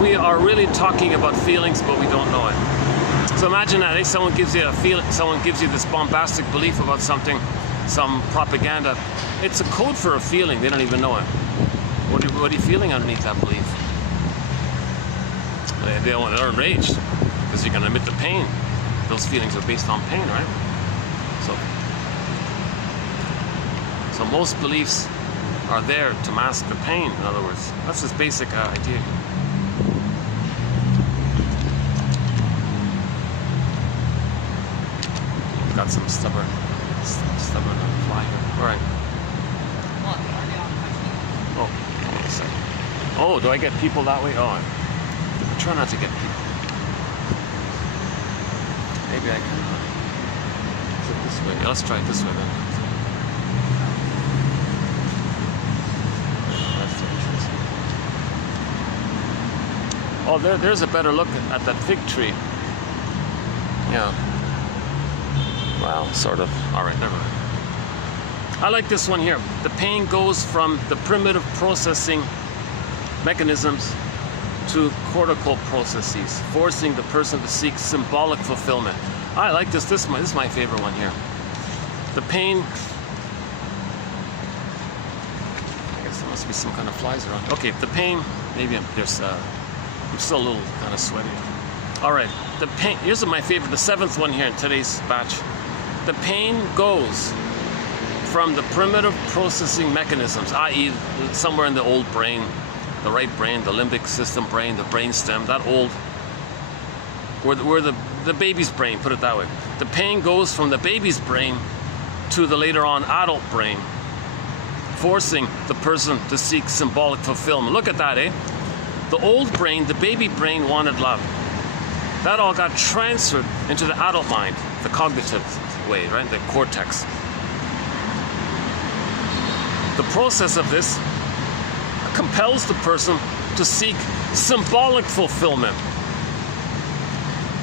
we are really talking about feelings, but we don't know it. So imagine that, eh? Someone gives you a feeling, someone gives you this bombastic belief about something, some propaganda. It's a code for a feeling. They don't even know it. What are you feeling underneath that belief? They're enraged because you're going to admit the pain. Those feelings are based on pain, right? So most beliefs are there to mask the pain, in other words. That's this basic idea. We've got some stubborn fly here. All right. Oh, do I get people that way? Oh, I try not to get people. Maybe I can flip this way. Yeah, let's try it this way then. Oh, there's a better look at that fig tree. Yeah. Well, sort of. All right, never mind. I like this one here. The pain goes from the primitive processing mechanisms to cortical processes, forcing the person to seek symbolic fulfillment. I like this. This is my favorite one here. The pain. I guess there must be some kind of flies around. Okay, the pain. Maybe I'm still a little kind of sweaty. All right, the pain. Here's my favorite. The seventh one here in today's batch. The pain goes from the primitive processing mechanisms, i.e. somewhere in the old brain, the right brain, the limbic system brain, the brain stem, that old, where the baby's brain, put it that way. The pain goes from the baby's brain to the later on adult brain, forcing the person to seek symbolic fulfillment. Look at that, eh? The old brain, the baby brain wanted love. That all got transferred into the adult mind, the cognitive way, right? The cortex. The process of this compels the person to seek symbolic fulfillment.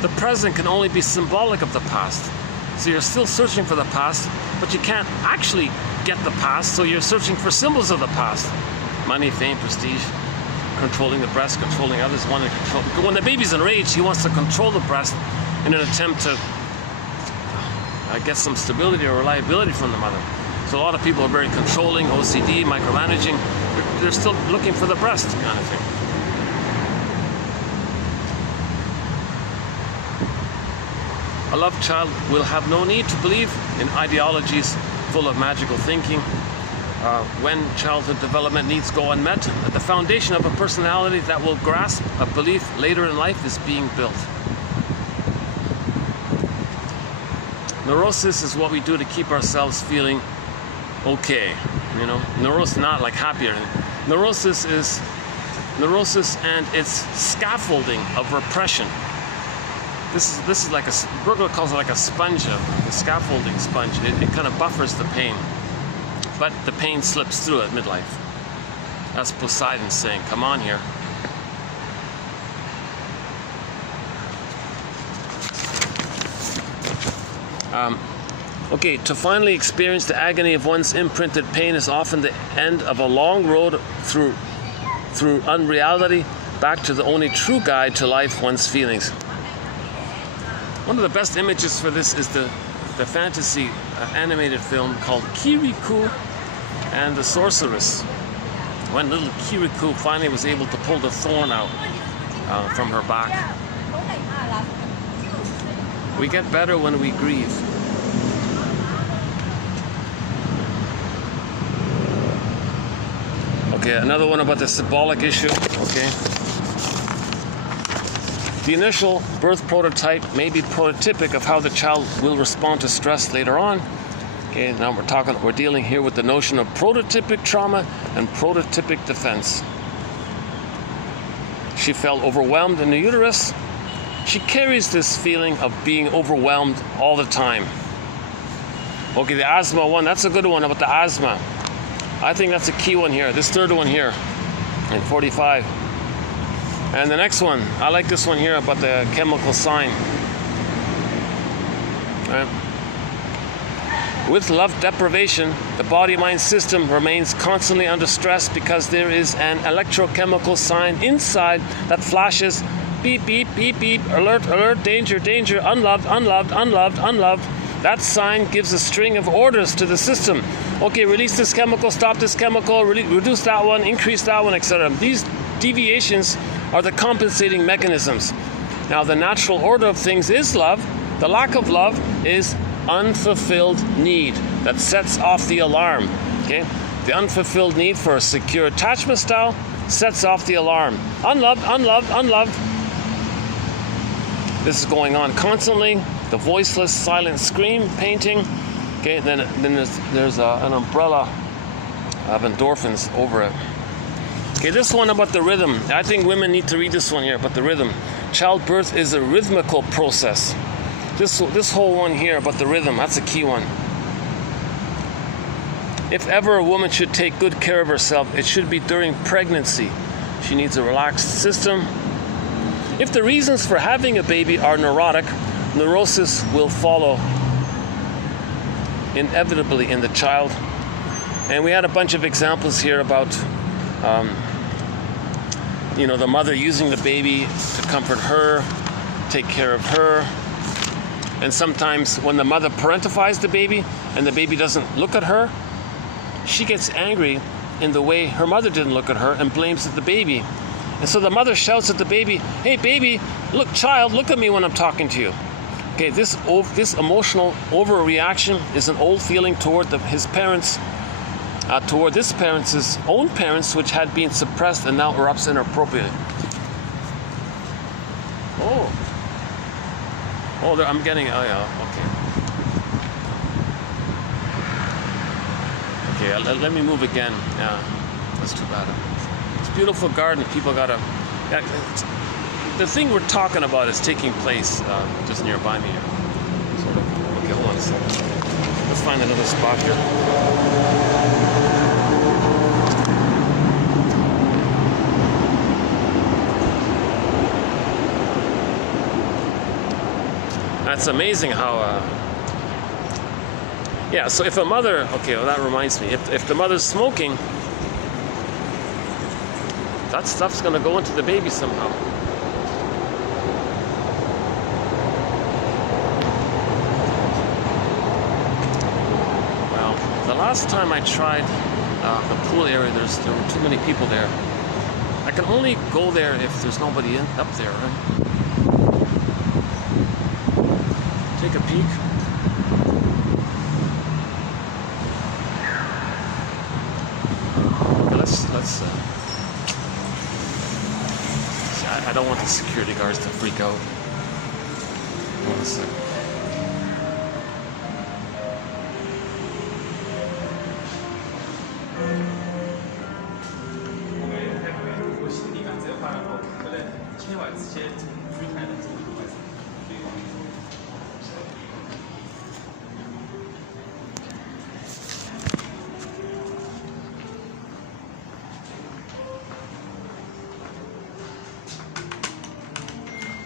The present can only be symbolic of the past. So you're still searching for the past, but you can't actually get the past, so you're searching for symbols of the past. Money, fame, prestige, controlling the breast, controlling others, wanting to control. When the baby's enraged, he wants to control the breast in an attempt to get some stability or reliability from the mother. So a lot of people are very controlling, OCD, micromanaging. They're still looking for the breast kind of thing. A loved child will have no need to believe in ideologies full of magical thinking. When childhood development needs go unmet, at the foundation of a personality that will grasp a belief later in life is being built. Neurosis is what we do to keep ourselves feeling okay, you know. Neurosis, not like happy or anything. Neurosis and its scaffolding of repression. This is like Berger calls it like a sponge, a scaffolding sponge. It kind of buffers the pain, but the pain slips through at midlife. That's Poseidon saying, "Come on here." Okay, to finally experience the agony of one's imprinted pain is often the end of a long road through unreality back to the only true guide to life, one's feelings. One of the best images for this is the fantasy animated film called Kirikou and the Sorceress. when little Kirikou finally was able to pull the thorn out from her back. We get better when we grieve. Okay, another one about the symbolic issue. Okay. The initial birth prototype may be prototypic of how the child will respond to stress later on. Okay, now we're dealing here with the notion of prototypic trauma and prototypic defense. She felt overwhelmed in the uterus. She carries this feeling of being overwhelmed all the time. Okay, the asthma one, that's a good one about the asthma. I think that's a key one here. This third one here in 45. And the next one, I like this one here about the chemical sign. With love deprivation, the body-mind system remains constantly under stress because there is an electrochemical sign inside that flashes beep, beep, beep, beep, alert, alert, danger, danger, unloved, unloved, unloved, unloved. That sign gives a string of orders to the system. Okay, release this chemical, stop this chemical, reduce that one, increase that one, etc. These deviations are the compensating mechanisms. Now, the natural order of things is love. The lack of love is unfulfilled need that sets off the alarm. Okay, the unfulfilled need for a secure attachment style sets off the alarm. Unloved, unloved, unloved. This is going on constantly. The voiceless, silent scream, painting. Okay, then there's an umbrella of endorphins over it. Okay, this one about the rhythm. I think women need to read this one here about the rhythm. Childbirth is a rhythmical process. This whole one here about the rhythm, that's a key one. If ever a woman should take good care of herself, it should be during pregnancy. She needs a relaxed system. If the reasons for having a baby are neurotic, neurosis will follow inevitably in the child. And we had a bunch of examples here about the mother using the baby to comfort her, take care of her. And sometimes when the mother parentifies the baby and the baby doesn't look at her, she gets angry in the way her mother didn't look at her and blames the baby. And so the mother shouts at the baby, "Hey baby, look, child, look at me when I'm talking to you." Okay, this emotional overreaction is an old feeling toward his parents, toward this parent's own parents, which had been suppressed and now erupts inappropriately. I'm getting, okay. Okay, let me move again. Yeah, that's too bad. It's a beautiful garden. People gotta. Yeah, the thing we're talking about is taking place just nearby me here. Sort of. Okay, hold on a second. Let's find another spot here. That's amazing how. Yeah, so if a mother, okay, well that reminds me, if the mother's smoking, that stuff's gonna go into the baby somehow. Well, the last time I tried the pool area, there were too many people there. I can only go there if there's nobody up there, right? Take a peek. Let's I don't want the security guards to freak out. Hold on a second.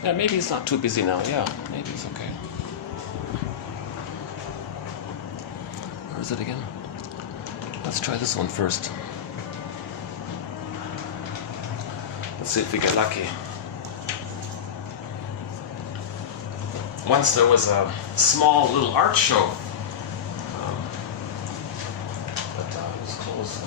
Yeah, maybe it's not too busy now. Yeah, maybe it's okay. Where is it again? Let's try this one first. Let's see if we get lucky. Once there was a small little art show, but it was closed.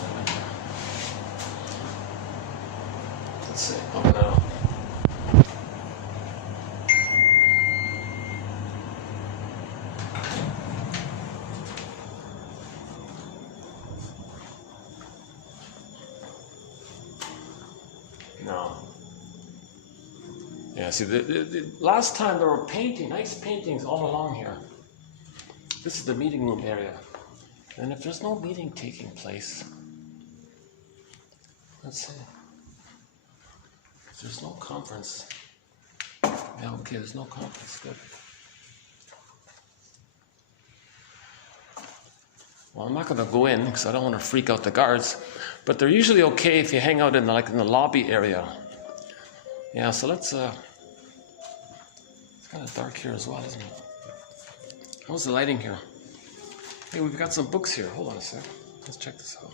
Yeah, see, the last time there were nice paintings all along here. This is the meeting room area. And if there's no meeting taking place, let's see. If there's no conference. Yeah, okay, there's no conference. Good. Well, I'm not going to go in because I don't want to freak out the guards. But they're usually okay if you hang out in the lobby area. Yeah, so let's. It's kind of dark here as well, isn't it? How's the lighting here? Hey, we've got some books here. Hold on a sec. Let's check this out.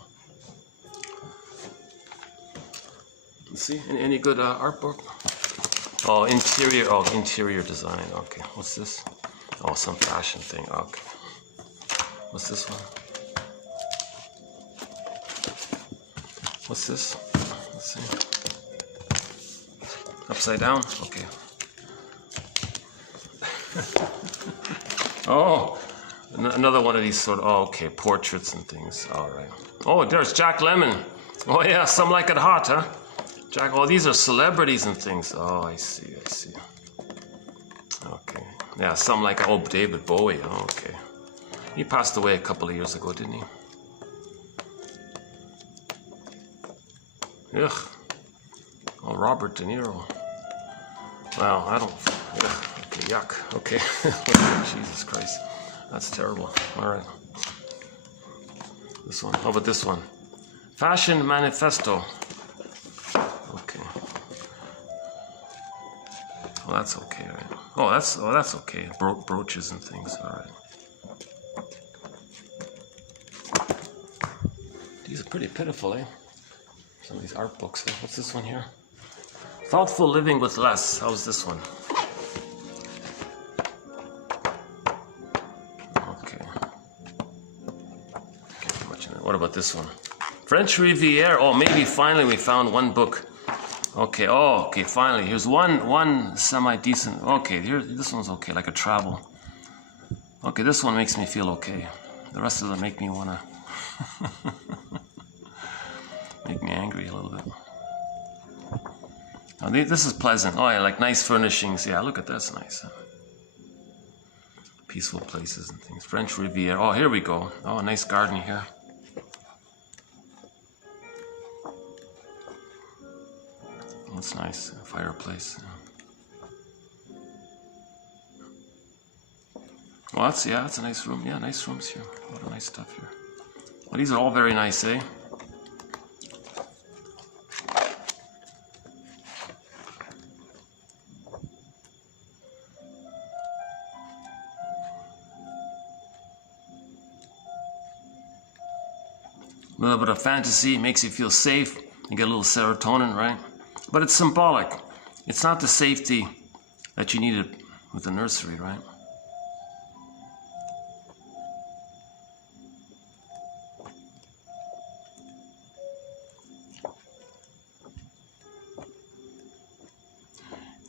Let's see. Any good art book? Oh, interior design. Okay. What's this? Oh, some fashion thing. Okay. What's this one? What's this? Let's see. Upside down? Okay. Oh, another one of these sort of, oh, okay, portraits and things. All right. Oh, there's Jack Lemmon. Oh, yeah, some like it hot, huh? Jack, oh, these are celebrities and things. Oh, I see. Okay. Yeah, some like, oh, David Bowie. Oh, okay. He passed away a couple of years ago, didn't he? Ugh. Oh, Robert De Niro. Well, I don't. Ugh. Okay, yuck. Okay. Jesus Christ. That's terrible. All right. This one. How about this one? Fashion Manifesto. Okay. Well, that's okay, right? Oh, that's okay. Brooches and things. All right. These are pretty pitiful, eh? Some of these art books. Eh? What's this one here? Thoughtful Living with Less. How's this one? Okay. Can't do much in it. What about this one? French Riviera. Oh, maybe finally we found one book. Okay. Oh, okay. Finally, here's one semi-decent. Okay, this one's okay, like a travel. Okay, this one makes me feel okay. The rest of them make me wanna make me angry a little bit. Oh, this is pleasant. Oh, yeah, like nice furnishings. Yeah, look at that's nice. Huh? Peaceful places and things. French Riviera. Oh, here we go. Oh, a nice garden here. Oh, that's nice. A fireplace. Well, that's a nice room. Yeah, nice rooms here. A lot of nice stuff here. Well, these are all very nice, eh? A little bit of fantasy makes you feel safe. You get a little serotonin, right? But it's symbolic. It's not the safety that you needed with the nursery, right?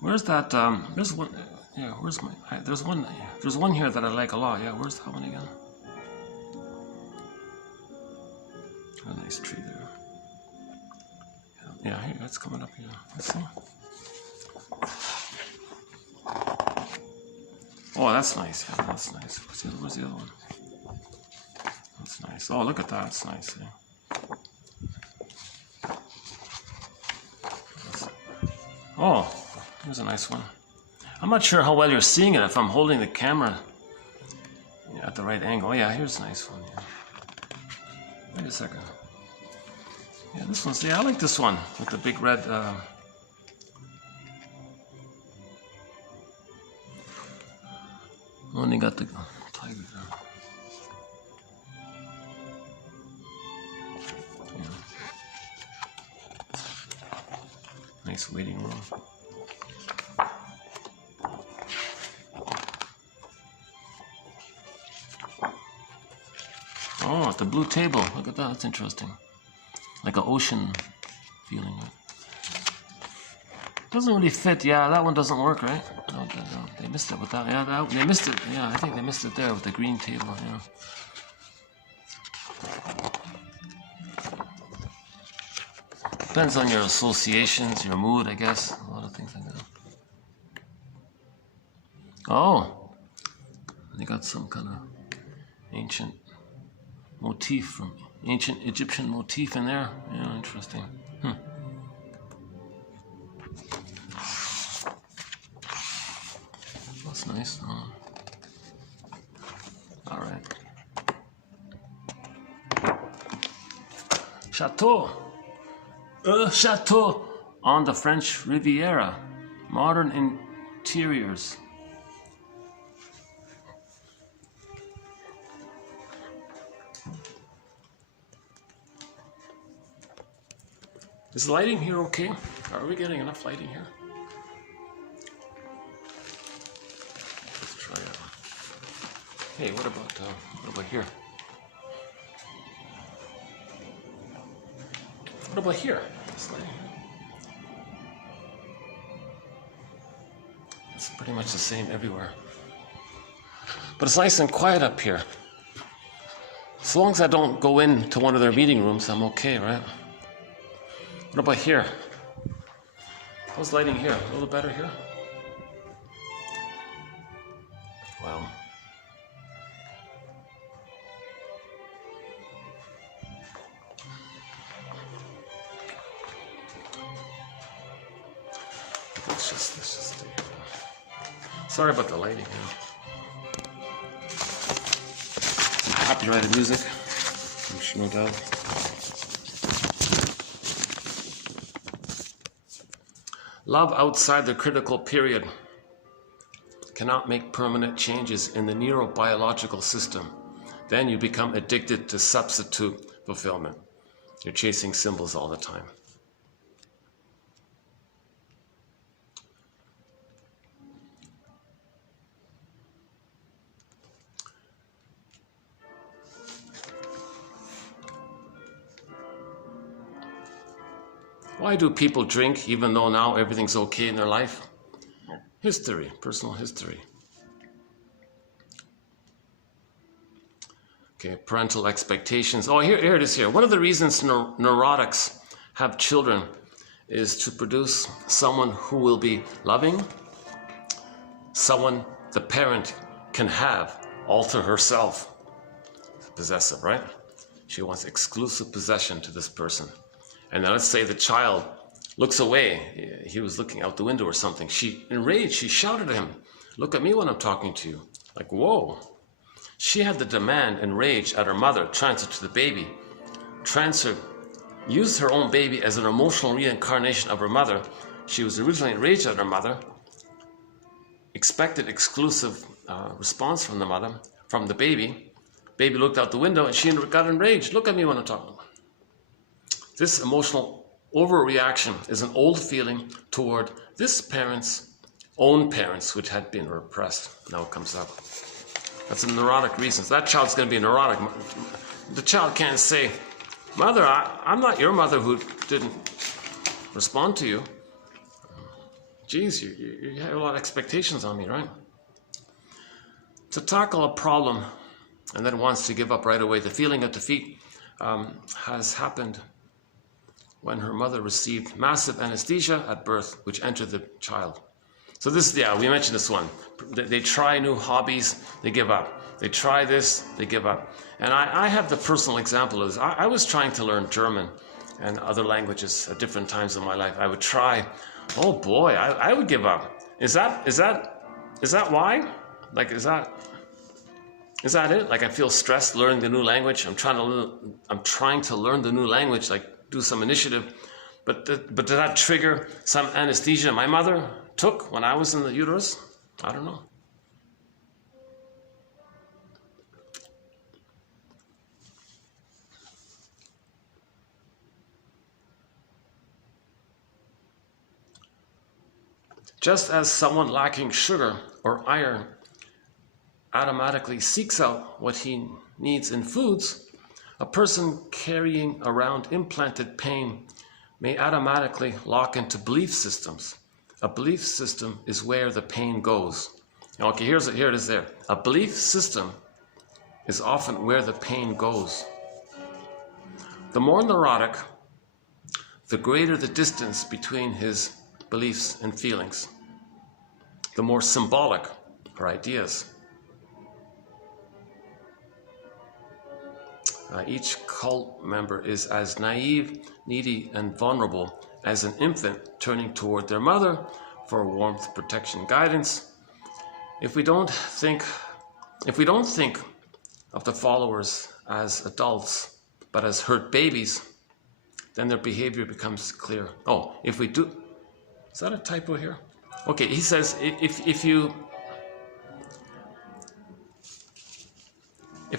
Where's that? There's one. Yeah, where's my? There's one. There's one here that I like a lot. Yeah, where's that one again? A nice tree there. Yeah, here, it's coming up here. Let's see. Oh, that's nice. Yeah, that's nice. Where's the other one? That's nice. Oh, look at that. That's nice. Yeah. Oh, here's a nice one. I'm not sure how well you're seeing it if I'm holding the camera at the right angle. Oh, yeah, here's a nice one. Yeah. Wait a second. Yeah, this one's, yeah, I like this one with the big red, only got the tiger there. Yeah. Nice waiting room. Oh, at the blue table. Look at that. That's interesting. Like an ocean feeling. Doesn't really fit. Yeah, that one doesn't work, right? No, they missed it with that. Yeah, they missed it. Yeah, I think they missed it there with the green table. Yeah. Depends on your associations, your mood, I guess. A lot of things like that. Oh, they got some kind of ancient motif from ancient Egyptian motif in there. Yeah, interesting. That's nice. All right. Chateau. Chateau on the French Riviera. Modern interiors. Is the lighting here okay? Are we getting enough lighting here? Let's try it. Hey, what about here? What about here? This lighting. It's pretty much the same everywhere. But it's nice and quiet up here. As long as I don't go into one of their meeting rooms, I'm okay, right? What about here? How's lighting here? A little better here? Wow. Let's just stay here. Sorry about the lighting here. Copyrighted music, I'm sure, no doubt. Love outside the critical period cannot make permanent changes in the neurobiological system. Then you become addicted to substitute fulfillment. You're chasing symbols all the time. Why do people drink even though now everything's okay in their life? History, personal history. Okay, parental expectations. Oh, here it is here. One of the reasons neurotics have children is to produce someone who will be loving, someone the parent can have all to herself. Possessive, right? She wants exclusive possession to this person. And now let's say the child looks away. He was looking out the window or something. Enraged, she shouted at him, "Look at me when I'm talking to you." Like, whoa. She had the demand and rage at her mother, transferred to the baby. Used her own baby as an emotional reincarnation of her mother. She was originally enraged at her mother, expected exclusive response from the mother, from the baby. Baby looked out the window and she got enraged. "Look at me when I'm talking." This emotional overreaction is an old feeling toward this parent's own parents, which had been repressed. Now it comes up. That's a neurotic reason. So that child's going to be neurotic. The child can't say, "Mother, I'm not your mother who didn't respond to you. Geez, you have a lot of expectations on me, right?" To tackle a problem and then wants to give up right away, the feeling of defeat has happened when her mother received massive anesthesia at birth, which entered the child. So this, yeah, we mentioned this one. They try new hobbies, they give up. They try this, they give up. And I have the personal example of this. I was trying to learn German and other languages at different times in my life. I would try, oh boy, I would give up. Is that why? Like, is that it? Like, I feel stressed learning the new language. I'm trying to learn the new language, like do some initiative. But did that trigger some anesthesia my mother took when I was in the uterus? I don't know. Just as someone lacking sugar or iron automatically seeks out what he needs in foods, a person carrying around implanted pain may automatically lock into belief systems. A belief system is where the pain goes. Okay, here it is there. A belief system is often where the pain goes. The more neurotic, the greater the distance between his beliefs and feelings. The more symbolic, her ideas. Each cult member is as naive, needy, and vulnerable as an infant turning toward their mother for warmth, protection, guidance. If we don't think of the followers as adults, but as hurt babies, then their behavior becomes clear. Oh, if we do, is that a typo here? Okay, he says if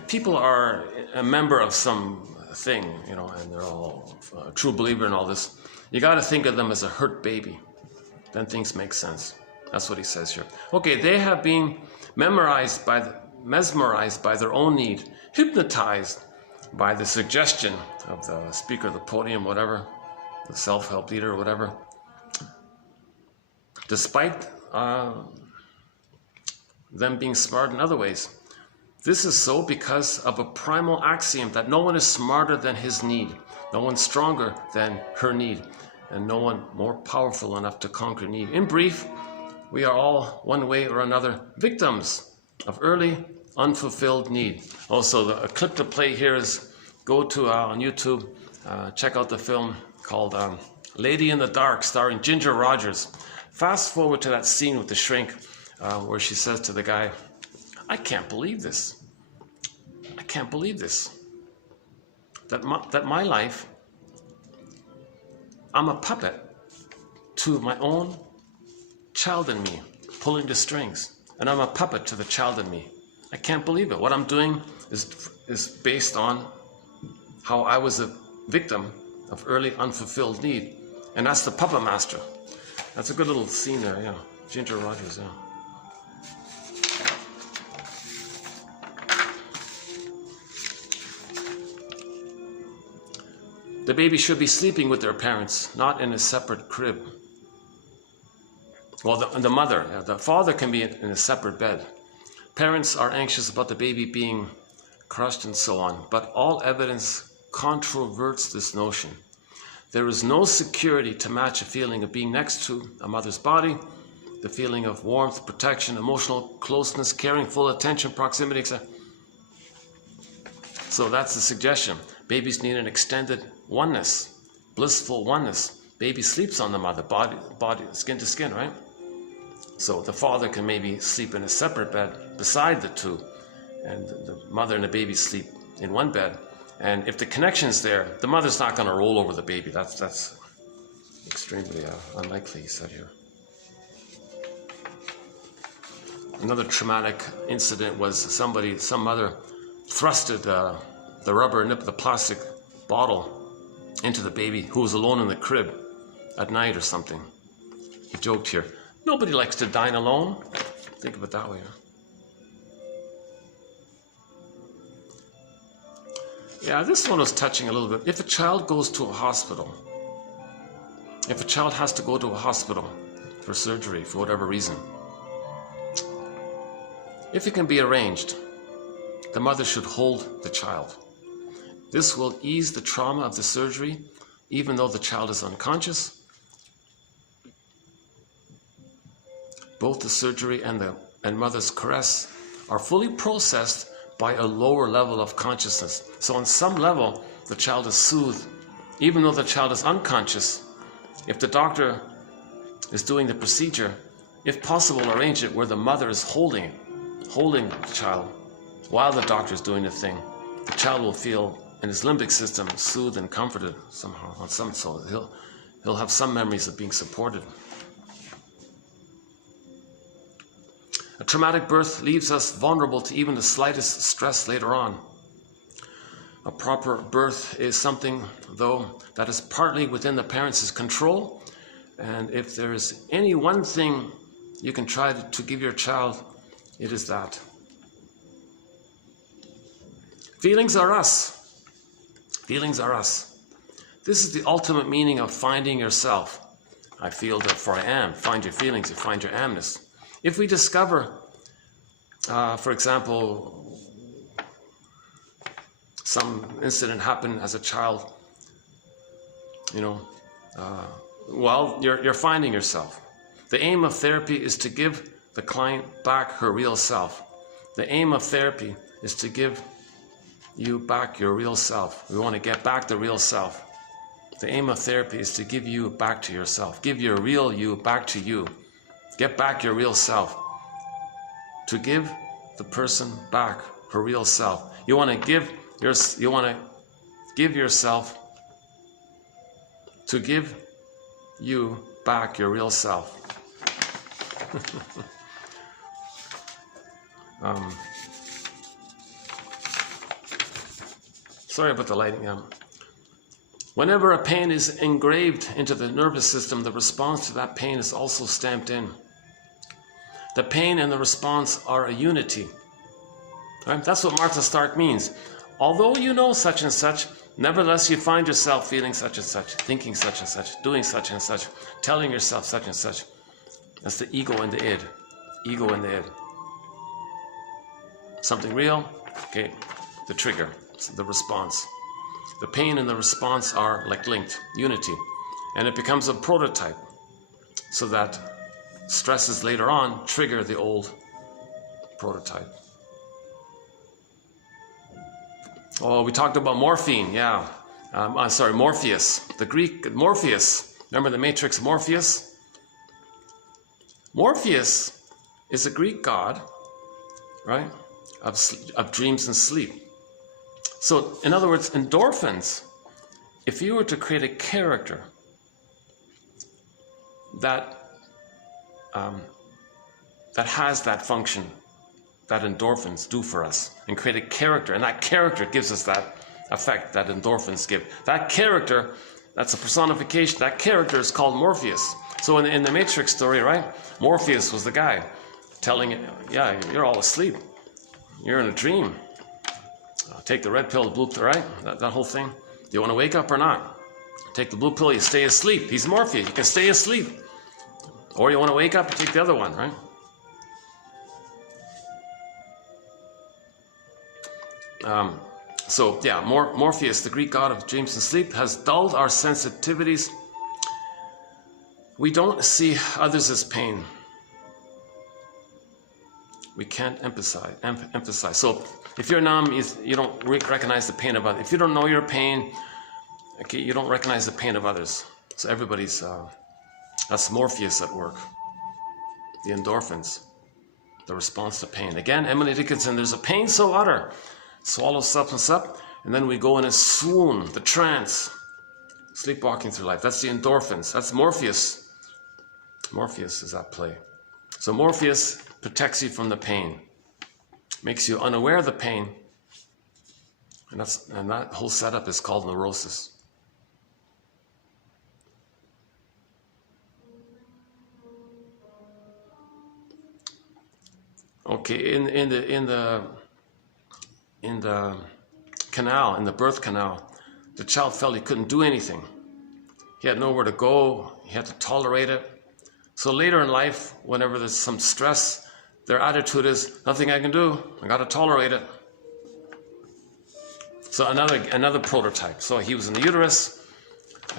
people are a member of some thing, you know, and they're all a true believer in all this, you got to think of them as a hurt baby. Then things make sense. That's what he says here. Okay, they have been mesmerized by their own need, hypnotized by the suggestion of the speaker, the podium, whatever, the self-help leader or whatever. Despite them being smart in other ways. This is so because of a primal axiom that no one is smarter than his need, no one stronger than her need, and no one more powerful enough to conquer need. In brief, we are all, one way or another, victims of early unfulfilled need. Also, a clip to play here is go to on YouTube, check out the film called Lady in the Dark, starring Ginger Rogers. Fast forward to that scene with the shrink where she says to the guy, I can't believe this. I can't believe this. That my life, I'm a puppet to my own child in me, pulling the strings. And I'm a puppet to the child in me. I can't believe it. What I'm doing is based on how I was a victim of early unfulfilled need. And that's the puppet master. That's a good little scene there, yeah. Ginger Rogers, yeah. The baby should be sleeping with their parents, not in a separate crib. Well, the mother, the father can be in a separate bed. Parents are anxious about the baby being crushed and so on, but all evidence controverts this notion. There is no security to match a feeling of being next to a mother's body, the feeling of warmth, protection, emotional closeness, caring, full attention, proximity, etc. So that's the suggestion. Babies need an extended oneness, blissful oneness. Baby sleeps on the mother, body, skin to skin, right? So the father can maybe sleep in a separate bed beside the two, and the mother and the baby sleep in one bed. And if the connection's there, the mother's not going to roll over the baby. That's extremely unlikely, he said here. Another traumatic incident was some mother thrusted the rubber nip, the plastic bottle into the baby who was alone in the crib at night or something. He joked here, nobody likes to dine alone. Think of it that way. Huh? Yeah, this one was touching a little bit. If a child goes to a hospital, if a child has to go to a hospital for surgery for whatever reason, if it can be arranged, the mother should hold the child. This will ease the trauma of the surgery, even though the child is unconscious. Both the surgery and mother's caress are fully processed by a lower level of consciousness. So on some level, the child is soothed, even though the child is unconscious. If the doctor is doing the procedure, if possible, arrange it where the mother is holding the child while the doctor is doing the thing. The child will feel in his limbic system soothed and comforted somehow, so he'll have some memories of being supported. A traumatic birth leaves us vulnerable to even the slightest stress later on. A proper birth is something, though, that is partly within the parents' control, and if there is any one thing you can try to give your child, it is that. Feelings are us. Feelings are us. This is the ultimate meaning of finding yourself. I feel, therefore I am. Find your feelings, you find your amness. If we discover, for example, some incident happened as a child, well, you're finding yourself. The aim of therapy is to give the client back her real self. The aim of therapy is to give you back your real self. We want to get back the real self. The aim of therapy is to give you back to yourself. Give your real you back to you. Get back your real self. To give the person back her real self. You want to give yourself to give you back your real self. Sorry about the lighting. Whenever a pain is engraved into the nervous system, the response to that pain is also stamped in. The pain and the response are a unity. Right? That's what Martha Stark means. Although you know such and such, nevertheless you find yourself feeling such and such, thinking such and such, doing such and such, telling yourself such and such. That's the ego and the id. Ego and the id. Something real? Okay, the trigger, the response. The pain and the response are like linked, unity. And it becomes a prototype so that stresses later on trigger the old prototype. Oh, we talked about morphine, yeah. Morpheus. The Greek Morpheus. Remember the Matrix Morpheus? Morpheus is a Greek god, right, of dreams and sleep. So, in other words, endorphins, if you were to create a character that has that function that endorphins do for us, and create a character, and that character gives us that effect that endorphins give. That character, that's a personification, that character is called Morpheus. So in the Matrix story, right, Morpheus was the guy telling it, yeah, you're all asleep. You're in a dream. Take the red pill, the blue pill, right? That whole thing. Do you want to wake up or not? Take the blue pill, you stay asleep. He's Morpheus, you can stay asleep. Or you want to wake up, you take the other one, right? Morpheus, the Greek god of dreams and sleep, has dulled our sensitivities. We don't see others as pain. We can't emphasize. So if you're numb, you don't recognize the pain of others. If you don't know your pain, okay, you don't recognize the pain of others. So everybody's, that's Morpheus at work. The endorphins, the response to pain. Again, Emily Dickinson, there's a pain so utter. Swallow substance up, and then we go in a swoon, the trance, sleepwalking through life. That's the endorphins. That's Morpheus. Morpheus is at play. So Morpheus protects you from the pain, makes you unaware of the pain, and that whole setup is called neurosis. Okay, in the canal, in the birth canal, the child felt he couldn't do anything. He had nowhere to go. He had to tolerate it. So later in life, whenever there's some stress, their attitude is, nothing I can do. I got to tolerate it. So another prototype. So he was in the uterus.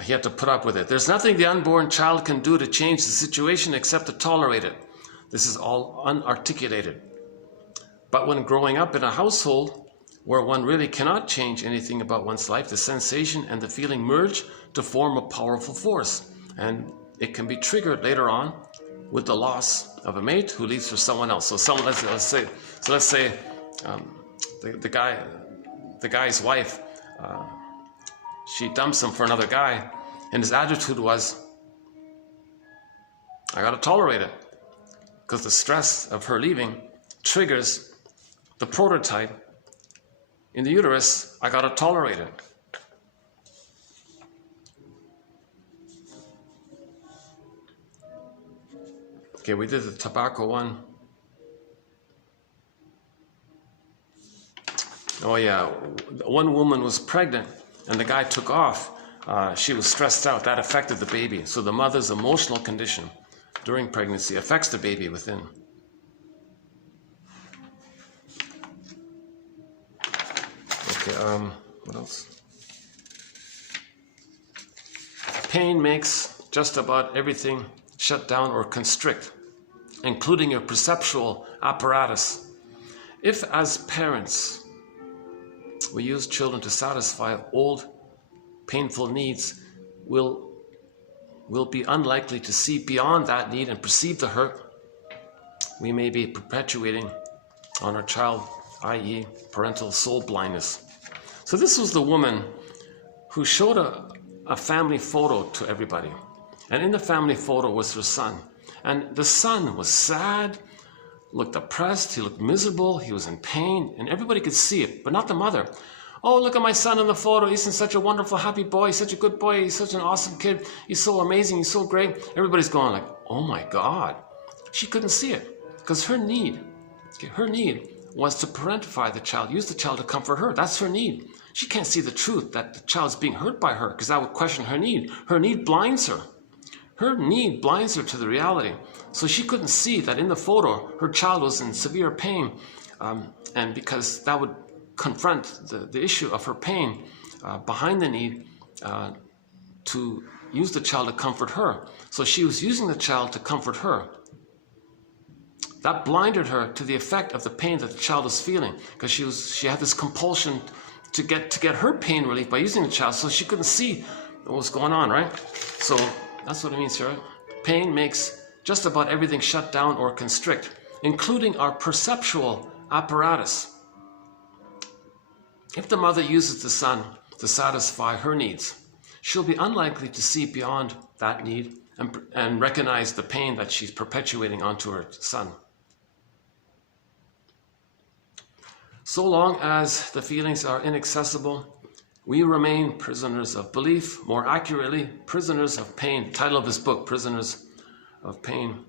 He had to put up with it. There's nothing the unborn child can do to change the situation except to tolerate it. This is all unarticulated. But when growing up in a household where one really cannot change anything about one's life, the sensation and the feeling merge to form a powerful force. And it can be triggered later on with the loss of a mate who leaves for someone else. So let's say the guy's wife, she dumps him for another guy, and his attitude was, I gotta tolerate it, because the stress of her leaving triggers the prototype in the uterus. I gotta tolerate it. Okay, we did the tobacco one. Oh yeah, one woman was pregnant and the guy took off. She was stressed out. That affected the baby. So the mother's emotional condition during pregnancy affects the baby within. Okay, what else? Pain makes just about everything shut down or constrict. including your perceptual apparatus. If, as parents, we use children to satisfy old, painful needs, we'll be unlikely to see beyond that need and perceive the hurt we may be perpetuating on our child, i.e. parental soul blindness. So this was the woman who showed a family photo to everybody. And in the family photo was her son. And the son was sad, looked depressed, he looked miserable, he was in pain, and everybody could see it, but not the mother. Oh, look at my son in the photo. He's such a wonderful, happy boy. He's such a good boy. He's such an awesome kid. He's so amazing. He's so great. Everybody's going like, oh my God. She couldn't see it because her need was to parentify the child, use the child to comfort her. That's her need. She can't see the truth that the child's being hurt by her because that would question her need. Her need blinds her. Her need blinds her to the reality. So she couldn't see that in the photo, her child was in severe pain. And because that would confront the issue of her pain behind the need to use the child to comfort her. So she was using the child to comfort her. That blinded her to the effect of the pain that the child was feeling, because she had this compulsion to get her pain relief by using the child, so she couldn't see what was going on, right? So that's what it means here. Pain makes just about everything shut down or constrict, including our perceptual apparatus. If the mother uses the son to satisfy her needs, she'll be unlikely to see beyond that need and recognize the pain that she's perpetuating onto her son. So long as the feelings are inaccessible, we remain prisoners of belief, more accurately, prisoners of pain. The title of this book, Prisoners of Pain.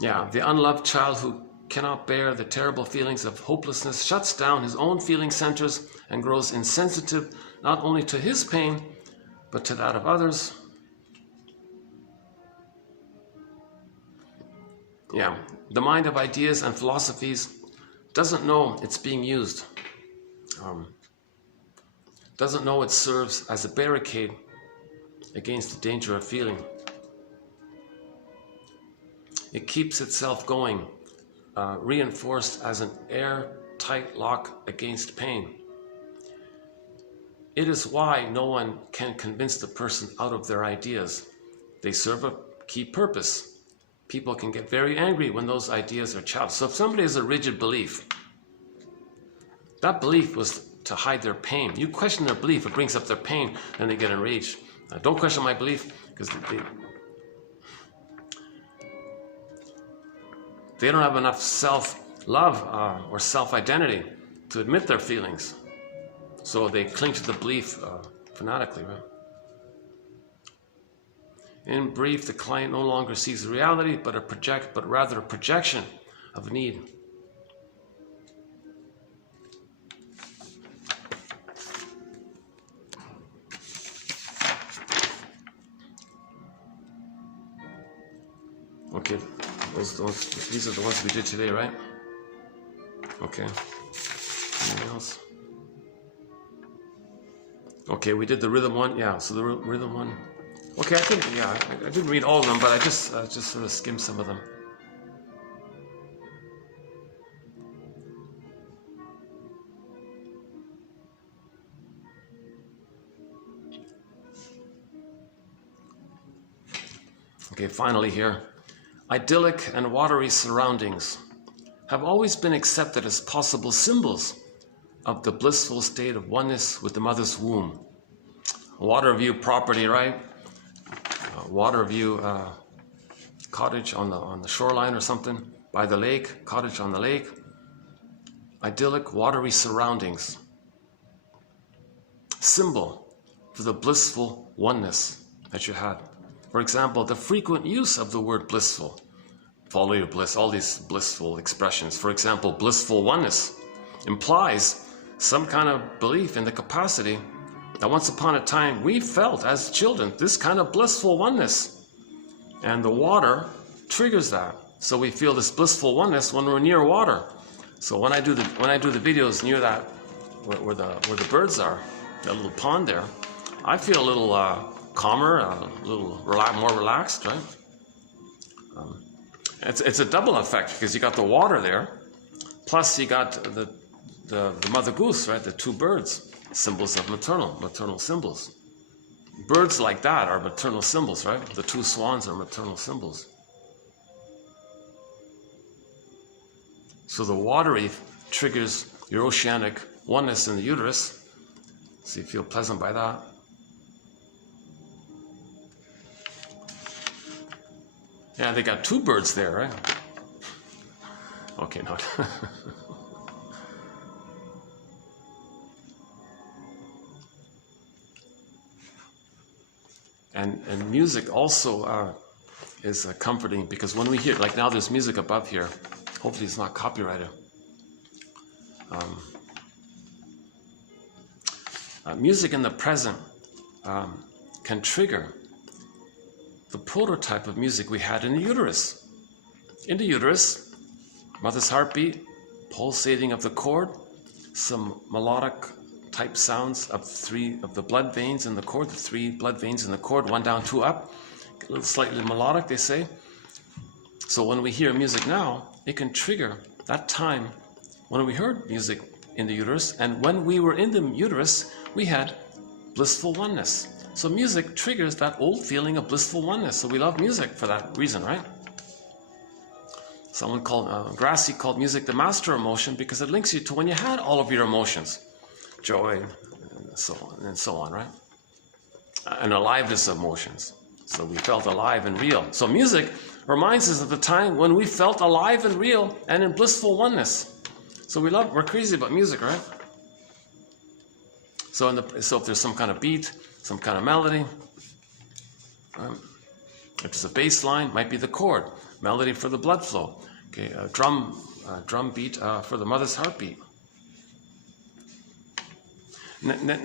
Yeah, the unloved child who cannot bear the terrible feelings of hopelessness shuts down his own feeling centers and grows insensitive not only to his pain, but to that of others. Yeah, the mind of ideas and philosophies doesn't know it's being used. Doesn't know it serves as a barricade against the danger of feeling. It keeps itself going, reinforced as an airtight lock against pain. It is why no one can convince the person out of their ideas. They serve a key purpose. People can get very angry when those ideas are challenged. So if somebody has a rigid belief, that belief was to hide their pain. You question their belief, it brings up their pain, and they get enraged. Don't question my belief, because they don't have enough self-love or self-identity to admit their feelings. So they cling to the belief fanatically, right? In brief, the client no longer sees reality, but rather a projection of need. Okay, these are the ones we did today, right? Okay. Anything else? Okay, we did the rhythm one. Yeah, so the rhythm one. Okay, I think, yeah, I didn't read all of them, but I just sort of skimmed some of them. Okay, finally here. Idyllic and watery surroundings have always been accepted as possible symbols of the blissful state of oneness with the mother's womb. Waterview property, right? Waterview cottage on the shoreline or something, by the lake, cottage on the lake. Idyllic, watery surroundings. Symbol for the blissful oneness that you had. For example, the frequent use of the word blissful. Follow your bliss, all these blissful expressions. For example, blissful oneness implies some kind of belief in the capacity that once upon a time we felt as children this kind of blissful oneness, and the water triggers that. So we feel this blissful oneness when we're near water. So when I do the videos near that where the birds are, that little pond there, I feel a little calmer, a little more relaxed, right? It's a double effect because you got the water there, plus you got the mother goose, right? The two birds, symbols of maternal symbols. Birds like that are maternal symbols, right? The two swans are maternal symbols. So the watery triggers your oceanic oneness in the uterus. So you feel pleasant by that. Yeah, they got two birds there, right? Okay, not. And music also is comforting because when we hear, like now there's music above here, hopefully it's not copyrighted. Music in the present can trigger the prototype of music we had in the uterus. In the uterus, mother's heartbeat, pulsating of the cord, some melodic type sounds of three of the blood veins in the cord, the three blood veins in the cord, one down, two up, a little slightly melodic, they say. So when we hear music now, it can trigger that time when we heard music in the uterus, and when we were in the uterus, we had blissful oneness. So music triggers that old feeling of blissful oneness. So we love music for that reason, right? Someone called, Grassi called music the master emotion because it links you to when you had all of your emotions. Joy, and so on, right? And aliveness of emotions. So we felt alive and real. So music reminds us of the time when we felt alive and real and in blissful oneness. So we're crazy about music, right? So if there's some kind of beat, some kind of melody, if there's a bass line, might be the chord, melody for the blood flow, okay, a drum beat for the mother's heartbeat.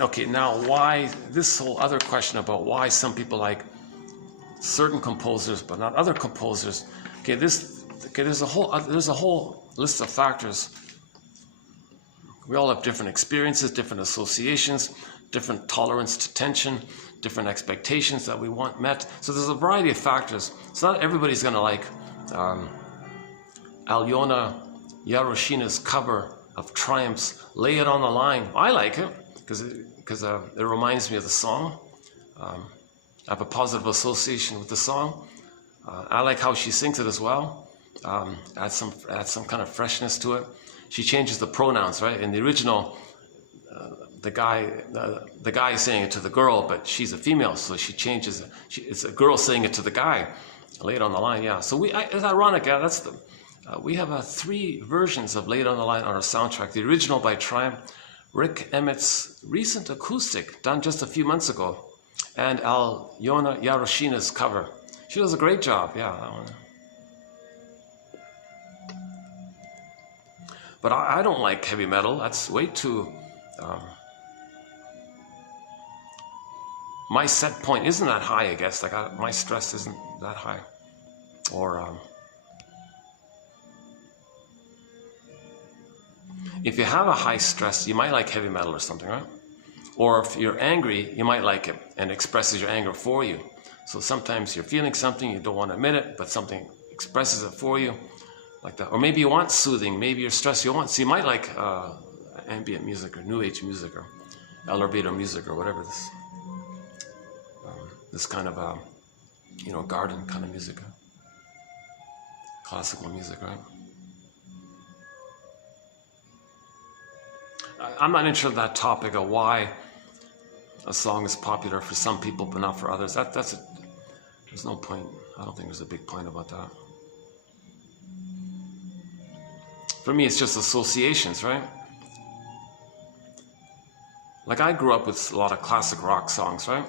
Okay, now why this whole other question about why some people like certain composers but not other composers? Okay, there's a whole list of factors. We all have different experiences, different associations, different tolerance to tension, different expectations that we want met. So there's a variety of factors. So not everybody's going to like Alyona Yaroshina's cover of Triumph's "Lay It on the Line." I like it because it reminds me of the song. I have a positive association with the song. I like how she sings it as well. Add some kind of freshness to it. She changes the pronouns, right? In the original, the guy is saying it to the girl, but she's a female, so she changes it. It's a girl saying it to the guy. Lay It on the Line, yeah. So it's ironic. We have 3 versions of Lay It on the Line on our soundtrack. The original by Triumph, Rick Emmett's recent acoustic done just a few months ago, and Alyona Yaroshina's cover. She does a great job, yeah. That one. But I don't like heavy metal. That's way too... my set point isn't that high, I guess. Like my stress isn't that high. Or if you have a high stress, you might like heavy metal or something, right? Or if you're angry, you might like it and it expresses your anger for you. So sometimes you're feeling something, you don't want to admit it, but something expresses it for you. Like that. Or maybe you want soothing, maybe you're stressed, so you might like ambient music or new age music or elevator music or whatever this kind of garden kind of music, classical music, right? I'm not interested in that topic of why a song is popular for some people but not for others. There's no point. I don't think there's a big point about that. For me, it's just associations, right? Like I grew up with a lot of classic rock songs, right?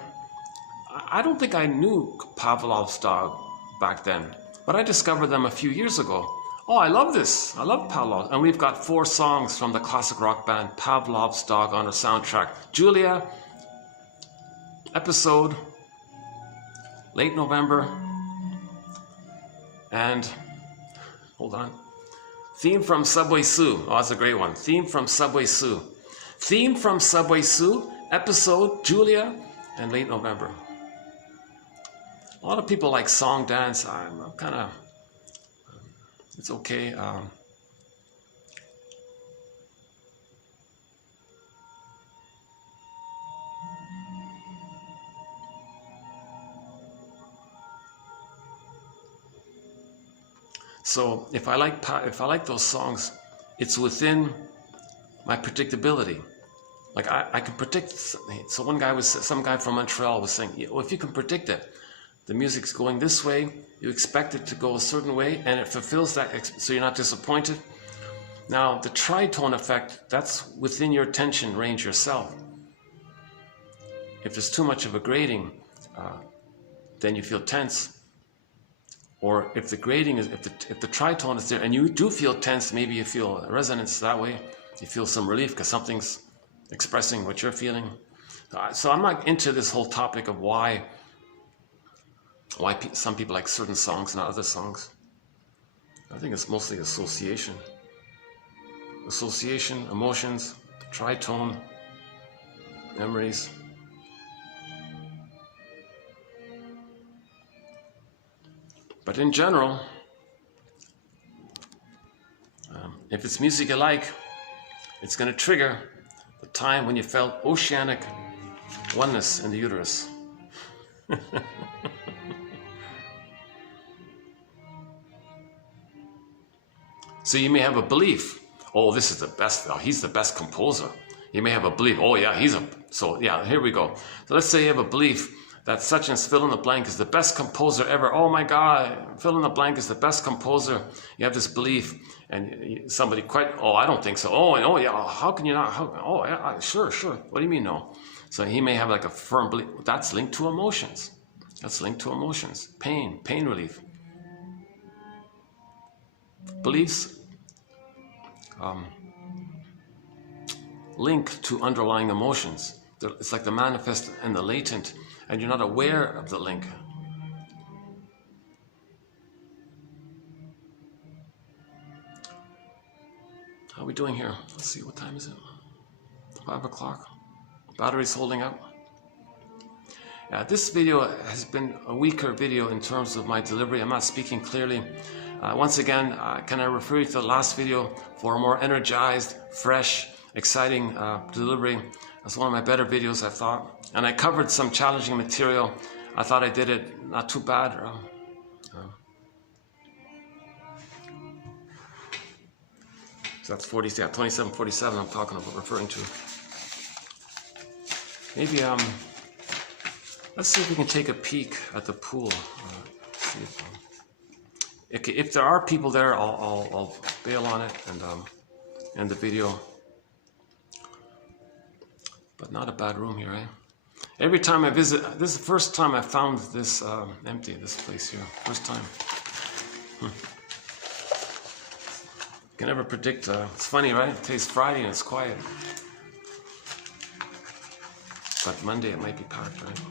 I don't think I knew Pavlov's Dog back then, but I discovered them a few years ago. Oh, I love this. I love Pavlov. And we've got 4 songs from the classic rock band Pavlov's Dog on our soundtrack. Julia, Episode, Late November, and, hold on, Theme from Subway Sue. Oh, that's a great one. Theme from Subway Sue. Theme from Subway Sue, Episode, Julia, and Late November. A lot of people like song dance. I'm kind of, it's okay. So if I like those songs, it's within my predictability. Like I can predict. So some guy from Montreal was saying, well, if you can predict it, the music's going this way, you expect it to go a certain way, and it fulfills that, so you're not disappointed. Now the tritone effect, that's within your tension range yourself. If there's too much of a grading, then you feel tense. Or if the grading is, if the tritone is there and you do feel tense, maybe you feel a resonance that way, you feel some relief because something's expressing what you're feeling. So I'm not into this whole topic of why some people like certain songs, not other songs. I think it's mostly association. Association, emotions, tritone, memories. But in general, if it's music you like, it's going to trigger the time when you felt oceanic oneness in the uterus. So you may have a belief, oh, this is the best, oh, he's the best composer. You may have a belief, oh yeah, so yeah, here we go. So let's say you have a belief that such and fill in the blank is the best composer ever. Oh my God, fill in the blank is the best composer. You have this belief, and somebody I don't think so. Oh yeah, how can you not? Oh yeah, sure. What do you mean no? So he may have like a firm belief. That's linked to emotions. Pain relief. Beliefs link to underlying emotions. It's like the manifest and the latent, and you're not aware of the link. How are we doing here? Let's see, what time is it? 5 o'clock. Battery's holding up. Yeah, this video has been a weaker video in terms of my delivery. I'm not speaking clearly. Once again, can I refer you to the last video for a more energized, fresh, exciting delivery? That's one of my better videos, I thought. And I covered some challenging material. I thought I did it not too bad. So that's 2747 I'm talking about, referring to. Maybe, let's see if we can take a peek at the pool. If there are people there, I'll bail on it and end the video. But not a bad room here, eh? Every time I visit, this is the first time I found this empty, this place here. First time. You can never predict. It's funny, right? Today's Friday and it's quiet. But Monday it might be packed, right?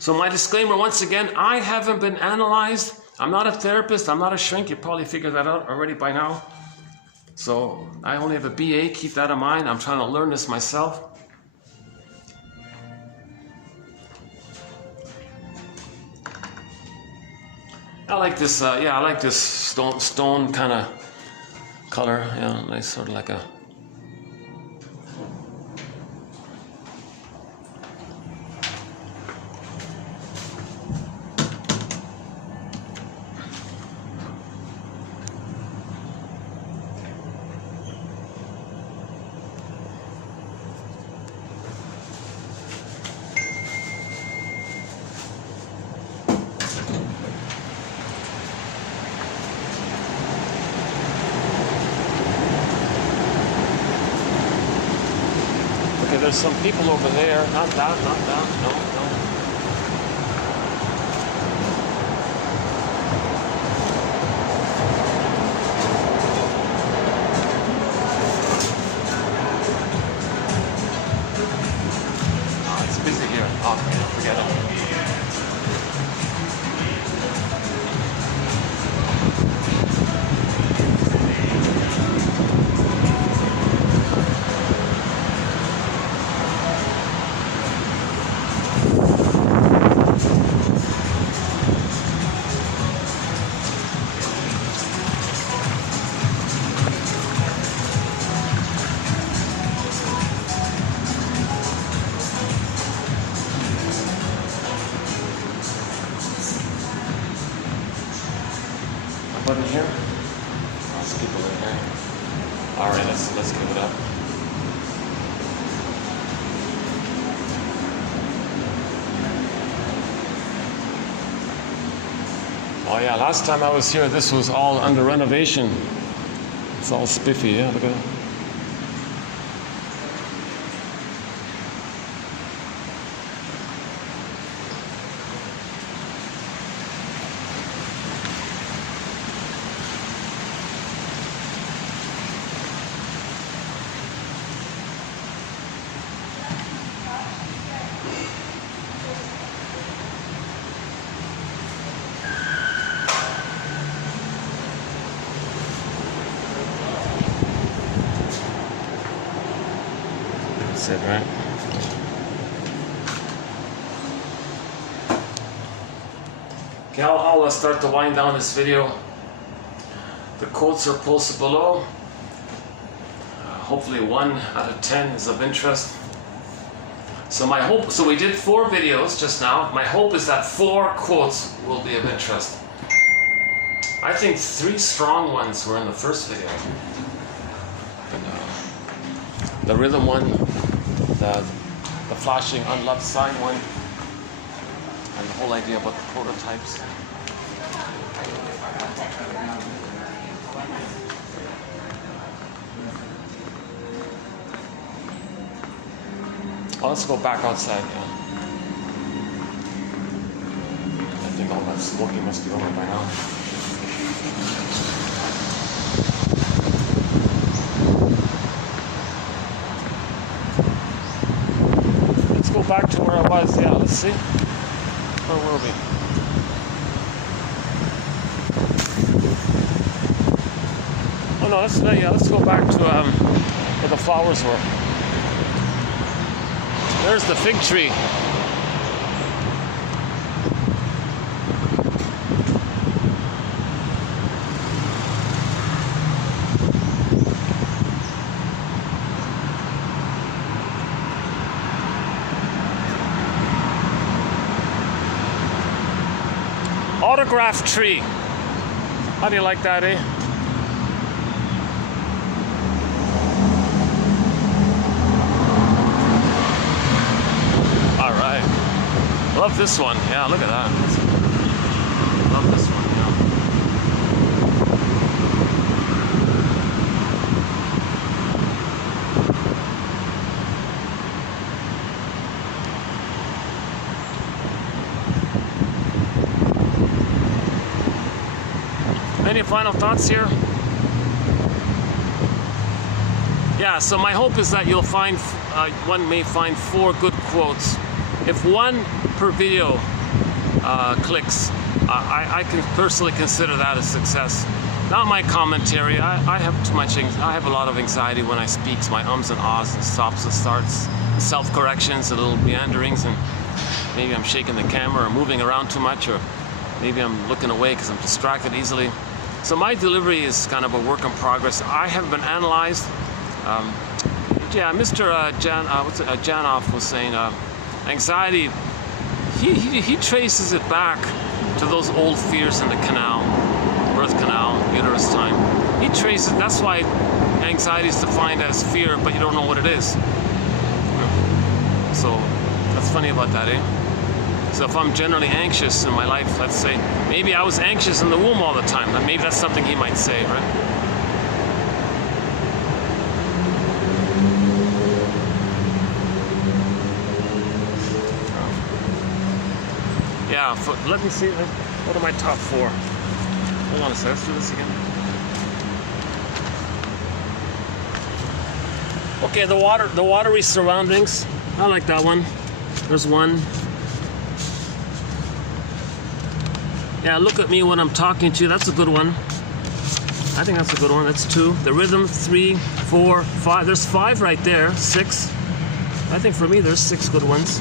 So my disclaimer once again, I haven't been analyzed. I'm not a therapist, I'm not a shrink. You probably figured that out already by now. So I only have a BA, keep that in mind. I'm trying to learn this myself. I like this, I like this stone kind of color. Yeah, nice, sort of like a... There's some people over there. Not that, no. Oh, it's busy here. Okay, forget it. put in here? Let's keep it in here. All right, let's give it up. Oh yeah, last time I was here, this was all under renovation. It's all spiffy, yeah, look at that. That's it, right? Okay, I'll start to wind down this video. The quotes are posted below. Hopefully 1 out of 10 is of interest. So my hope, so we did 4 videos just now. My hope is that 4 quotes will be of interest. I think 3 strong ones were in the first video. And, the rhythm one, the flashing unloved sign one, and the whole idea about the prototypes. Oh, let's go back outside, yeah. I think all that smoking must be over by now. Let's go back to where I was, yeah, let's see. Where were we? Oh no, let's go back to where the flowers were. There's the fig tree. Autograph tree. How do you like that, eh? Love this one. Yeah, look at that. Love this one, yeah. Any final thoughts here? Yeah, so my hope is that you'll find, one may find 4 good quotes. If 1 per video clicks, I can personally consider that a success. Not my commentary. I have too much. I have a lot of anxiety when I speak. So my ums and ahs and stops and starts, and self-corrections, and little meanderings, and maybe I'm shaking the camera or moving around too much, or maybe I'm looking away because I'm distracted easily. So my delivery is kind of a work in progress. I haven't been analyzed. Yeah, Mr. Janoff was saying. Anxiety, he traces it back to those old fears in the canal, birth canal, uterus time. He traces, that's why anxiety is defined as fear, but you don't know what it is. So, that's funny about that, eh? So if I'm generally anxious in my life, let's say, maybe I was anxious in the womb all the time, and maybe that's something he might say, right? Yeah, let me see, what are my top 4? Hold on a second, let's do this again. Okay, the watery surroundings. I like that one. There's 1. Yeah, look at me when I'm talking to you. That's a good one. I think that's a good one. That's 2. The rhythm, 3, 4, 5. There's 5 right there. 6. I think for me, there's 6 good ones.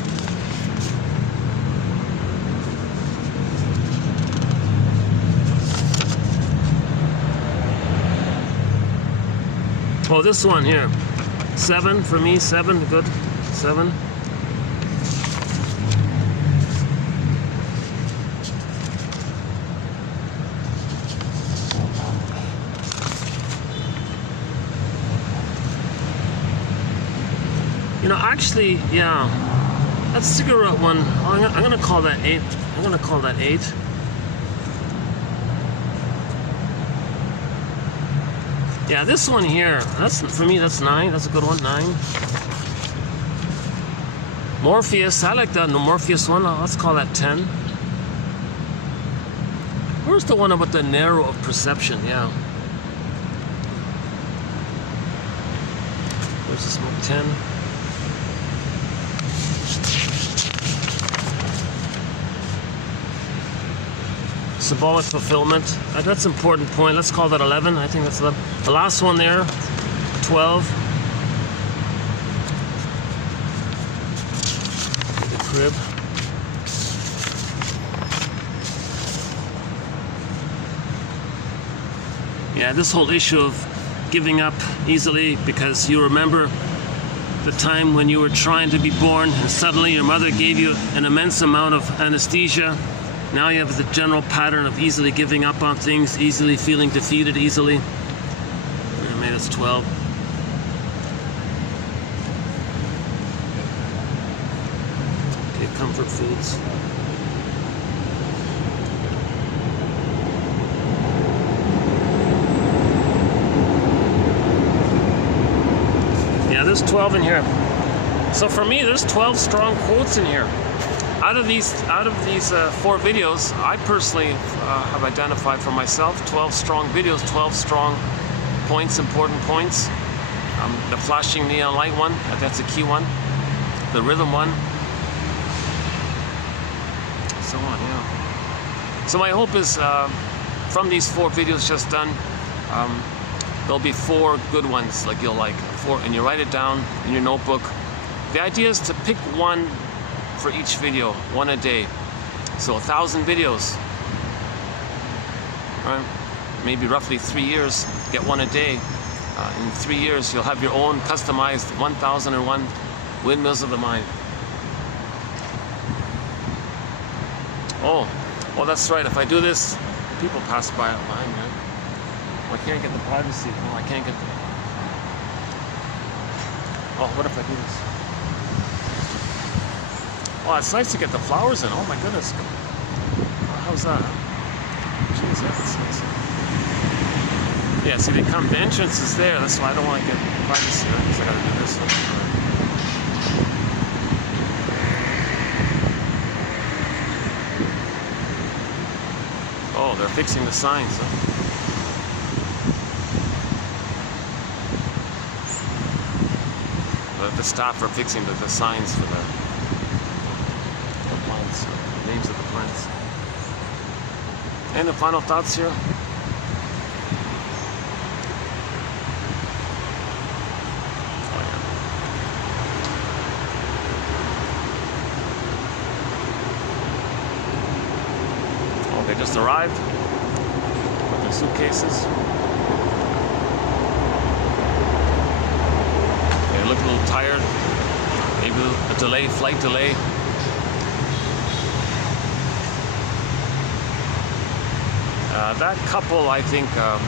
Oh, this one here. 7 for me, 7, good. 7. actually, yeah, that cigarette one, I'm gonna call that 8. I'm gonna call that 8. Yeah, this one here, that's, for me, that's 9. That's a good one, 9. Morpheus, I like that Morpheus one. Let's call that 10. Where's the one about the narrow of perception? Yeah. Where's the smoke? 10. Symbolic fulfillment. That's an important point. Let's call that 11. I think that's 11. The last one there, 12. The crib. Yeah, this whole issue of giving up easily because you remember the time when you were trying to be born and suddenly your mother gave you an immense amount of anesthesia. Now you have the general pattern of easily giving up on things, easily feeling defeated easily. Yeah, maybe that's 12. Okay, comfort foods. Yeah, there's 12 in here. So for me, there's 12 strong quotes in here. Out of these 4 videos, I personally have identified for myself 12 strong videos, 12 strong points, important points. The flashing neon light one, that's a key one. The rhythm one. So on, yeah. So my hope is from these 4 videos just done, there'll be 4 good ones like you'll like. 4, and you write it down in your notebook. The idea is to pick one for each video, 1 a day. So 1,000 videos, right? Maybe roughly 3 years, get 1 a day. In 3 years, you'll have your own customized 1001 windmills of the mind. Oh, that's right. If I do this, people pass by online, man. I can't get the privacy. Oh, I can't get the... Oh, what if I do this? Oh, it's nice to get the flowers in. Oh my goodness. Oh, how's that? Jeez, that's nice. Yeah, see, the entrance is there. That's why I don't want to get privacy, right? Because I gotta do this one. Oh, they're fixing the signs. The staff are fixing the signs for the plants, names of the plants. Any final thoughts here? Oh, they just arrived with their suitcases. They look a little tired. Maybe a delay, flight delay. That couple, I think, well,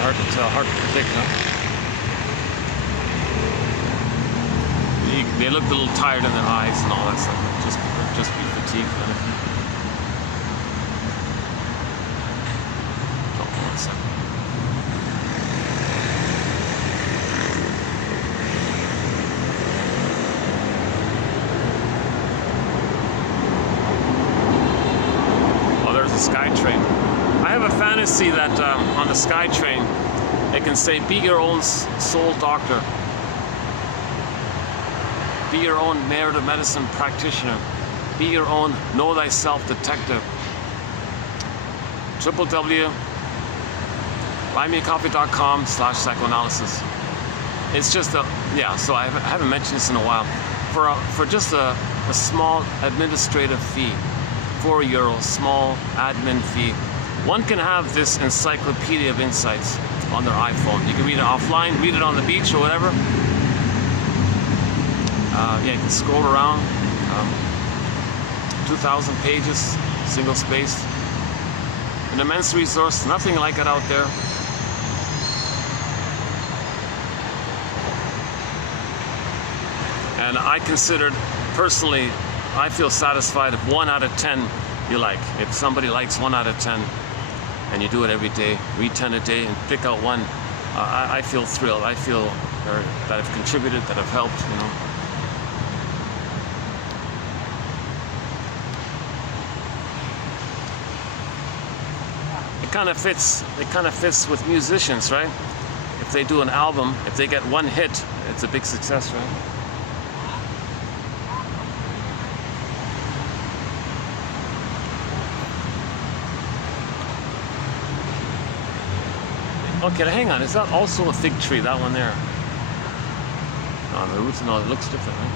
hard to tell, hard to predict, huh? They looked a little tired in their eyes and all that stuff. Just be fatigued. Kind of. Oh, there's a sky train. I have a fantasy that on the sky train, it can say, "Be your own soul doctor. Be your own narrative medicine practitioner. Be your own know thyself detective." www.buymeacoffee.com/psychoanalysis. It's just so I haven't mentioned this in a while. For just a small administrative fee, €4, small admin fee, one can have this encyclopedia of insights on their iPhone. You can read it offline, read it on the beach or whatever. Yeah, you can scroll around. 2,000 pages, single spaced. An immense resource, nothing like it out there. And I considered, personally, I feel satisfied if 1 out of 10 you like. If somebody likes 1 out of 10 and you do it every day, read 10 a day and pick out one, I feel thrilled. I feel that I've contributed, that I've helped, you know. It kind of fits with musicians, right? If they do an album, if they get one hit, it's a big success, right? Okay, hang on. Is that also a fig tree? That one there? No, the roots. No, it looks different, right?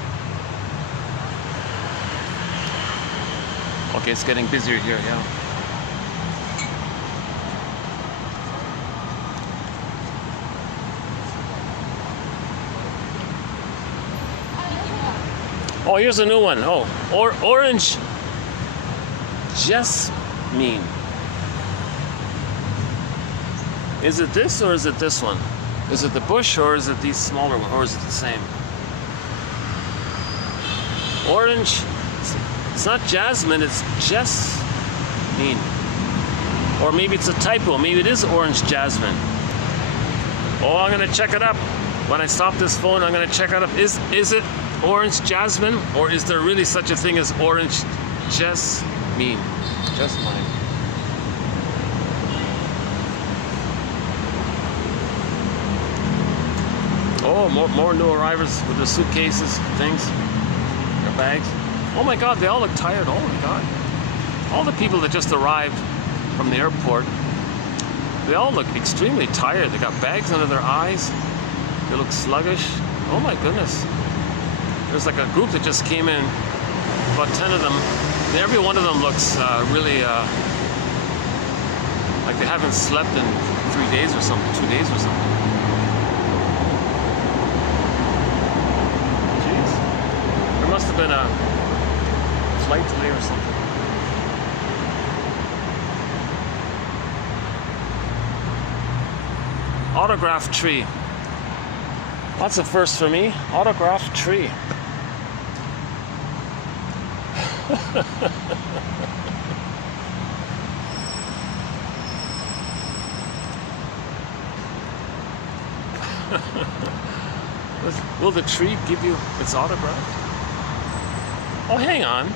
Okay, it's getting busier here. Yeah. Oh, here's a new one. Oh, orange jasmine. Is it this or is it this one? Is it the bush or is it these smaller ones, or is it the same? Orange, it's not jasmine, it's jasmine. Or maybe it's a typo, maybe it is orange jasmine. Oh, I'm gonna check it up. When I stop this phone, I'm gonna check it up. Is it orange jasmine, or is there really such a thing as orange jasmine? Jasmine. Oh, more new arrivals with their suitcases, things, their bags. Oh my God, they all look tired. Oh my God. All the people that just arrived from the airport, they all look extremely tired. They got bags under their eyes. They look sluggish. Oh my goodness. There's like a group that just came in, about 10 of them. And every one of them looks really like they haven't slept in 3 days or something, 2 days or something. Jeez. There must have been a flight delay or something. Autograph tree. That's a first for me. Autograph tree. Will the tree give you its autograph? Oh, hang on.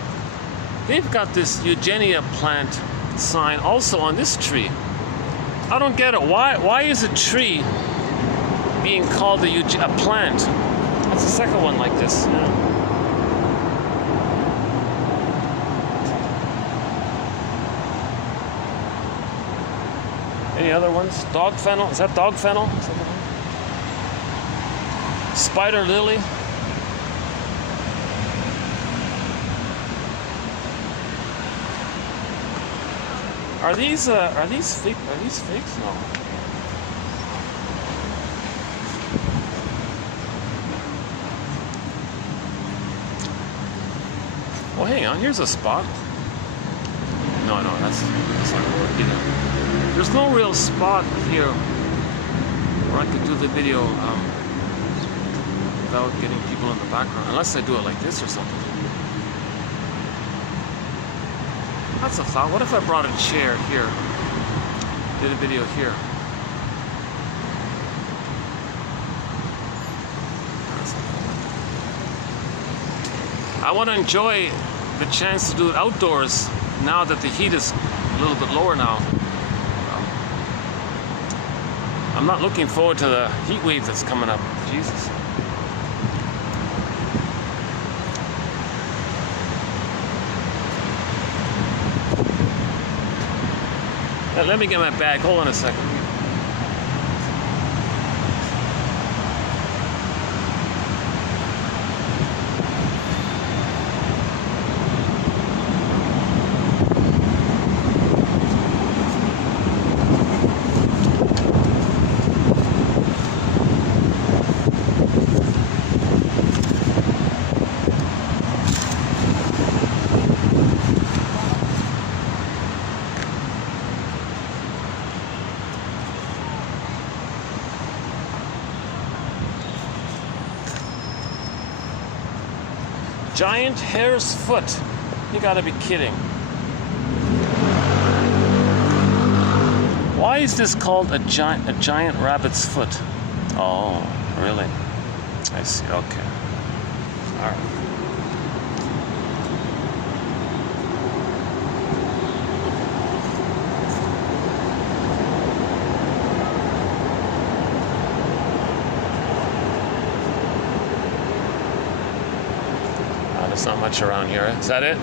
They've got this Eugenia plant sign also on this tree. I don't get it. Why is a tree being called a plant? That's the second one like this. Yeah. Any other ones? Dog fennel? Is that dog fennel? Spider lily. Are these fake? Are these fakes? No. Well, hang on. Here's a spot. No, that's not gonna work either. There's no real spot here where I could do the video without getting people in the background, unless I do it like this or something. That's a thought. What if I brought a chair here? Did a video here. I want to enjoy the chance to do it outdoors now that the heat is a little bit lower now. I'm not looking forward to the heat wave that's coming up. Jesus. Let me get my bag. Hold on a second. Giant hare's foot. You gotta be kidding. Why is this called a giant rabbit's foot? Oh, really? I see. Okay. All right. There's not much around here. Is that it?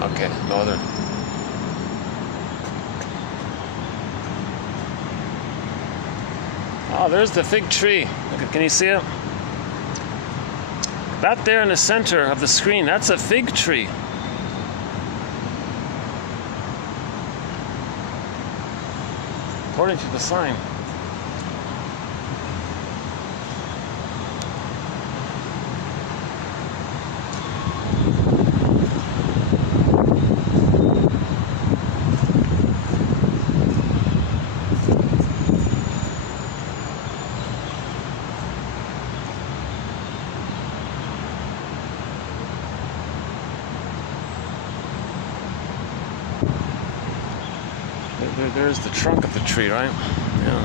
Okay, no other. Oh, there's the fig tree. Look, can you see it? That there in the center of the screen, that's a fig tree. According to the sign. There's the trunk of the tree, right? Yeah.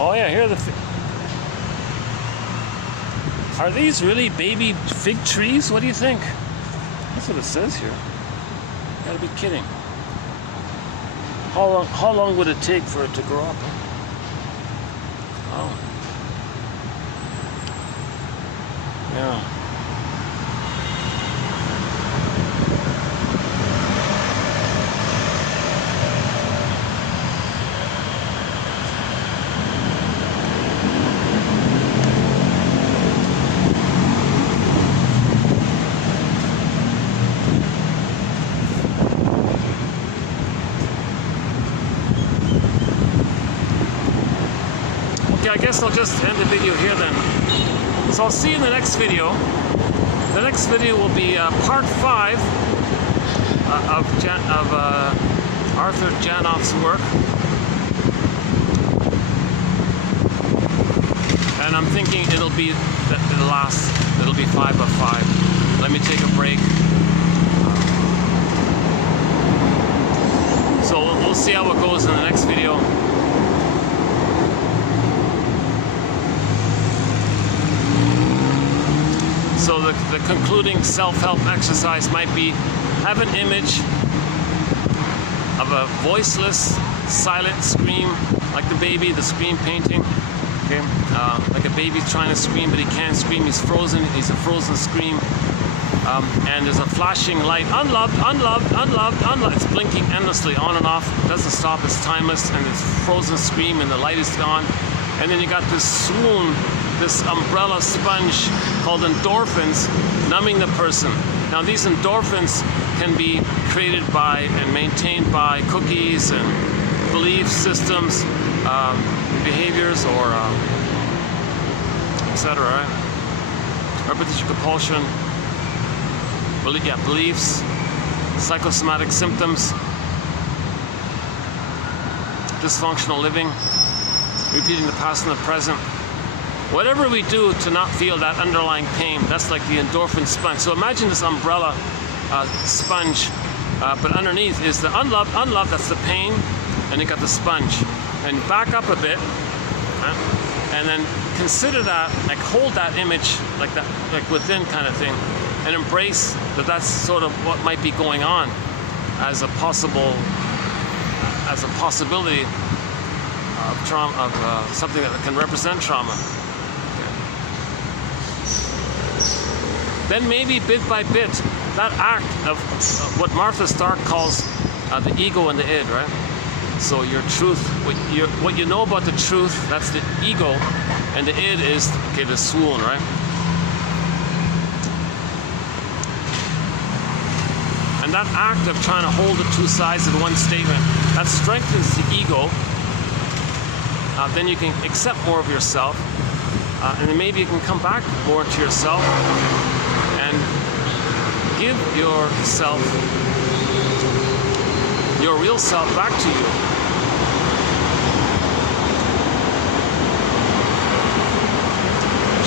Oh yeah, here are the are these really baby fig trees? What do you think? That's what it says here. You gotta be kidding. How long would it take for it to grow up? Oh. Yeah. I guess I'll just end the video here then. So I'll see you in the next video. The next video will be part 5 of Arthur Janoff's work. And I'm thinking it'll be it'll be 5 of 5. Let me take a break. So we'll see how it goes in the next video. So the concluding self-help exercise might be have an image of a voiceless, silent scream, like the baby, the scream painting. Okay, like a baby's trying to scream, but he can't scream. He's frozen. He's a frozen scream. And there's a flashing light. Unloved, unloved, unloved, unloved. It's blinking endlessly, on and off. It doesn't stop. It's timeless, and it's frozen scream, and the light is gone. And then you got this swoon, this umbrella sponge called endorphins, numbing the person. Now these endorphins can be created by and maintained by cookies and belief systems, behaviors, or etc. Right? Repetition compulsion, beliefs, psychosomatic symptoms, dysfunctional living, repeating the past and the present. Whatever we do to not feel that underlying pain, that's like the endorphin sponge. So imagine this umbrella sponge, but underneath is the unloved, that's the pain, and you got the sponge. And back up a bit, and then consider that, like hold that image, like that, like within kind of thing, and embrace that that's sort of what might be going on as a possibility of trauma, of something that can represent trauma. Then maybe bit by bit, that act of what Martha Stark calls the ego and the id, right? So your truth, what you know about the truth, that's the ego, and the id is, okay, the swoon, right? And that act of trying to hold the two sides in one statement, that strengthens the ego. Then you can accept more of yourself. And then maybe you can come back more to yourself and give yourself, your real self back to you.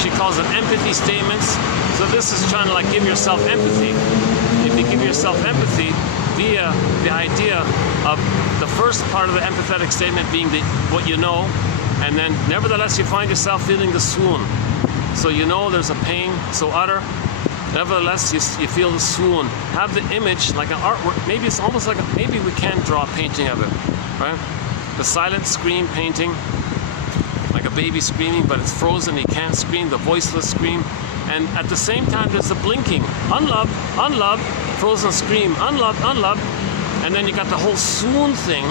She calls it empathy statements. So this is trying to like give yourself empathy. If you give yourself empathy via the idea of the first part of the empathetic statement being what you know, and then nevertheless you find yourself feeling the swoon. So you know there's a pain so utter, nevertheless you feel the swoon. Have the image like an artwork. Maybe it's almost like maybe we can draw a painting of it, right? The silent scream painting, like a baby screaming, but it's frozen, he can't scream, the voiceless scream. And at the same time, there's the blinking, unloved, unloved, frozen scream, unloved, unloved. And then you got the whole swoon thing.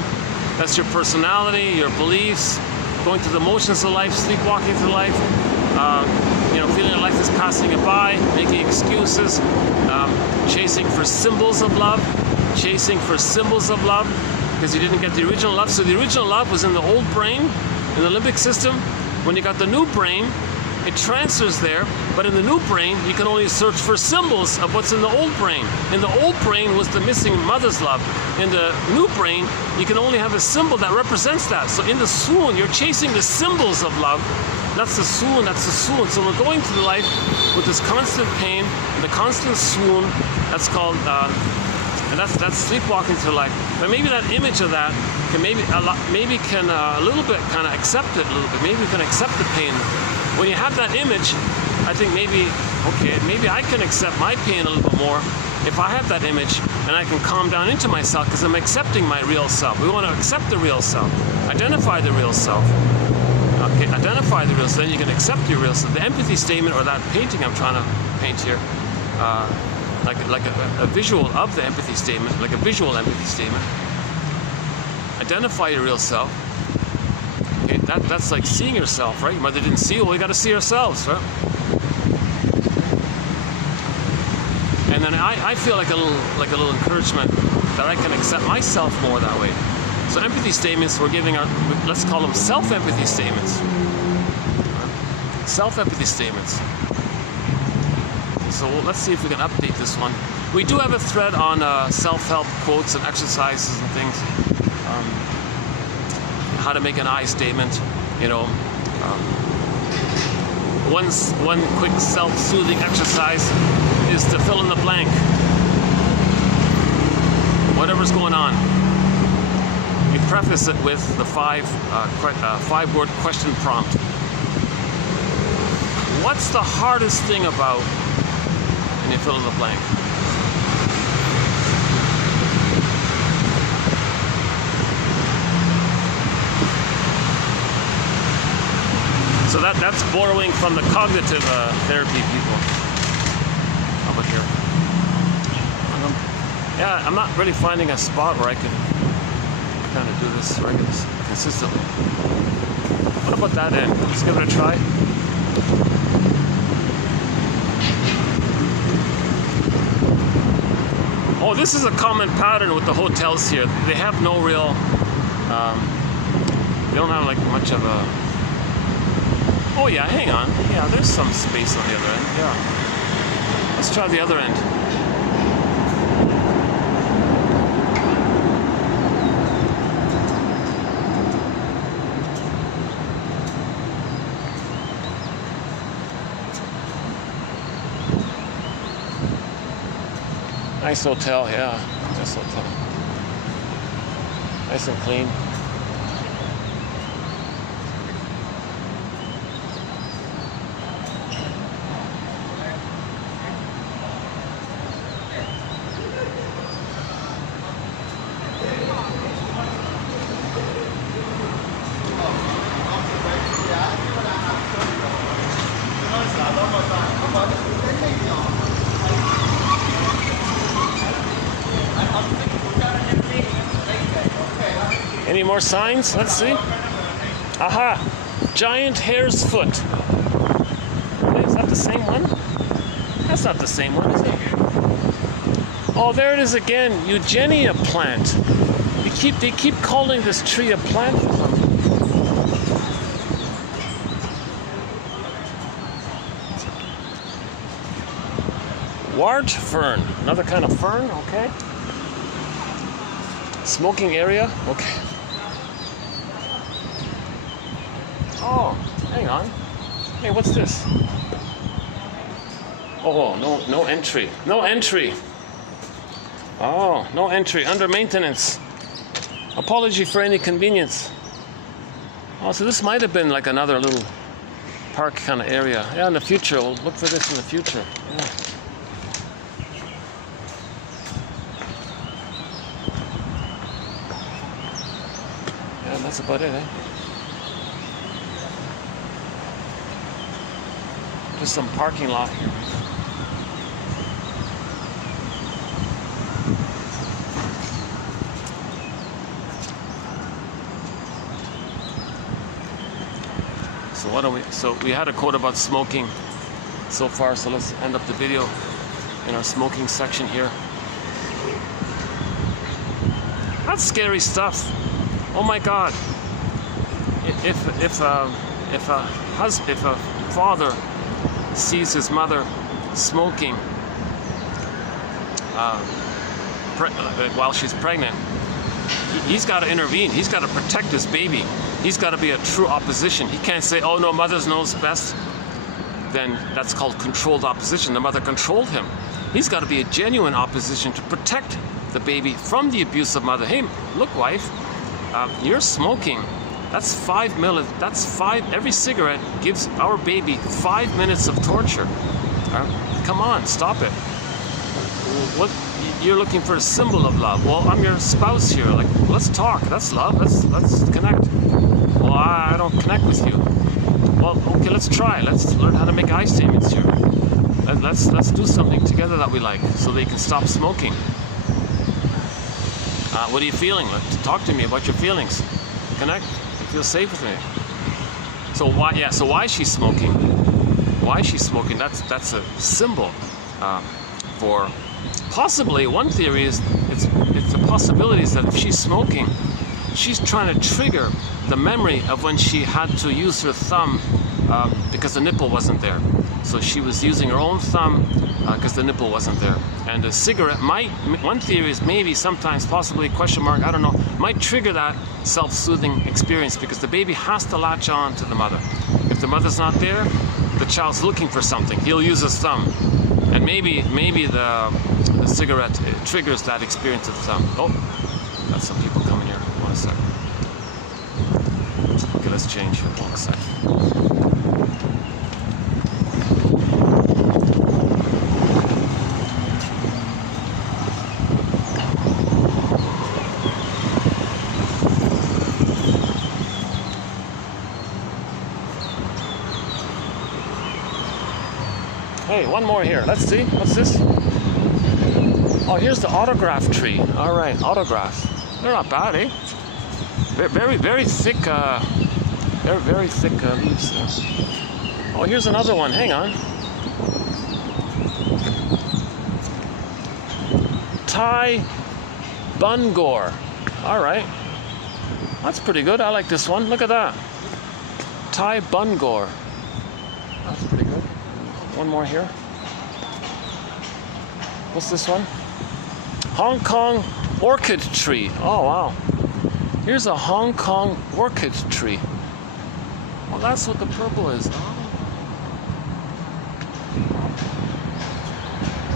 That's your personality, your beliefs, going through the motions of life, sleepwalking through life, feeling that life is passing you by, making excuses, chasing for symbols of love, because you didn't get the original love. So the original love was in the old brain, in the limbic system. When you got the new brain, it transfers there, but in the new brain, you can only search for symbols of what's in the old brain. In the old brain was the missing mother's love. In the new brain, you can only have a symbol that represents that. So in the swoon, you're chasing the symbols of love. That's the swoon, that's the swoon. So we're going through life with this constant pain, and the constant swoon. That's called, and that's sleepwalking through life. But maybe that image of that can a little bit kind of accept it a little bit. Maybe we can accept the pain. When you have that image, I think maybe I can accept my pain a little bit more if I have that image, and I can calm down into myself because I'm accepting my real self. We want to accept the real self, identify the real self. Okay, identify the real self, then you can accept your real self. The empathy statement, or that painting I'm trying to paint here, like a visual of the empathy statement, like a visual empathy statement. Identify your real self. Okay, that's like seeing yourself, right? Your mother didn't see you, well, we got to see ourselves, right? And then I feel like a little encouragement that I can accept myself more that way. So empathy statements, let's call them self-empathy statements. Self-empathy statements. So let's see if we can update this one. We do have a thread on self-help quotes and exercises and things. How to make an I statement, one quick self-soothing exercise is to fill in the blank. Whatever's going on. You preface it with the five-word question prompt. What's the hardest thing about? And you fill in the blank. So that's borrowing from the cognitive therapy people. How about here? Yeah, I'm not really finding a spot where I could kind of do this consistently. What about that end? Let's give it a try. Oh, this is a common pattern with the hotels here. They have no real, they don't have like much of a, oh yeah, hang on. Yeah, there's some space on the other end, yeah. Let's try the other end. Nice hotel, yeah. Nice hotel. Nice and clean. Any more signs? Let's see. Aha! Giant hare's foot. Is that the same one? That's not the same one, is it? Oh, there it is again. Eugenia plant. They keep calling this tree a plant for some reason. Wart fern, another kind of fern, okay. Smoking area, okay. Oh, hang on. Hey, what's this? Oh, no entry. No entry. Oh, no entry. Under maintenance. Apology for any inconvenience. Oh, so this might have been like another little park kind of area. Yeah, in the future. We'll look for this in the future. Yeah. Yeah, that's about it, eh? Just some parking lot here. So we had a quote about smoking so far, so let's end up the video in our smoking section here. That's scary stuff. Oh my God. If a father sees his mother smoking while she's pregnant, he's got to intervene. He's got to protect his baby. He's got to be a true opposition. He can't say, oh no, mother knows best. Then that's called controlled opposition. The mother controlled him. He's got to be a genuine opposition to protect the baby from the abuse of mother. Hey, look, wife, you're smoking. That's 5 minutes. That's 5. Every cigarette gives our baby 5 minutes of torture. Come on, stop it. What? You're looking for a symbol of love. Well, I'm your spouse here. Like, let's talk. That's love. Let's connect. Well, I don't connect with you. Well, okay, let's try. Let's learn how to make eye statements here. Let's do something together that we like, so they can stop smoking. What are you feeling? Talk to me about your feelings. Connect. Feel safe with me. So why? Yeah. So why is she smoking? Why is she smoking? That's a symbol for. Possibly, one theory is it's the possibilities that if she's smoking, she's trying to trigger the memory of when she had to use her thumb because the nipple wasn't there. So she was using her own thumb because the nipple wasn't there. And a cigarette might, one theory is maybe sometimes, possibly, question mark, I don't know, might trigger that self-soothing experience because the baby has to latch on to the mother. If the mother's not there, the child's looking for something. He'll use his thumb. And maybe the cigarette triggers that experience of the thumb. Oh, got some people coming here. One second. Okay, let's change here. 1 second. Hey, one more here. Let's see. What's this? Oh, here's the autograph tree. All right, autographs. They're not bad, eh? Very, very thick. Very thick leaves. Oh, here's another one. Hang on. Thai Bungor. All right. That's pretty good. I like this one. Look at that. Thai Bungor. That's pretty good. One more here. What's this one? Hong Kong orchid tree. Oh, wow. Here's a Hong Kong orchid tree. Well, that's what the purple is.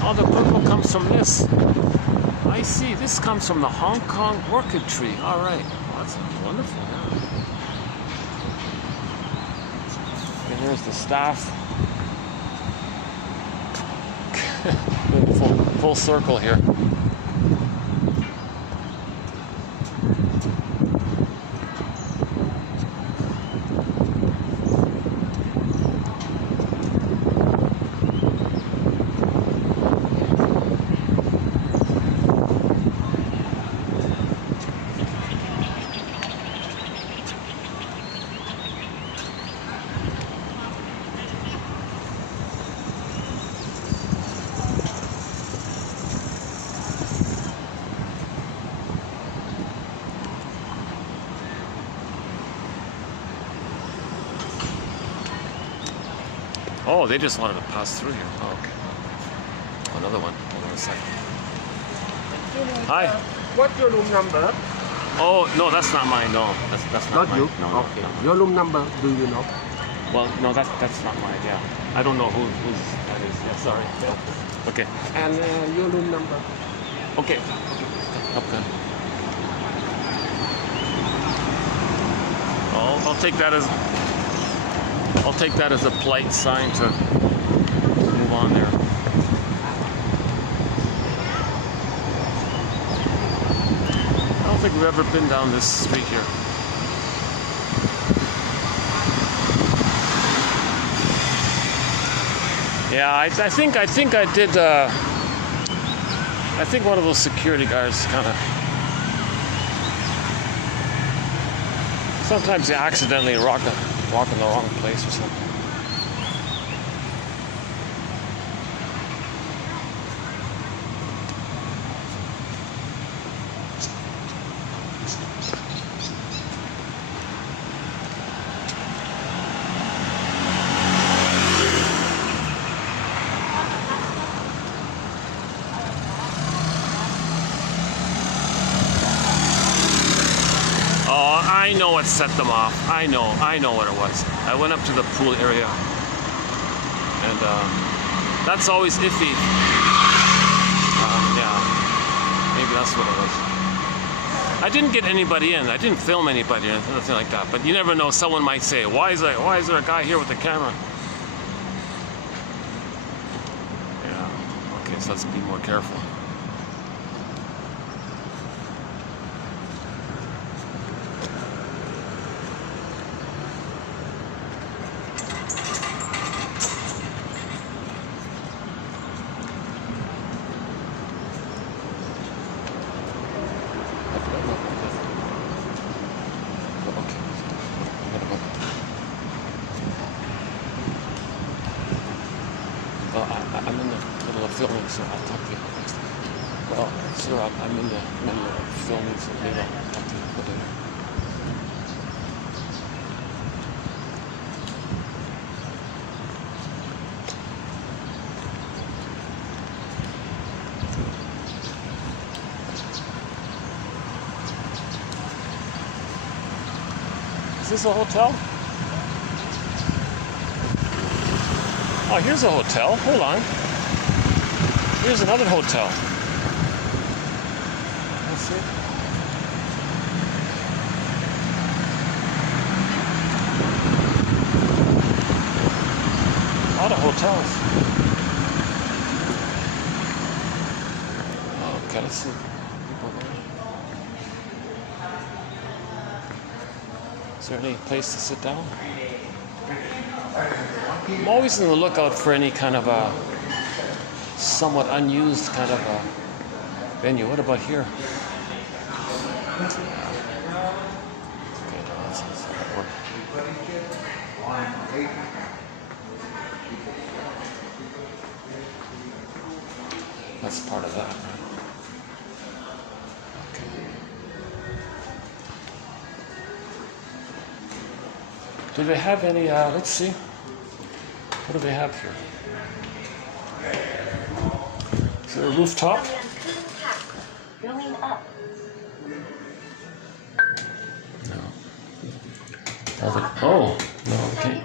Oh, the purple comes from this. I see. This comes from the Hong Kong orchid tree. All right. Well, that's wonderful. Yeah. And here's the staff. Full circle here. Oh, they just wanted to pass through here. Oh, okay. Another one. Hold on a second. Hi. What's your room number? Oh, no, that's not mine. No, that's not Not mine. you? No, Okay. no. Your room number, do you know? Well, no, that's not mine. Yeah, I don't know whose that is. Yeah, sorry. Okay. And your room number? Okay. Okay. I'll take that as a polite sign to move on there. I don't think we've ever been down this street here. Yeah, I think I did. I think one of those security guards kind of. Sometimes you accidentally walk in the wrong place or something. Oh, I know what set them off. I know what it was. I went up to the pool area, and that's always iffy. Yeah, maybe that's what it was. I didn't get anybody in. I didn't film anybody or nothing like that. But you never know. Someone might say, "Why is there a guy here with a camera?" Yeah. Okay, so let's be more careful. I'm in the middle of filming, so I'll talk to you next. Well, sir, I'm in the middle of filming, so maybe I'll talk to you later. Is this a hotel? Oh, here's a hotel. Hold on. Here's another hotel. Let's see. A lot of hotels. Okay, let's see. People there. Is there any place to sit down? I'm always on the lookout for any kind of a somewhat unused kind of a venue. What about here? Okay, no, that's not work. That's part of that, right? Do they have any, let's see. What do they have here? Is there a rooftop? Going up. No. Oh, no, okay.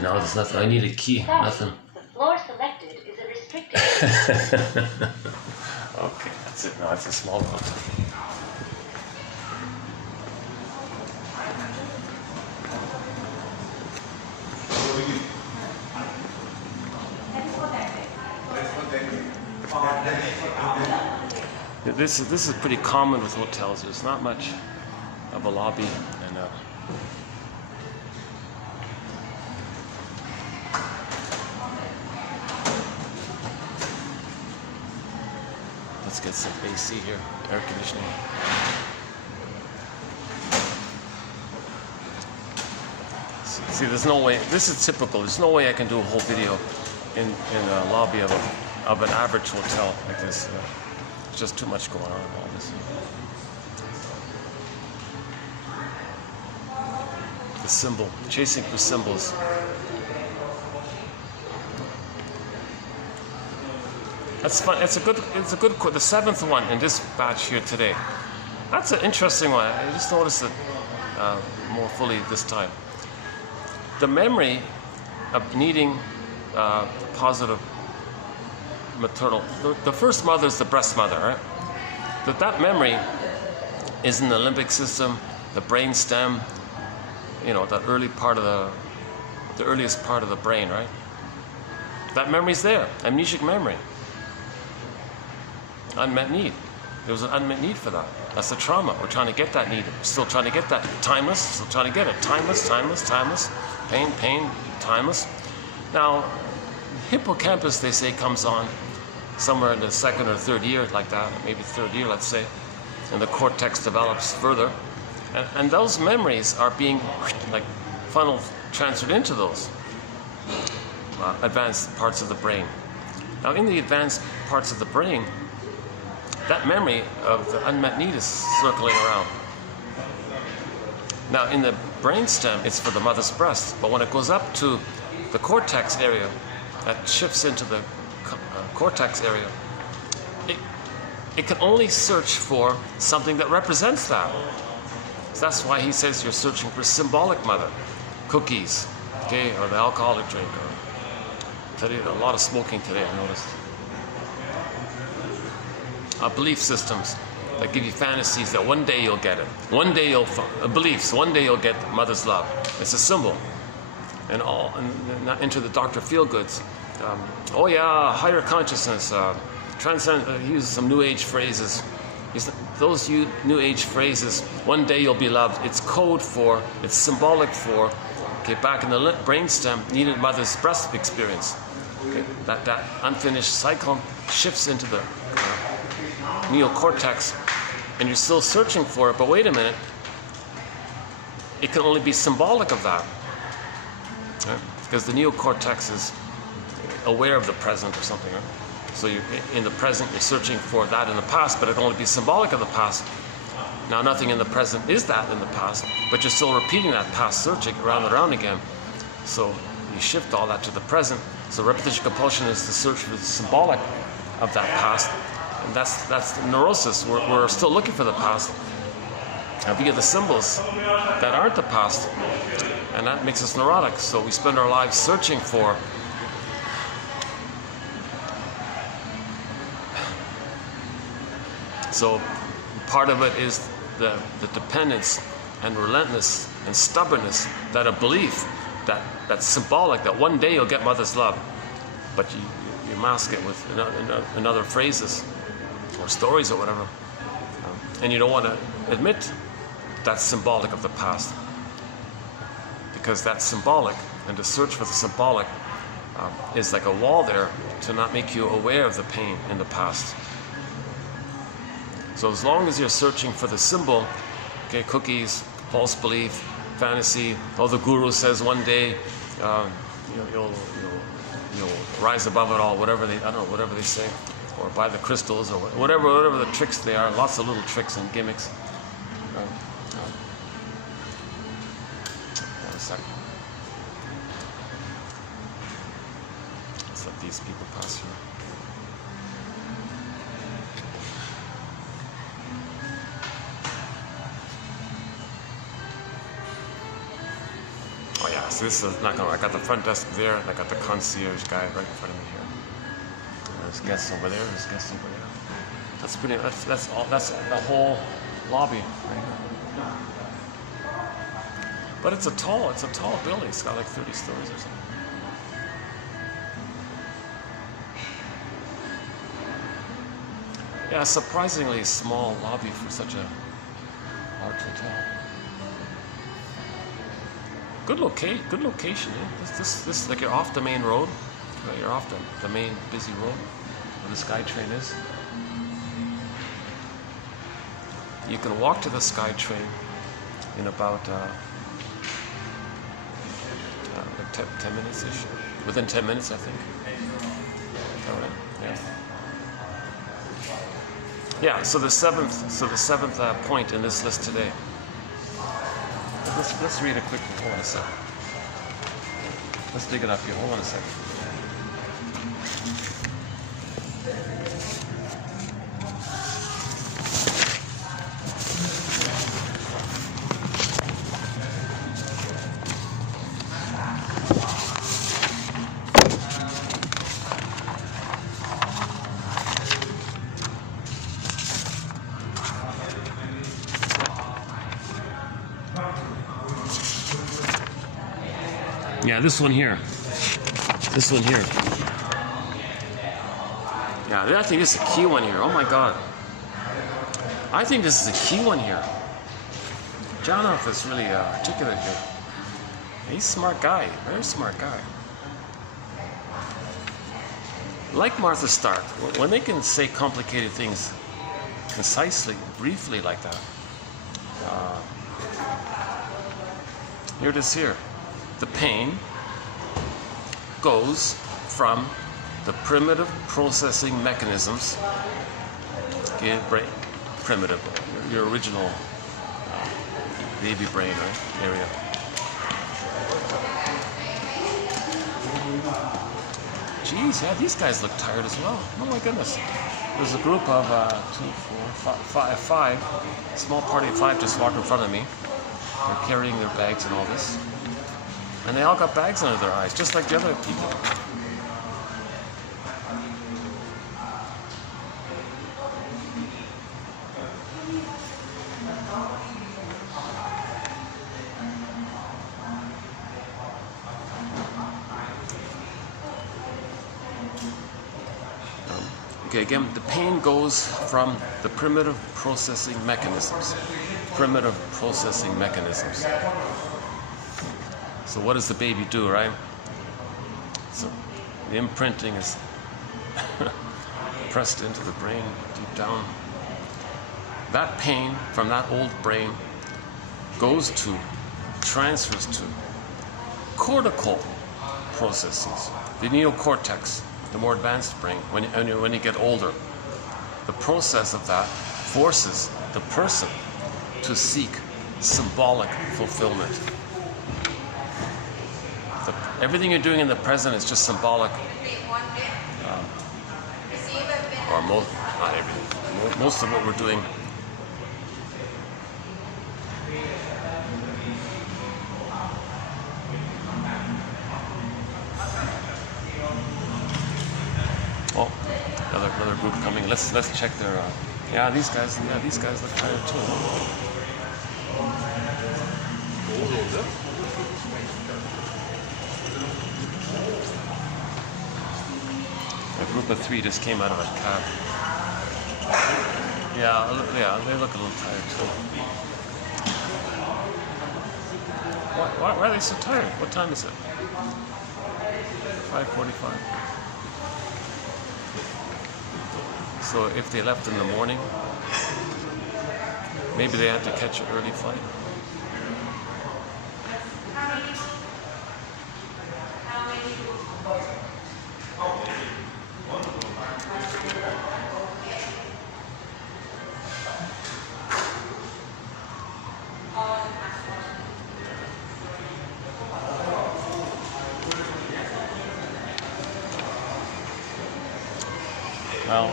No, there's nothing. I need a key. Nothing. The floor selected is a restricted. Okay, that's it. No, it's a small hotel. This is pretty common with hotels. There's not much of a lobby, and let's get some AC here, air conditioning. See, there's no way. This is typical. There's no way I can do a whole video in a lobby of an average hotel like this. There's just too much going on. All this. The symbol, chasing for symbols. That's fun. It's a good. The seventh one in this batch here today. That's an interesting one. I just noticed it more fully this time. The memory of needing positive maternal. The first mother is the breast mother, right? That memory is in the limbic system, the brain stem. You know, that early part of the earliest part of the brain, right? That memory's there. Amnesic memory. Unmet need. There was an unmet need for that. That's the trauma. We're trying to get that need. We're still trying to get that. Timeless. Still trying to get it. Timeless, timeless, timeless. Pain, pain, timeless. Now, hippocampus, they say, comes on somewhere in the second or third year, like that, maybe third year, let's say, and the cortex develops further. And those memories are being, like, funneled, transferred into those advanced parts of the brain. Now, in the advanced parts of the brain, that memory of the unmet need is circling around. Now, in the brainstem, it's for the mother's breast, but when it goes up to the cortex area, that shifts into the cortex area, it can only search for something that represents that. So that's why he says you're searching for symbolic mother, cookies, okay, or the alcoholic drink, or today, a lot of smoking today, I noticed. Belief systems that give you fantasies that one day you'll get it. One day beliefs, one day you'll get mother's love. It's a symbol. And not into the Dr. Feelgoods. Oh yeah, higher consciousness, transcend, he uses some new age phrases. Those new age phrases, one day you'll be loved, it's code for, it's symbolic for, okay, back in the brainstem, needed mother's breast experience. Okay, that unfinished cycle shifts into the neocortex, and you're still searching for it, but wait a minute, it can only be symbolic of that. Right? Because the neocortex is aware of the present or something, right? So in the present, you're searching for that in the past, but it can only be symbolic of the past. Now, nothing in the present is that in the past, but you're still repeating that past searching around and around again. So you shift all that to the present. So repetition compulsion is the search for the symbolic of that past. And that's the neurosis. We're still looking for the past via the symbols that aren't the past. And that makes us neurotic. So we spend our lives searching for so part of it is the dependence and relentlessness and stubbornness, that a belief that's symbolic, that one day you'll get mother's love, but you mask it with in other phrases or stories or whatever, and you don't want to admit that's symbolic of the past, because that's symbolic, and to search for the symbolic is like a wall there to not make you aware of the pain in the past. So as long as you're searching for the symbol, okay, cookies, false belief, fantasy, the guru says one day you'll rise above it all, whatever they say, or buy the crystals, or whatever the tricks they are, lots of little tricks and gimmicks. One second. Let's let these people pass here. Oh yeah, so this is not gonna. I got the front desk there, and I got the concierge guy right in front of me here. And there's guests over there. There's guests over there. That's pretty. That's all. That's the whole lobby right here. But it's a tall building. It's got like 30 stories or something. Yeah, a surprisingly small lobby for such a large hotel. Good location. Yeah. This like you're off the main road. Right? You're off the main busy road where the SkyTrain is. You can walk to the SkyTrain in about like 10 minutes-ish. Within 10 minutes, I think. All right. Yeah. Yeah. So the seventh point in this list today. Let's read it quickly. Hold on a second. Let's dig it up here. Hold on a second. Yeah, this one here. This one here. Yeah, I think this is a key one here. Oh my God. I think this is a key one here. Janoff is really articulate here. He's a smart guy, very smart guy. Like Martha Stark, when they can say complicated things concisely, briefly like that. Here it is here. The pain goes from the primitive processing mechanisms, okay, brain, primitive, your original baby brain, right, area. Jeez, yeah, these guys look tired as well. Oh my goodness. There's a group of 5, small party of 5 just walked in front of me. They're carrying their bags and all this. And they all got bags under their eyes, just like the other people. Okay, again, the pain goes from the primitive processing mechanisms. Primitive processing mechanisms. So what does the baby do, right? So the imprinting is pressed into the brain deep down. That pain from that old brain transfers to cortical processes, the neocortex, the more advanced brain. When you get older, the process of that forces the person to seek symbolic fulfillment. Everything you're doing in the present is just symbolic, or not everything. Most of what we're doing. Oh, another group coming. Let's check their. Yeah, these guys look tired too. A group of 3 just came out of a cab. Yeah, they look a little tired too. Why are they so tired? What time is it? 5:45. So if they left in the morning, maybe they had to catch an early flight. Well,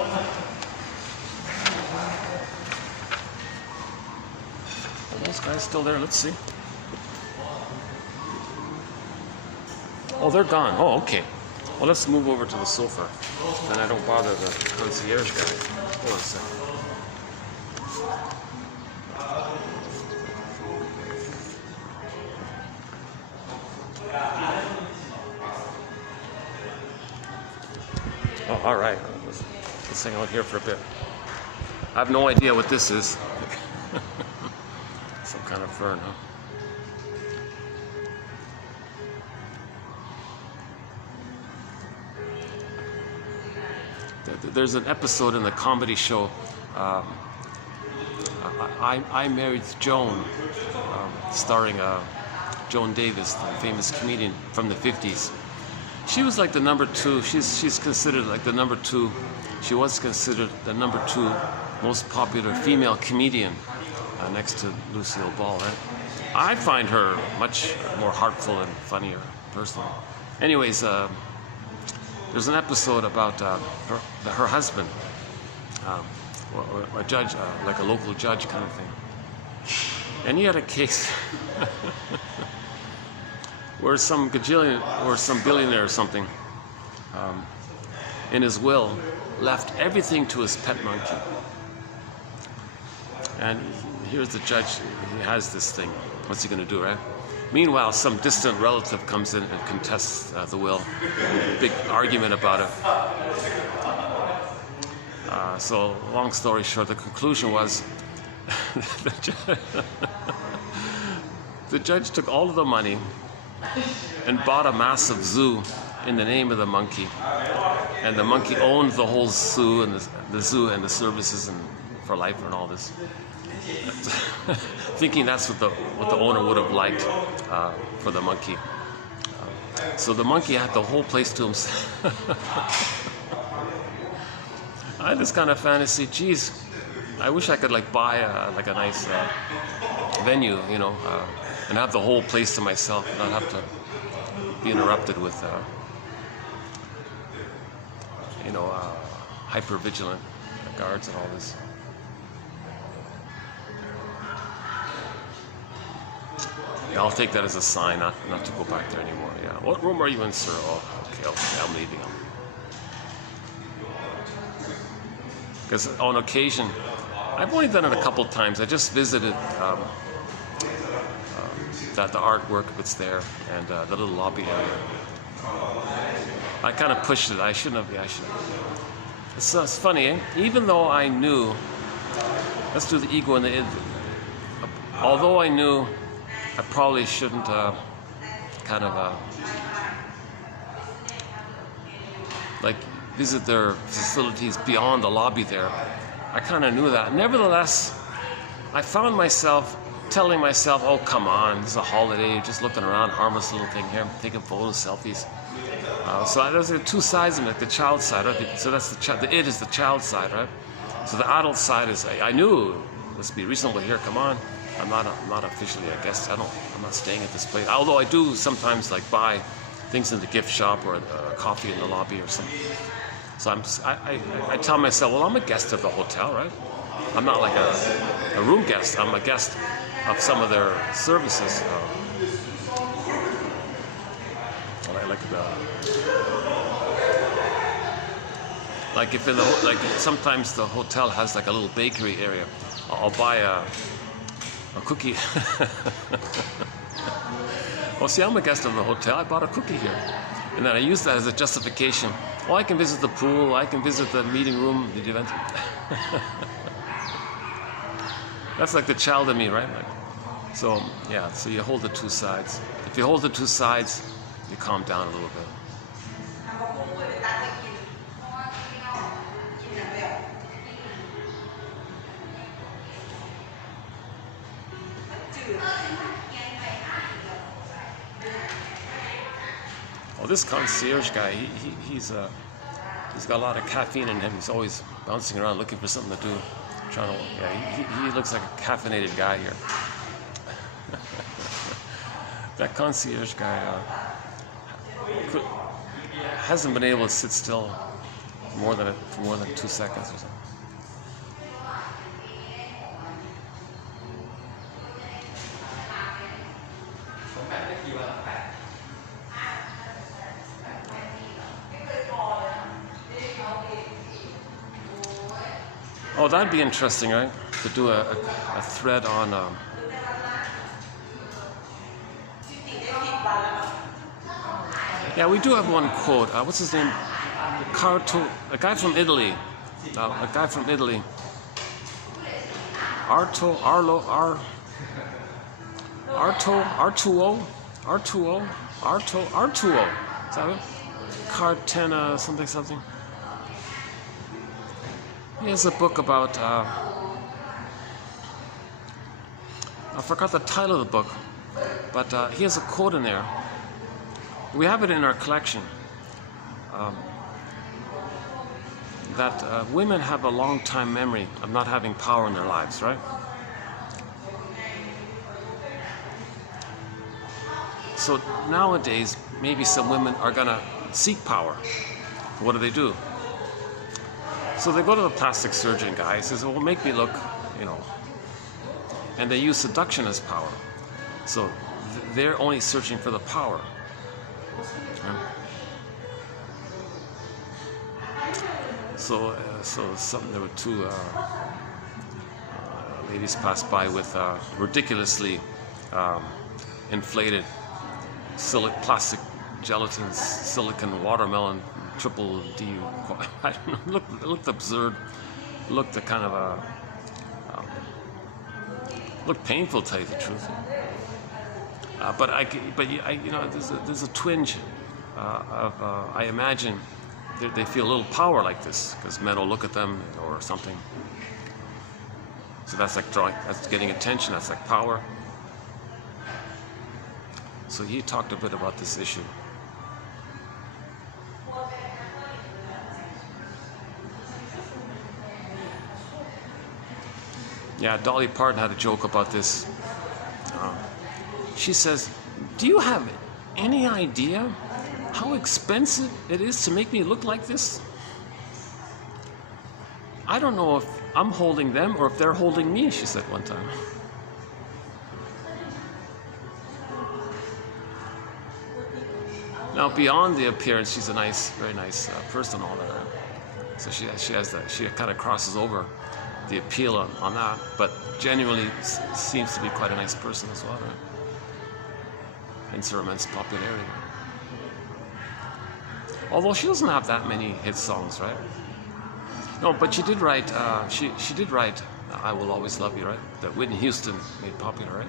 are those guys still there? Let's see. Oh, they're gone. Oh, okay. Well, let's move over to the sofa. Then I don't bother the concierge guy. Hold on a second. Oh, all right. Let's hang out here for a bit. I have no idea what this is. Some kind of fern, huh? There's an episode in the comedy show, I Married Joan, starring Joan Davis, the famous comedian from the 50s. She was like the number 2. She's considered like the number 2. She was considered the number 2 most popular female comedian, next to Lucille Ball, right? I find her much more heartful and funnier, personally. Anyways, there's an episode about her husband, a judge, like a local judge kind of thing. And he had a case where some gajillion or some billionaire or something, in his will, left everything to his pet monkey. And here's the judge, he has this thing. What's he going to do, right? Meanwhile, some distant relative comes in and contests the will. Big argument about it. So, long story short, the conclusion was the judge took all of the money and bought a massive zoo in the name of the monkey. And the monkey owned the whole zoo and the zoo and the services and for life and all this. Thinking that's what the owner would have liked for the monkey. So the monkey had the whole place to himself. I had this kind of fantasy. Geez, I wish I could like buy like a nice venue, you know, and have the whole place to myself, and not have to be interrupted with, you know, hyper vigilant guards and all this. Yeah, I'll take that as a sign not to go back there anymore. Yeah. What room are you in, sir? Oh, okay, I'm leaving. Because on occasion, I've only done it a couple times. I just visited the artwork that's there and the little lobby area. I kind of pushed it. I shouldn't have. Yeah, I should have. It's funny, eh? Even though I knew, let's do the ego and the id. Although I knew I probably shouldn't like visit their facilities beyond the lobby there. I kind of knew that. Nevertheless, I found myself telling myself, oh, come on, this is a holiday, you're just looking around, harmless little thing here, taking photos, selfies. So there's two sides of it, the child side, right? So that's the id is the child side, right? So the adult side is, I knew, let's be reasonable here, come on. I'm not officially a guest. I'm not staying at this place. Although I do sometimes like buy things in the gift shop or coffee in the lobby or something. So I tell myself, well, I'm a guest of the hotel, right? I'm not like a room guest. I'm a guest of some of their services. Like if sometimes the hotel has like a little bakery area. I'll buy a cookie. Well, see, I'm a guest of the hotel. I bought a cookie here. And then I use that as a justification. Oh, I can visit the pool. I can visit the meeting room, the event. That's like the child in me, right? So, yeah, so you hold the two sides. If you hold the two sides, you calm down a little bit. Well, this concierge guy, he's got a lot of caffeine in him. He's always bouncing around looking for something to do. He looks like a caffeinated guy here. That concierge guy hasn't been able to sit still for more than 2 seconds or something. Oh, that'd be interesting, right? To do a thread on yeah, we do have one quote. What's his name? A guy from Italy. Artuo. Is that it? Cartena something. He has a book about, I forgot the title of the book, but he has a quote in there. We have it in our collection, that women have a long time memory of not having power in their lives, right? So nowadays, maybe some women are gonna seek power. What do? So they go to the plastic surgeon guy. He says, well, make me look, you know. And they use seduction as power. So they're only searching for the power. So there were two ladies passed by with ridiculously inflated plastic gelatin, silicon watermelon, triple D. I don't know. It looked absurd. Looked kind of looked painful, to tell you the truth. But you know, there's a twinge of I imagine they feel a little power like this because men will look at them or something. So that's like drawing, that's getting attention, that's like power. So he talked a bit about this issue. Yeah, Dolly Parton had a joke about this. She says, "Do you have any idea how expensive it is to make me look like this? I don't know if I'm holding them or if they're holding me," she said one time. Now, beyond the appearance, she's a nice, very nice person, all that. So she kind of crosses over the appeal on that, but genuinely seems to be quite a nice person as well, right? Hence her immense popularity. Although she doesn't have that many hit songs, right? No, but she did write. She did write "I Will Always Love You," right? That Whitney Houston made popular, right?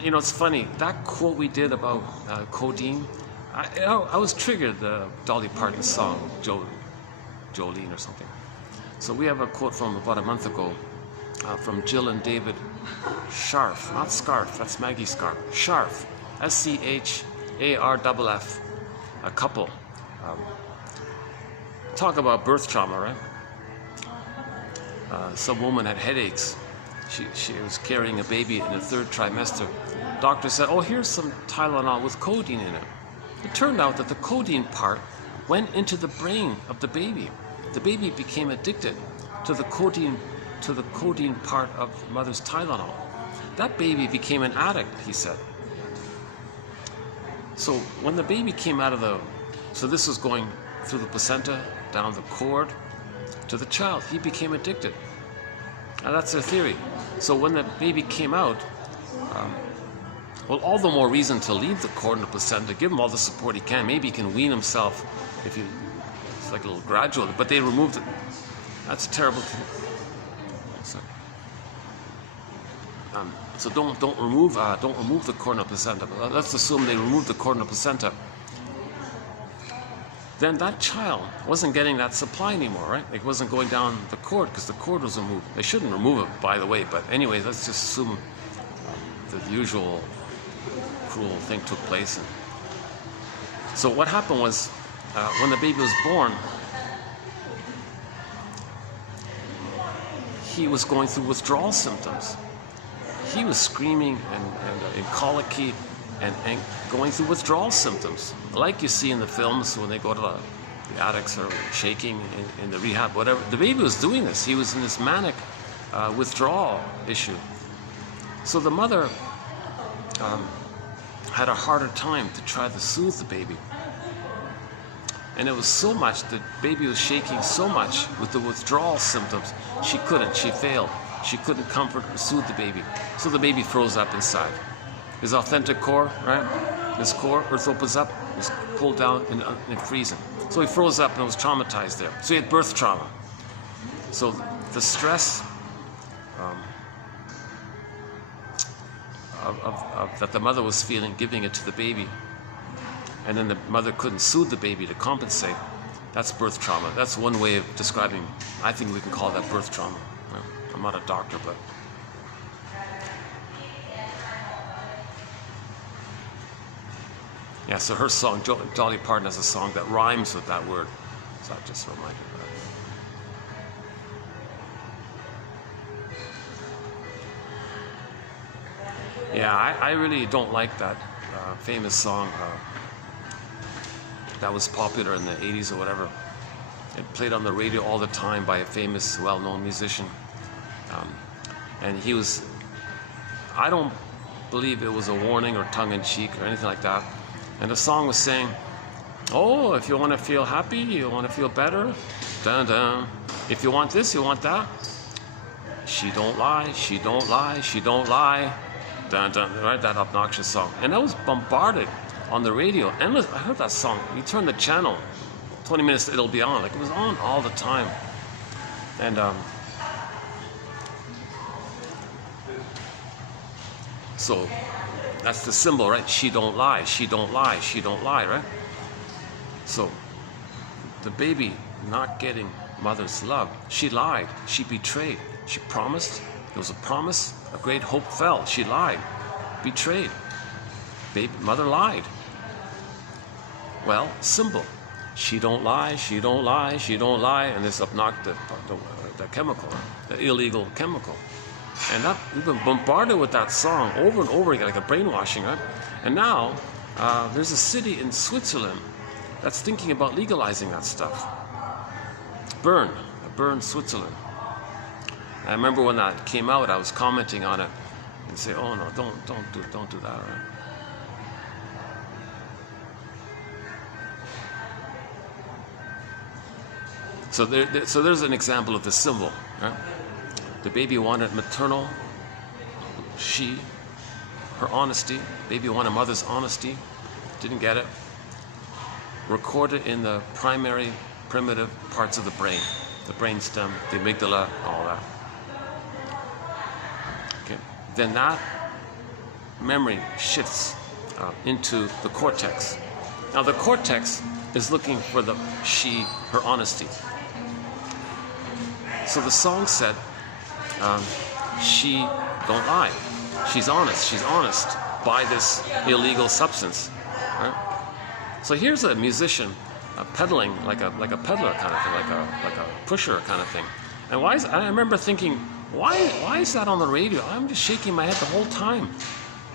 You know, it's funny, that quote we did about codeine. I was triggered. Dolly Parton's song Jolene or something. So we have a quote from about a month ago from Jill and David Scharf, not Scarf, that's Maggie Scarf. Scharf, SCHARFF, a couple. Talk about birth trauma, right? Some woman had headaches. She was carrying a baby in the 3rd trimester. Doctor said, "Oh, here's some Tylenol with codeine in it." It turned out that the codeine part went into the brain of the baby. The baby became addicted to the codeine part of mother's Tylenol. That baby became an addict, he said. So when the baby came out of so this was going through the placenta, down the cord, to the child. He became addicted. Now that's their theory. So when the baby came out, well, all the more reason to leave the cord and the placenta, give him all the support he can. Maybe he can wean himself it's like a little gradual, but they removed it. That's a terrible thing. So don't remove the cord and the placenta. But let's assume they removed the cord and the placenta. Then that child wasn't getting that supply anymore, right? It wasn't going down the cord because the cord was removed. They shouldn't remove it, by the way, but anyway, let's just assume the usual cruel thing took place. So what happened was, when the baby was born, he was going through withdrawal symptoms. He was screaming and colicky and going through withdrawal symptoms, like you see in the films when they go to the addicts are shaking in the rehab, whatever. The baby was doing this. He was in this manic withdrawal issue. So the mother had a harder time to try to soothe the baby. And it was so much, the baby was shaking so much with the withdrawal symptoms, she failed. She couldn't comfort or soothe the baby. So the baby froze up inside. His authentic core, right? His core, earth opens up, was pulled down and freezing. So he froze up and was traumatized there. So he had birth trauma. So the stress that the mother was feeling, giving it to the baby, and then the mother couldn't soothe the baby to compensate, that's birth trauma. That's one way of describing, I think we can call that birth trauma. I'm not a doctor, but... Yeah, so her song, Dolly Parton has a song that rhymes with that word. So I just reminded her of that. Yeah, I really don't like that famous song that was popular in the 80s or whatever. It played on the radio all the time by a famous, well-known musician. And he was, I don't believe it was a warning or tongue-in-cheek or anything like that. And the song was saying, oh, if you want to feel happy, you want to feel better, dun dun. If you want this, you want that, She don't lie, she don't lie, she don't lie. Dun, dun, right, that obnoxious song. And I was bombarded on the radio. Endless, I heard that song. You turn the channel, 20 minutes it'll be on. Like it was on all the time. And so that's the symbol, right? She don't lie, she don't lie, she don't lie, right? So the baby not getting mother's love, she lied, she betrayed, she promised. There was a promise, a great hope fell. She lied, betrayed. Baby, mother lied. Well, symbol. She don't lie, she don't lie, she don't lie, and this obnoxious, the chemical, the illegal chemical. And that, we've been bombarded with that song over and over again, like a brainwashing, right? And now, there's a city in Switzerland that's thinking about legalizing that stuff. Bern, Switzerland. I remember when that came out, I was commenting on it and say, "Oh no, don't do that." Right? So there's an example of the symbol. Right? The baby wanted maternal, her honesty. Baby wanted mother's honesty, didn't get it. Recorded in the primary primitive parts of the brain, the brainstem, the amygdala, all that. Okay. Then that memory shifts into the cortex. Now the cortex is looking for her honesty. So the song said, she don't lie. She's honest by this illegal substance. Right? So here's a musician peddling like a peddler kind of thing, like a pusher kind of thing. And I remember thinking, why is that on the radio? I'm just shaking my head the whole time.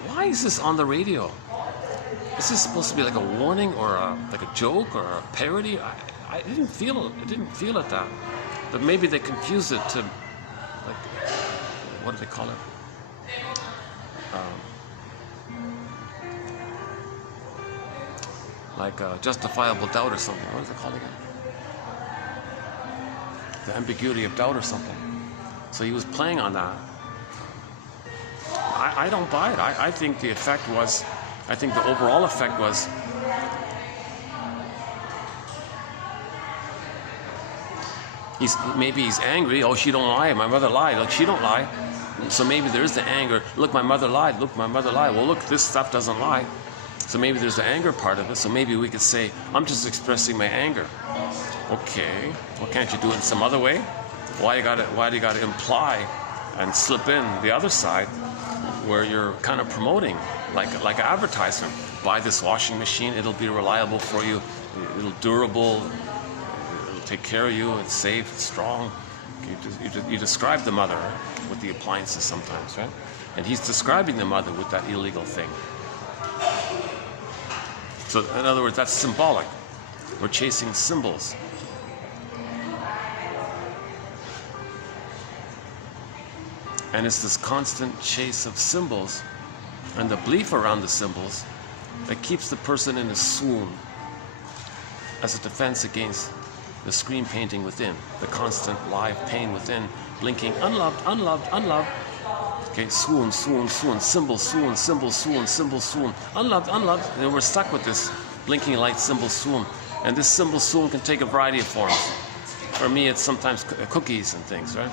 Why is this on the radio? Is this supposed to be like a warning or like a joke or a parody? I didn't feel it. I didn't feel it that. But maybe they confused it to, like, what do they call it? Like justifiable doubt or something. What is it called again? The ambiguity of doubt or something. So he was playing on that. I don't buy it. I think the overall effect was maybe he's angry. Oh, she don't lie. My mother lied. Like, she don't lie. So maybe there is the anger. Look, my mother lied. Look, my mother lied. Well, look, this stuff doesn't lie. So maybe there's the anger part of it. So maybe we could say, I'm just expressing my anger. Okay. Well, can't you do it in some other way? Why do you gotta imply and slip in the other side where you're kind of promoting, like an advertisement? Buy this washing machine. It'll be reliable for you. It'll durable. Take care of you. It's safe, it's strong. You describe the mother with the appliances sometimes, right? And he's describing the mother with that illegal thing. So in other words, that's symbolic. We're chasing symbols. And it's this constant chase of symbols and the belief around the symbols that keeps the person in a swoon as a defense against the screen painting within, the constant live pain within, blinking, unloved, unloved, unloved. Okay, swoon, swoon, swoon, symbol, swoon, symbol, swoon, symbol, swoon, unloved, unloved. And then we're stuck with this blinking light symbol swoon. And this symbol swoon can take a variety of forms. For me, it's sometimes cookies and things, right?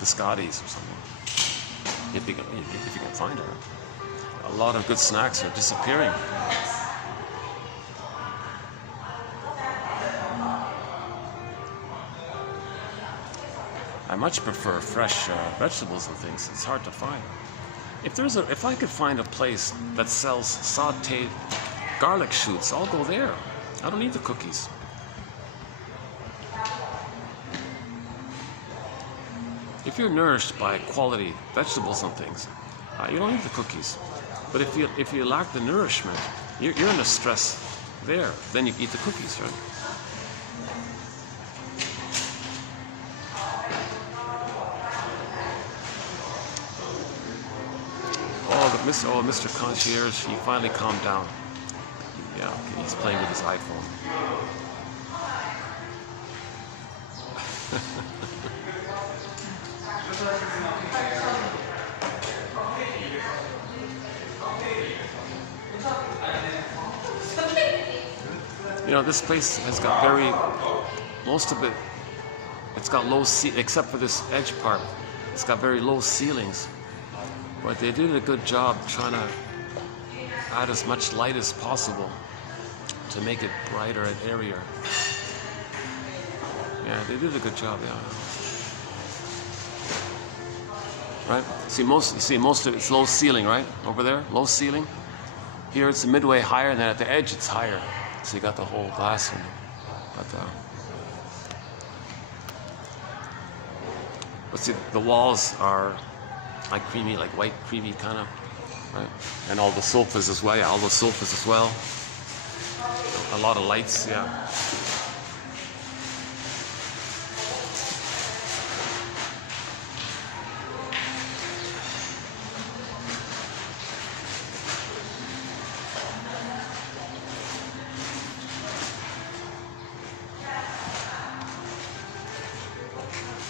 The Scotties or something, if you can find her. A lot of good snacks are disappearing. I much prefer fresh vegetables and things. It's hard to find. If I could find a place that sells sautéed garlic shoots, I'll go there. I don't need the cookies. If you're nourished by quality vegetables and things, you don't need the cookies. But if you lack the nourishment, you're in a stress there. Then you eat the cookies, right? Oh, Mr. Concierge, he finally calmed down. Yeah, okay, he's playing with his iPhone. You know, this place has got most of it, it's got low except for this edge part, it's got very low ceilings. But they did a good job trying to add as much light as possible to make it brighter and airier. Yeah, they did a good job, yeah. Right? See, most of it's low ceiling, right? Over there, low ceiling. Here it's midway higher, and then at the edge it's higher. So you got the whole glass one. But see, the walls are like creamy, like white, creamy kind of, right? And all the sofas as well. Yeah, all the sofas as well. A lot of lights, yeah.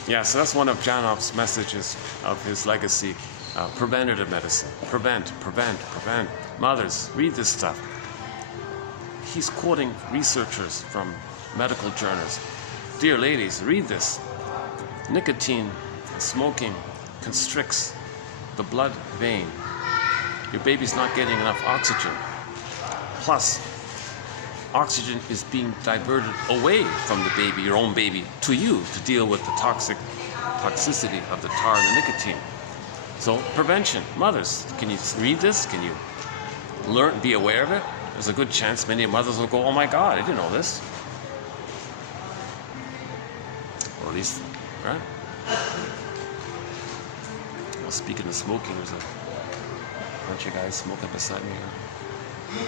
Yeah, so that's one of Janop's messages of his legacy. Preventative medicine. Prevent. Mothers, read this stuff. He's quoting researchers from medical journals. Dear ladies, read this. Nicotine, smoking, constricts the blood vein. Your baby's not getting enough oxygen. Plus, oxygen is being diverted away from the baby, your own baby, to you to deal with the toxicity of the tar and the nicotine. So, prevention. Mothers, can you read this? Can you learn, be aware of it? There's a good chance many mothers will go, oh my God, I didn't know this. Or at least, right? Well, speaking of smoking, there's a bunch of guys smoking beside me here.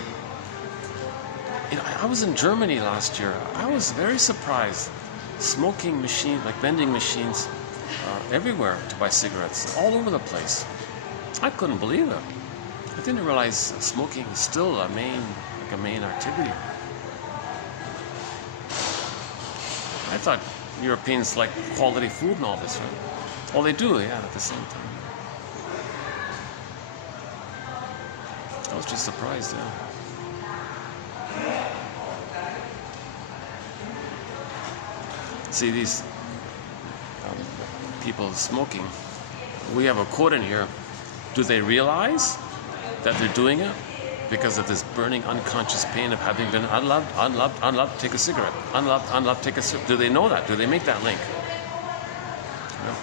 You know, I was in Germany last year. I was very surprised. Smoking machines, like vending machines, everywhere to buy cigarettes, all over the place. I couldn't believe it. I didn't realize smoking is still a main activity. I thought Europeans like quality food and all this, right? Well, they do, yeah, at the same time. I was just surprised, yeah. See these people smoking. We have a quote in here. Do they realize that they're doing it because of this burning unconscious pain of having been unloved, take a cigarette. Unloved, take a cigarette. Do they know that? Do they make that link? No.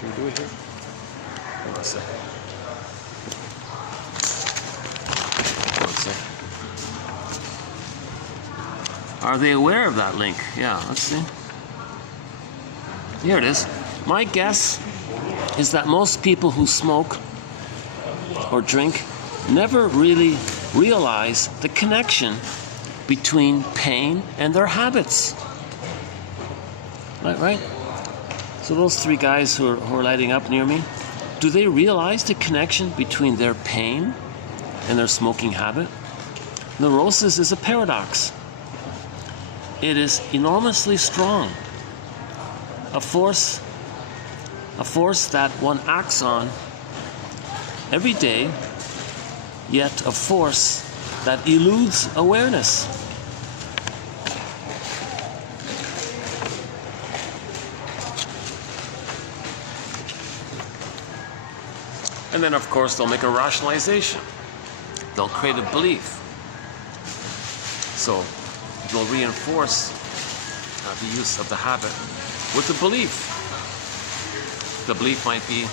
Should we do it here? Hold on a second. Are they aware of that link? Yeah, let's see. Here it is. My guess is that most people who smoke or drink never really realize the connection between pain and their habits. Right? So those three guys who are lighting up near me, do they realize the connection between their pain and their smoking habit? Neurosis is a paradox. It is enormously strong. A force that one acts on every day, yet a force that eludes awareness. And then, of course, they'll make a rationalization. They'll create a belief. So they'll reinforce the use of the habit with the belief. The belief might be,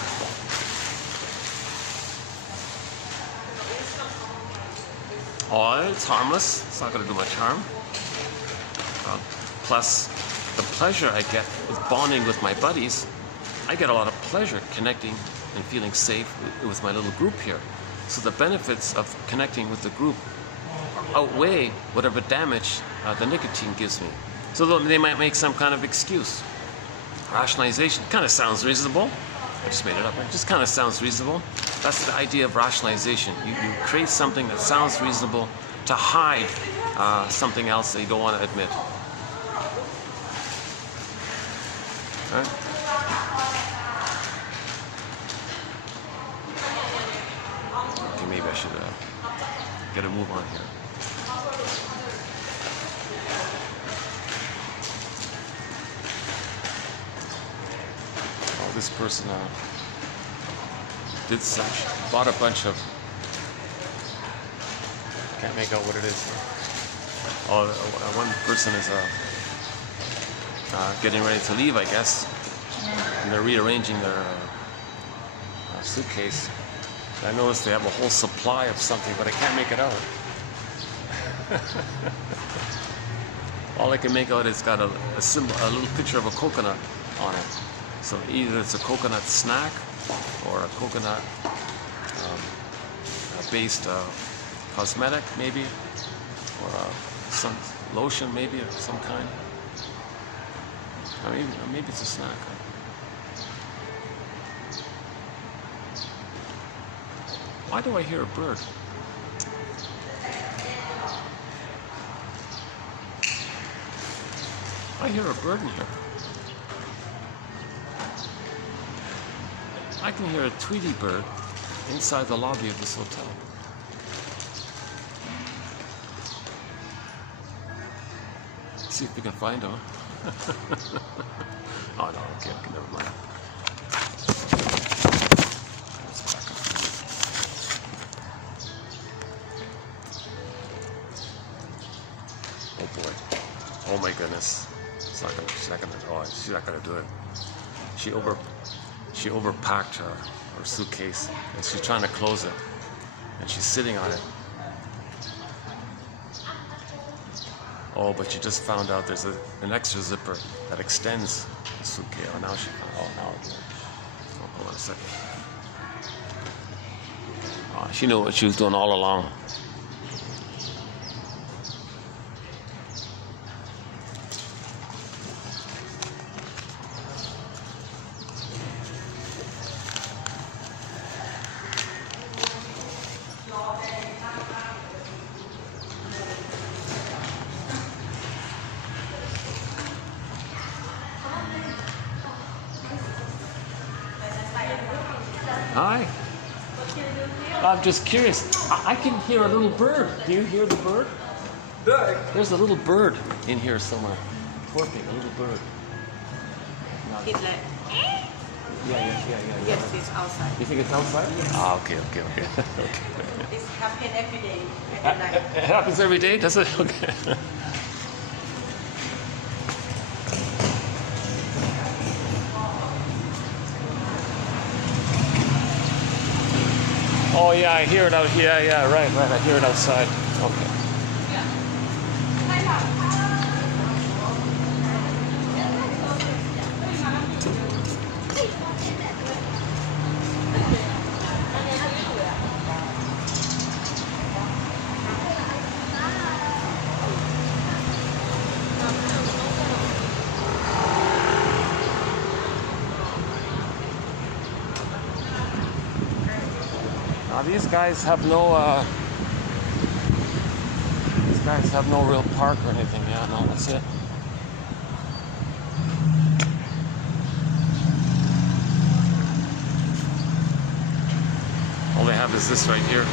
oh, it's harmless. It's not going to do much harm. Plus, the pleasure I get with bonding with my buddies, I get a lot of pleasure connecting and feeling safe with my little group here. So the benefits of connecting with the group outweigh whatever damage the nicotine gives me. So they might make some kind of excuse. Rationalization kind of sounds reasonable. I just made it up. It just kind of sounds reasonable. That's the idea of rationalization. You create something that sounds reasonable to hide something else that you don't want to admit. Right? Okay, maybe I should get a move on here. Oh, this person bought a bunch of. Can't make out what it is. Oh, one person is getting ready to leave, I guess, and they're rearranging their suitcase. I noticed they have a whole supply of something, but I can't make it out. All I can make out is got a symbol, a little picture of a coconut on it. So either it's a coconut snack or a coconut based cosmetic, maybe, or some lotion, maybe of some kind. Maybe it's a snack. Why do I hear a bird? I hear a bird in here. I can hear a Tweety bird inside the lobby of this hotel. See if we can find him. Oh no, okay, never mind. Oh boy. Oh my goodness. She's not gonna do it. She overpacked her suitcase and she's trying to close it. And she's sitting on it. Oh, but she just found out there's an extra zipper that extends the suitcase. Oh, now she found. Oh, now again. Oh, hold on a second. Oh, she knew what she was doing all along. Hi. I'm just curious. I can hear a little bird. Do you hear the bird? There's a little bird in here somewhere. Twerping, a little bird. It's like, Yeah. yes, it's outside. You think it's outside? Yes. Ah, okay. Okay. This happens every day at night. It happens every day, does it? Okay. Oh yeah, I hear it out here. Yeah, right. I hear it outside. Okay. Now these guys have no real park or anything. Yeah, no, that's it. All they have is this right here.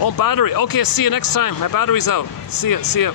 Oh, battery. Okay, see you next time. My battery's out. See ya.